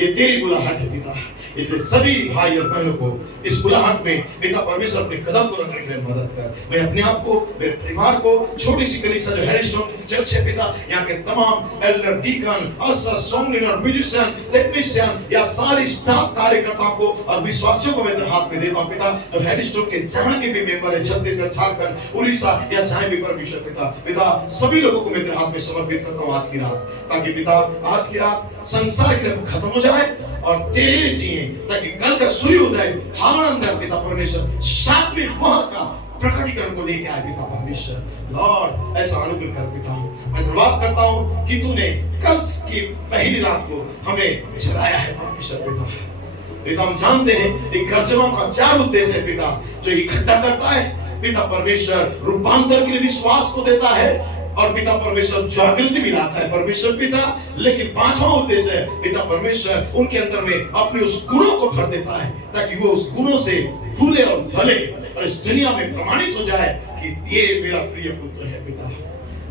ये तेरी बुलाहट है पिता, इसलिए सभी भाई और बहनों को इस बुलाहट में पिता परमेश्वर अपने कदम को रखने के लिए मदद कर। मैं अपने आप को, मेरे परिवार को, छोटी सी कलीसिया जो हेडस्टोन चर्च है पिता, यहाँ के तमाम एल्डर, डीकन, असर, सॉन्ग लीडर, म्यूजिशियन, टेक्नीशियन या सारे स्टाफ कार्यकर्ताओं को और विश्वासियों को मैं तेरे हाथ में देता हूँ पिता। जो हेडस्टोन के जहाँ के भी मेंबर है, छत्तीसगढ़, झारखंड, उड़ीसा या जहाँ भी परमेश्वर पिता सभी लोगों को मैं तेरे हाथ में समर्पित करता हूँ आज की रात, ताकि पिता आज की रात संसार के लिए खत्म हो जाए और तेरे लिए जिए, ताकि कल का सूर्योदय हमारे अंदर पिता परमेश्वर सातवीं मोहर का प्रकटीकरण को लेके आए पिता परमेश्वर। लॉर्ड ऐसा अनुग्रह कर पिता। मैं धन्यवाद करता हूँ कि तूने कल की पहली रात को हमें जलाया है परमेश्वर पिता। हम जानते हैं एक गर्जनों का 4 उद्देश्य है पिता, जो इकट्ठा करता है पिता परमेश्वर, रूपांतर के लिए विश्वास को देता है और पिता परमेश्वर जागृति भी लाता है परमेश्वर पिता। लेकिन 5वां उद्देश्य है पिता परमेश्वर उनके अंदर में अपने उस गुणों को भर देता है, ताकि वो उस गुणों से फूले और फले और इस दुनिया में प्रमाणित हो जाए कि ये मेरा प्रिय पुत्र है पिता।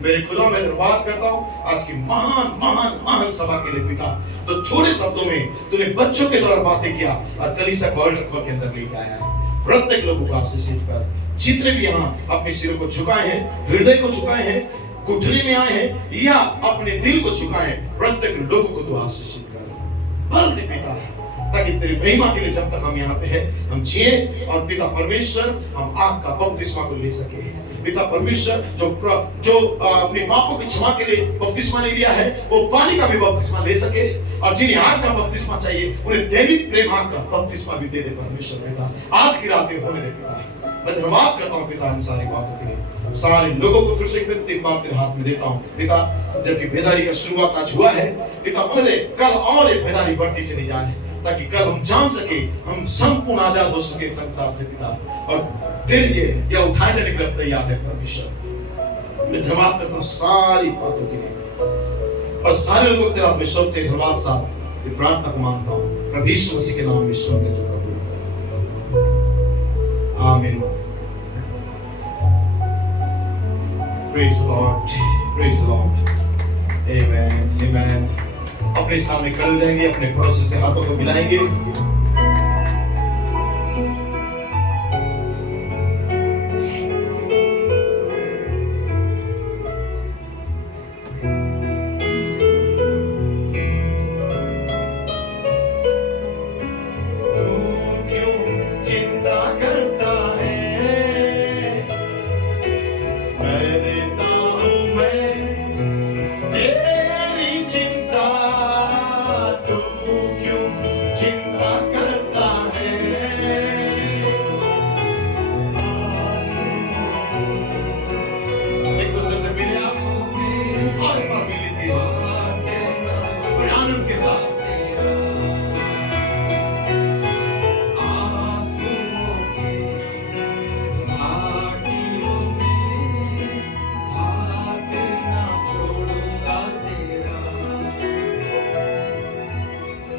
मेरे खुदा मैं धन्यवाद करता हूँ आज की महान महान महान सभा के लिए पिता। तो थोड़े शब्दों में तूने बच्चों के द्वारा बातें किया और कलीसिया को ऑल्टर कॉल के अंदर लेके आया। प्रत्येक लोगों को आशीषित कर। जितने भी यहाँ अपने सिरों को झुकाए हैं, हृदय को झुकाए हैं, कुठरी में आए हैं या अपने दिल को झुकाए हैं, प्रत्येक लोगों को तो आशीषित कर। बल दे पिता, ताकि तेरी महिमा के लिए जब तक हम यहाँ पे हैं हम जिए, और पिता परमेश्वर हम आग का बपतिस्मा को ले सके। पिता परमेश्वर जो अपने पापों की क्षमा के लिए बपतिस्मा नहीं लिया है, वो पानी का भी बपतिस्मा ले सके, और जिन्हें आग का बपतिस्मा चाहिए उन्हें दैविक प्रेम आग का बपतिस्मा भी दे दे परमेश्वर। पिता आज की रात होने दे पिता, मैं धन्यवाद करता हूँ पिता इन सारी बातों के लिए। सारे लोगों को फिर से एक बार तेरे हाथ में देता हूँ पिता, जबकि बेदारी का शुरुआत आज हुआ है पिता, होने दे कल और एक बेदारी बढ़ती चली जाए, ताकि कल हम जान सके, हम संपूर्ण आजाद हो सके संसार से पिता, और तेरे लिए या उठाए जाने के लिए तैयार है परमेश्वर। मैं धन्यवाद करता हूँ सारी बातों के लिए, और सारे लोगों को तेरा अपने शब्द के धन्यवाद साथ ये प्रार्थना को मानता हूँ प्रभु यीशु मसीह के नाम में ईश्वर के दुआ कबूल। आमीन। Praise the Lord, praise the Lord, Amen, Amen। अपने स्थान में खड़े हो जाएंगे, अपने पड़ोसी से हाथों को मिलाएंगे। तू क्यों चिंता करता है, करता हूँ मैं तेरी चिंता। तू क्यों चिंता करता है, एक दूसरे से मिले आप, और एक बार मिल लीजिए बड़े आनंद के साथ।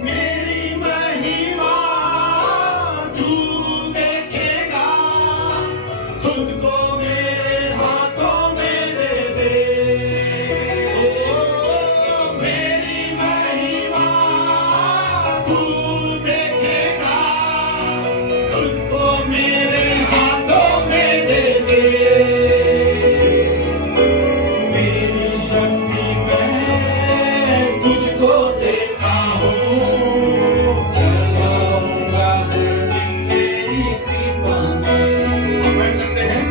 मेरी महिमा तू देखेगा, खुद को मेरे हाथों में दे दे। ओ मेरी महिमा तू देखेगा, खुद को मेरे हाथों में दे दे। मेरी शक्ति मैं तुझको देता हूँ, चलाऊंगा हर दिन तेरी कृपा से। हम बैठ सकते हैं।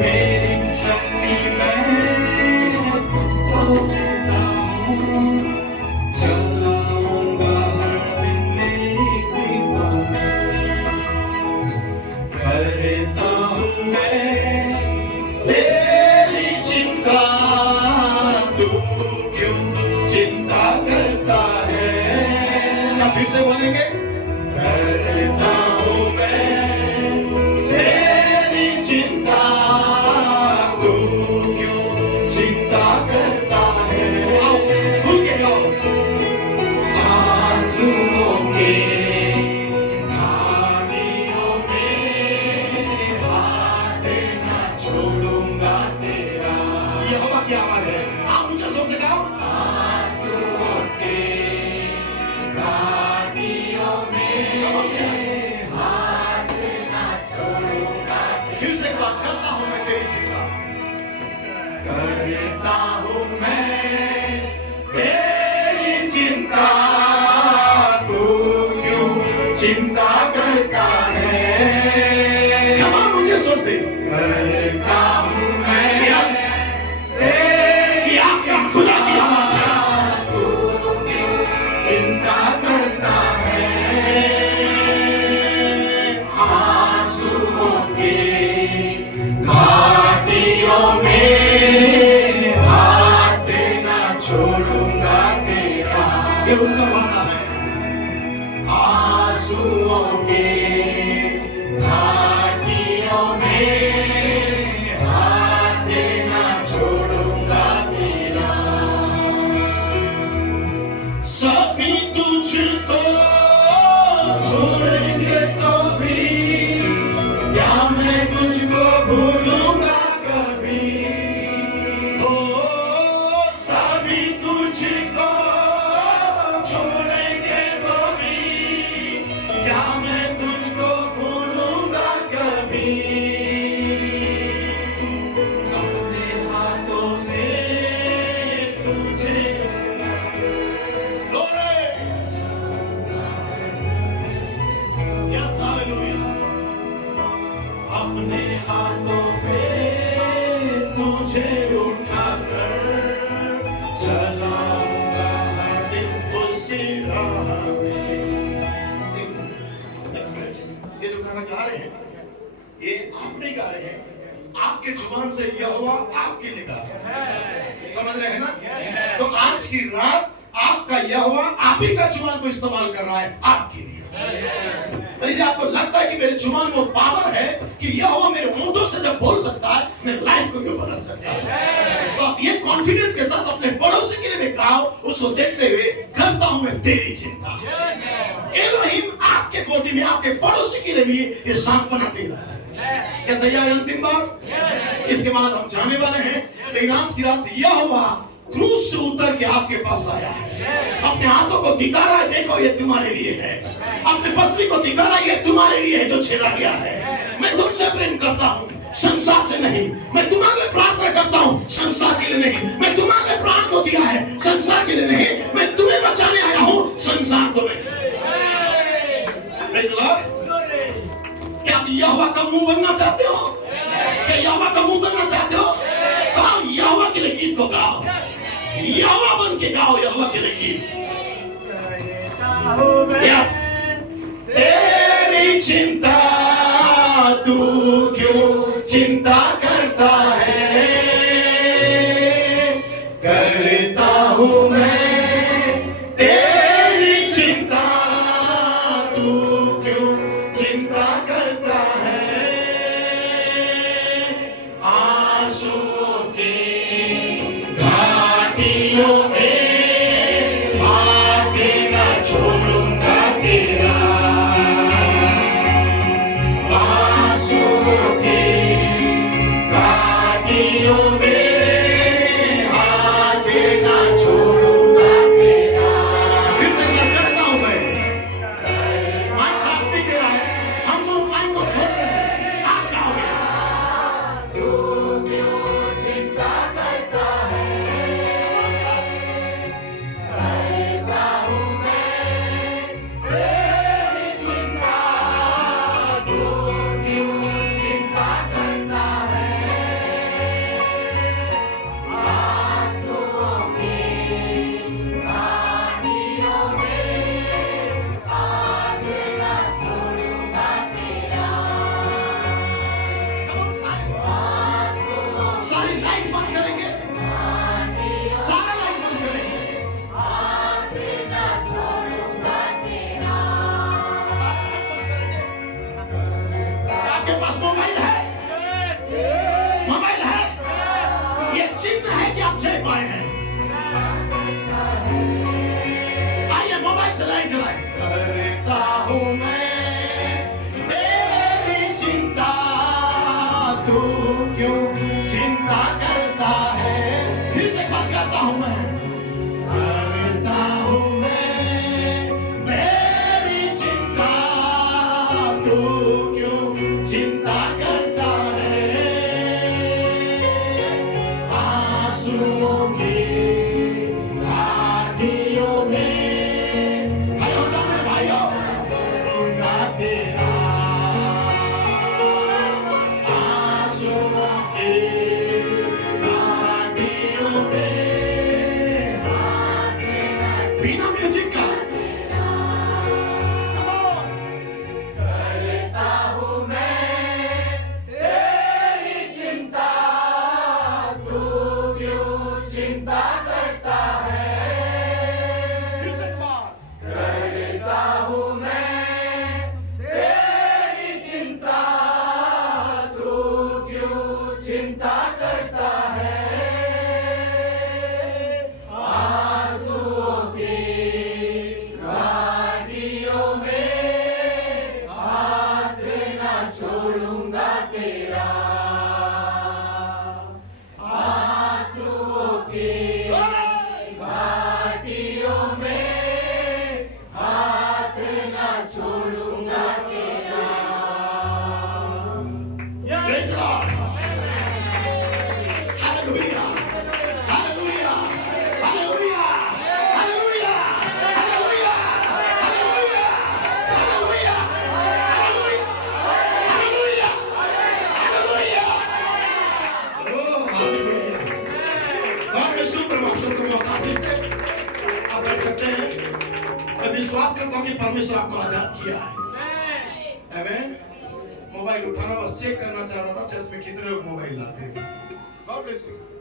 मेरी शक्ति मैं तुझको देता हूँ, चलाऊंगा हर दिन तेरी कृपा से। करता हूँ मैं तेरी चिंता, तू क्यों चिंता करता है। क्या फिर से बोलेंगे, करता हूँ मैं तेरी चिंता, तू क्यों चिंता करता है। आओ खुल के गाओ। आंसुओं के धारियों में हाथ ना छोड़ूंगा तेरा। ये हवा की आवाज है, आप मुझे जोर से गाओ। आंसुओं के घाटियों में हाथ ना छोड़ूंगा। फिर से एक बार, करता हूँ मैं तेरी चिंता, करता हूँ मैं तेरी चिंता, तू क्यों चिंता करता है। खमा मुझे जोर से, करता हूँ मैं। यस, ये आपका खुदा की आवाज है। तू क्यों चिंता करता है। आंसुओं के घाटियों में हाथ ना छोड़ूंगा तेरा। ये उसका वादा है। आंसुओं के घाटियों में हाथ ना छोड़ूंगा तेरा। सभी तुझको छोड़ेंगे तो भी, क्या मैं तुझको भूलूंगा कभी। हो सभी तुझको छोड़ेंगे तो भी, क्या मैं तुझको भूलूंगा ये जो गाना गा रहे हैं, ये आप नहीं गा रहे हैं, आपके जुबान से यहोवा आपके लिए गा रहा है। समझ रहे हैं ना? तो आज की रात आपका यहोवा आप ही का जुबान को इस्तेमाल कर रहा है आपके लिए। यदि आपको लगता है कि मेरे जुबान में वो पावर है कि यहोवा मेरे होंठों से जब बोल सकता है, मेरे लाइफ को क्यों बदल सकता है? तो आप ये कॉन्फिडेंस के साथ अपने पड़ोसी के लिए भी गाओ, उसको देखते हुए करता हूं मैं तेरी चिंता। एलोहिम आपके बॉडी में आपके पड़ोसी के लिए भी ये सांत्वना दे रहा है। क्या तैयार है? अंतिम बार, इसके बाद हम जाने वाले हैं। लेकिन आज की रात यहोवा क्रूस से उतर के आपके पास आया है, अपने हाथों को दिखा रहा है, देखो ये तुम्हारे लिए है। अपने पसली को दिखा रहा है, ये तुम्हारे लिए है जो छेड़ा गया है। मैं तुमसे प्रेम करता हूँ, संसार से नहीं। मैं तुम्हारे लिए प्रार्थना करता हूँ, संसार के लिए नहीं। मैं तुम्हारे लिए प्राण को दिया है, संसार के लिए नहीं। मैं तुम्हें बचाने आया हूँ, संसार को नहीं। Praise the Lord। क्या आप यहोवा का मुंह बनना चाहते हो? क्या यहोवा का मुंह बनना चाहते हो? गाओ, यहोवा के लिए गीत को गाओ, यहोवा बन के गाओ, यहोवा के लिए गीत। यस, तेरी चिंता तू क्यों चिंता करता है? करता हूँ मैं तेरी चिंता, तू क्यों चिंता करता है? आंसुओं के घाटियों में हाथ न छोड़ूंगा तेरा। आंसुओं के घाटियों में हाथ न छोड़ूंगा तेरा। फिर से मैं करता हूं मैं। माइक साथ नहीं दे रहा है, हम दोनों माइक को छोड़ रहे हैं। आप गाओगे। तू क्यों चिंता करता है? करता हूं मैं तेरी चिंता, तू क्यों चिंता करता है? आंसुओं के घाटियों में हाथ न छोड़ूंगा तेरा। सारी लाइट बंद करेंगे, सारा लाइट बंद करेंगे। हाथ न छोड़ूंगा तेरा। सारा लाइट बंद करेंगे। आपके पास मोबाइल है? मोबाइल है? ये चिन्ह है कि आप झेल पाए हैं। आइए मोबाइल चलाए चलाए। करता हूँ मैं तेरी चिंता, तू क्यों चिंता करता है? फिर से एक बार करता हूँ मैं। करता हूँ मैं तेरी चिंता, तू क्यों चिंता करता है? आंसुओं की घाटियों में खड़े हो जाओ मेरे भाइयों, छोड़ूंगा तेरा। आंसुओं की घाटियों में बिना म्यूजिक का करता हूँ मैं तेरी चिंता, तू क्यों चिंता करता है? फिर से एक बार। करता हूँ मैं तेरी चिंता, तू क्यों चिंता करता है? आंसुओं की घाटियों में हाथ न छोड़ूंगा तेरा। आंसुओं की घाटियों में हाथ न छोड़ूंगा तेरा। Praise the Lord. Hallelujah. Hallelujah. Hallelujah. Hallelujah. Hallelujah. Hallelujah. Hallelujah. Hallelujah. Hallelujah. Oh, hallelujah. God bless you. परम आप सबको बहुत आशीष दे। आप कर सकते हैं। विश्वास करता हूं कि परमेश्वर आपको आजाद किया है। आमीन। मोबाइल उठाना बस चेक करना चाह रहा था चर्च में कितने लोग मोबाइल लाते हैं। God bless you.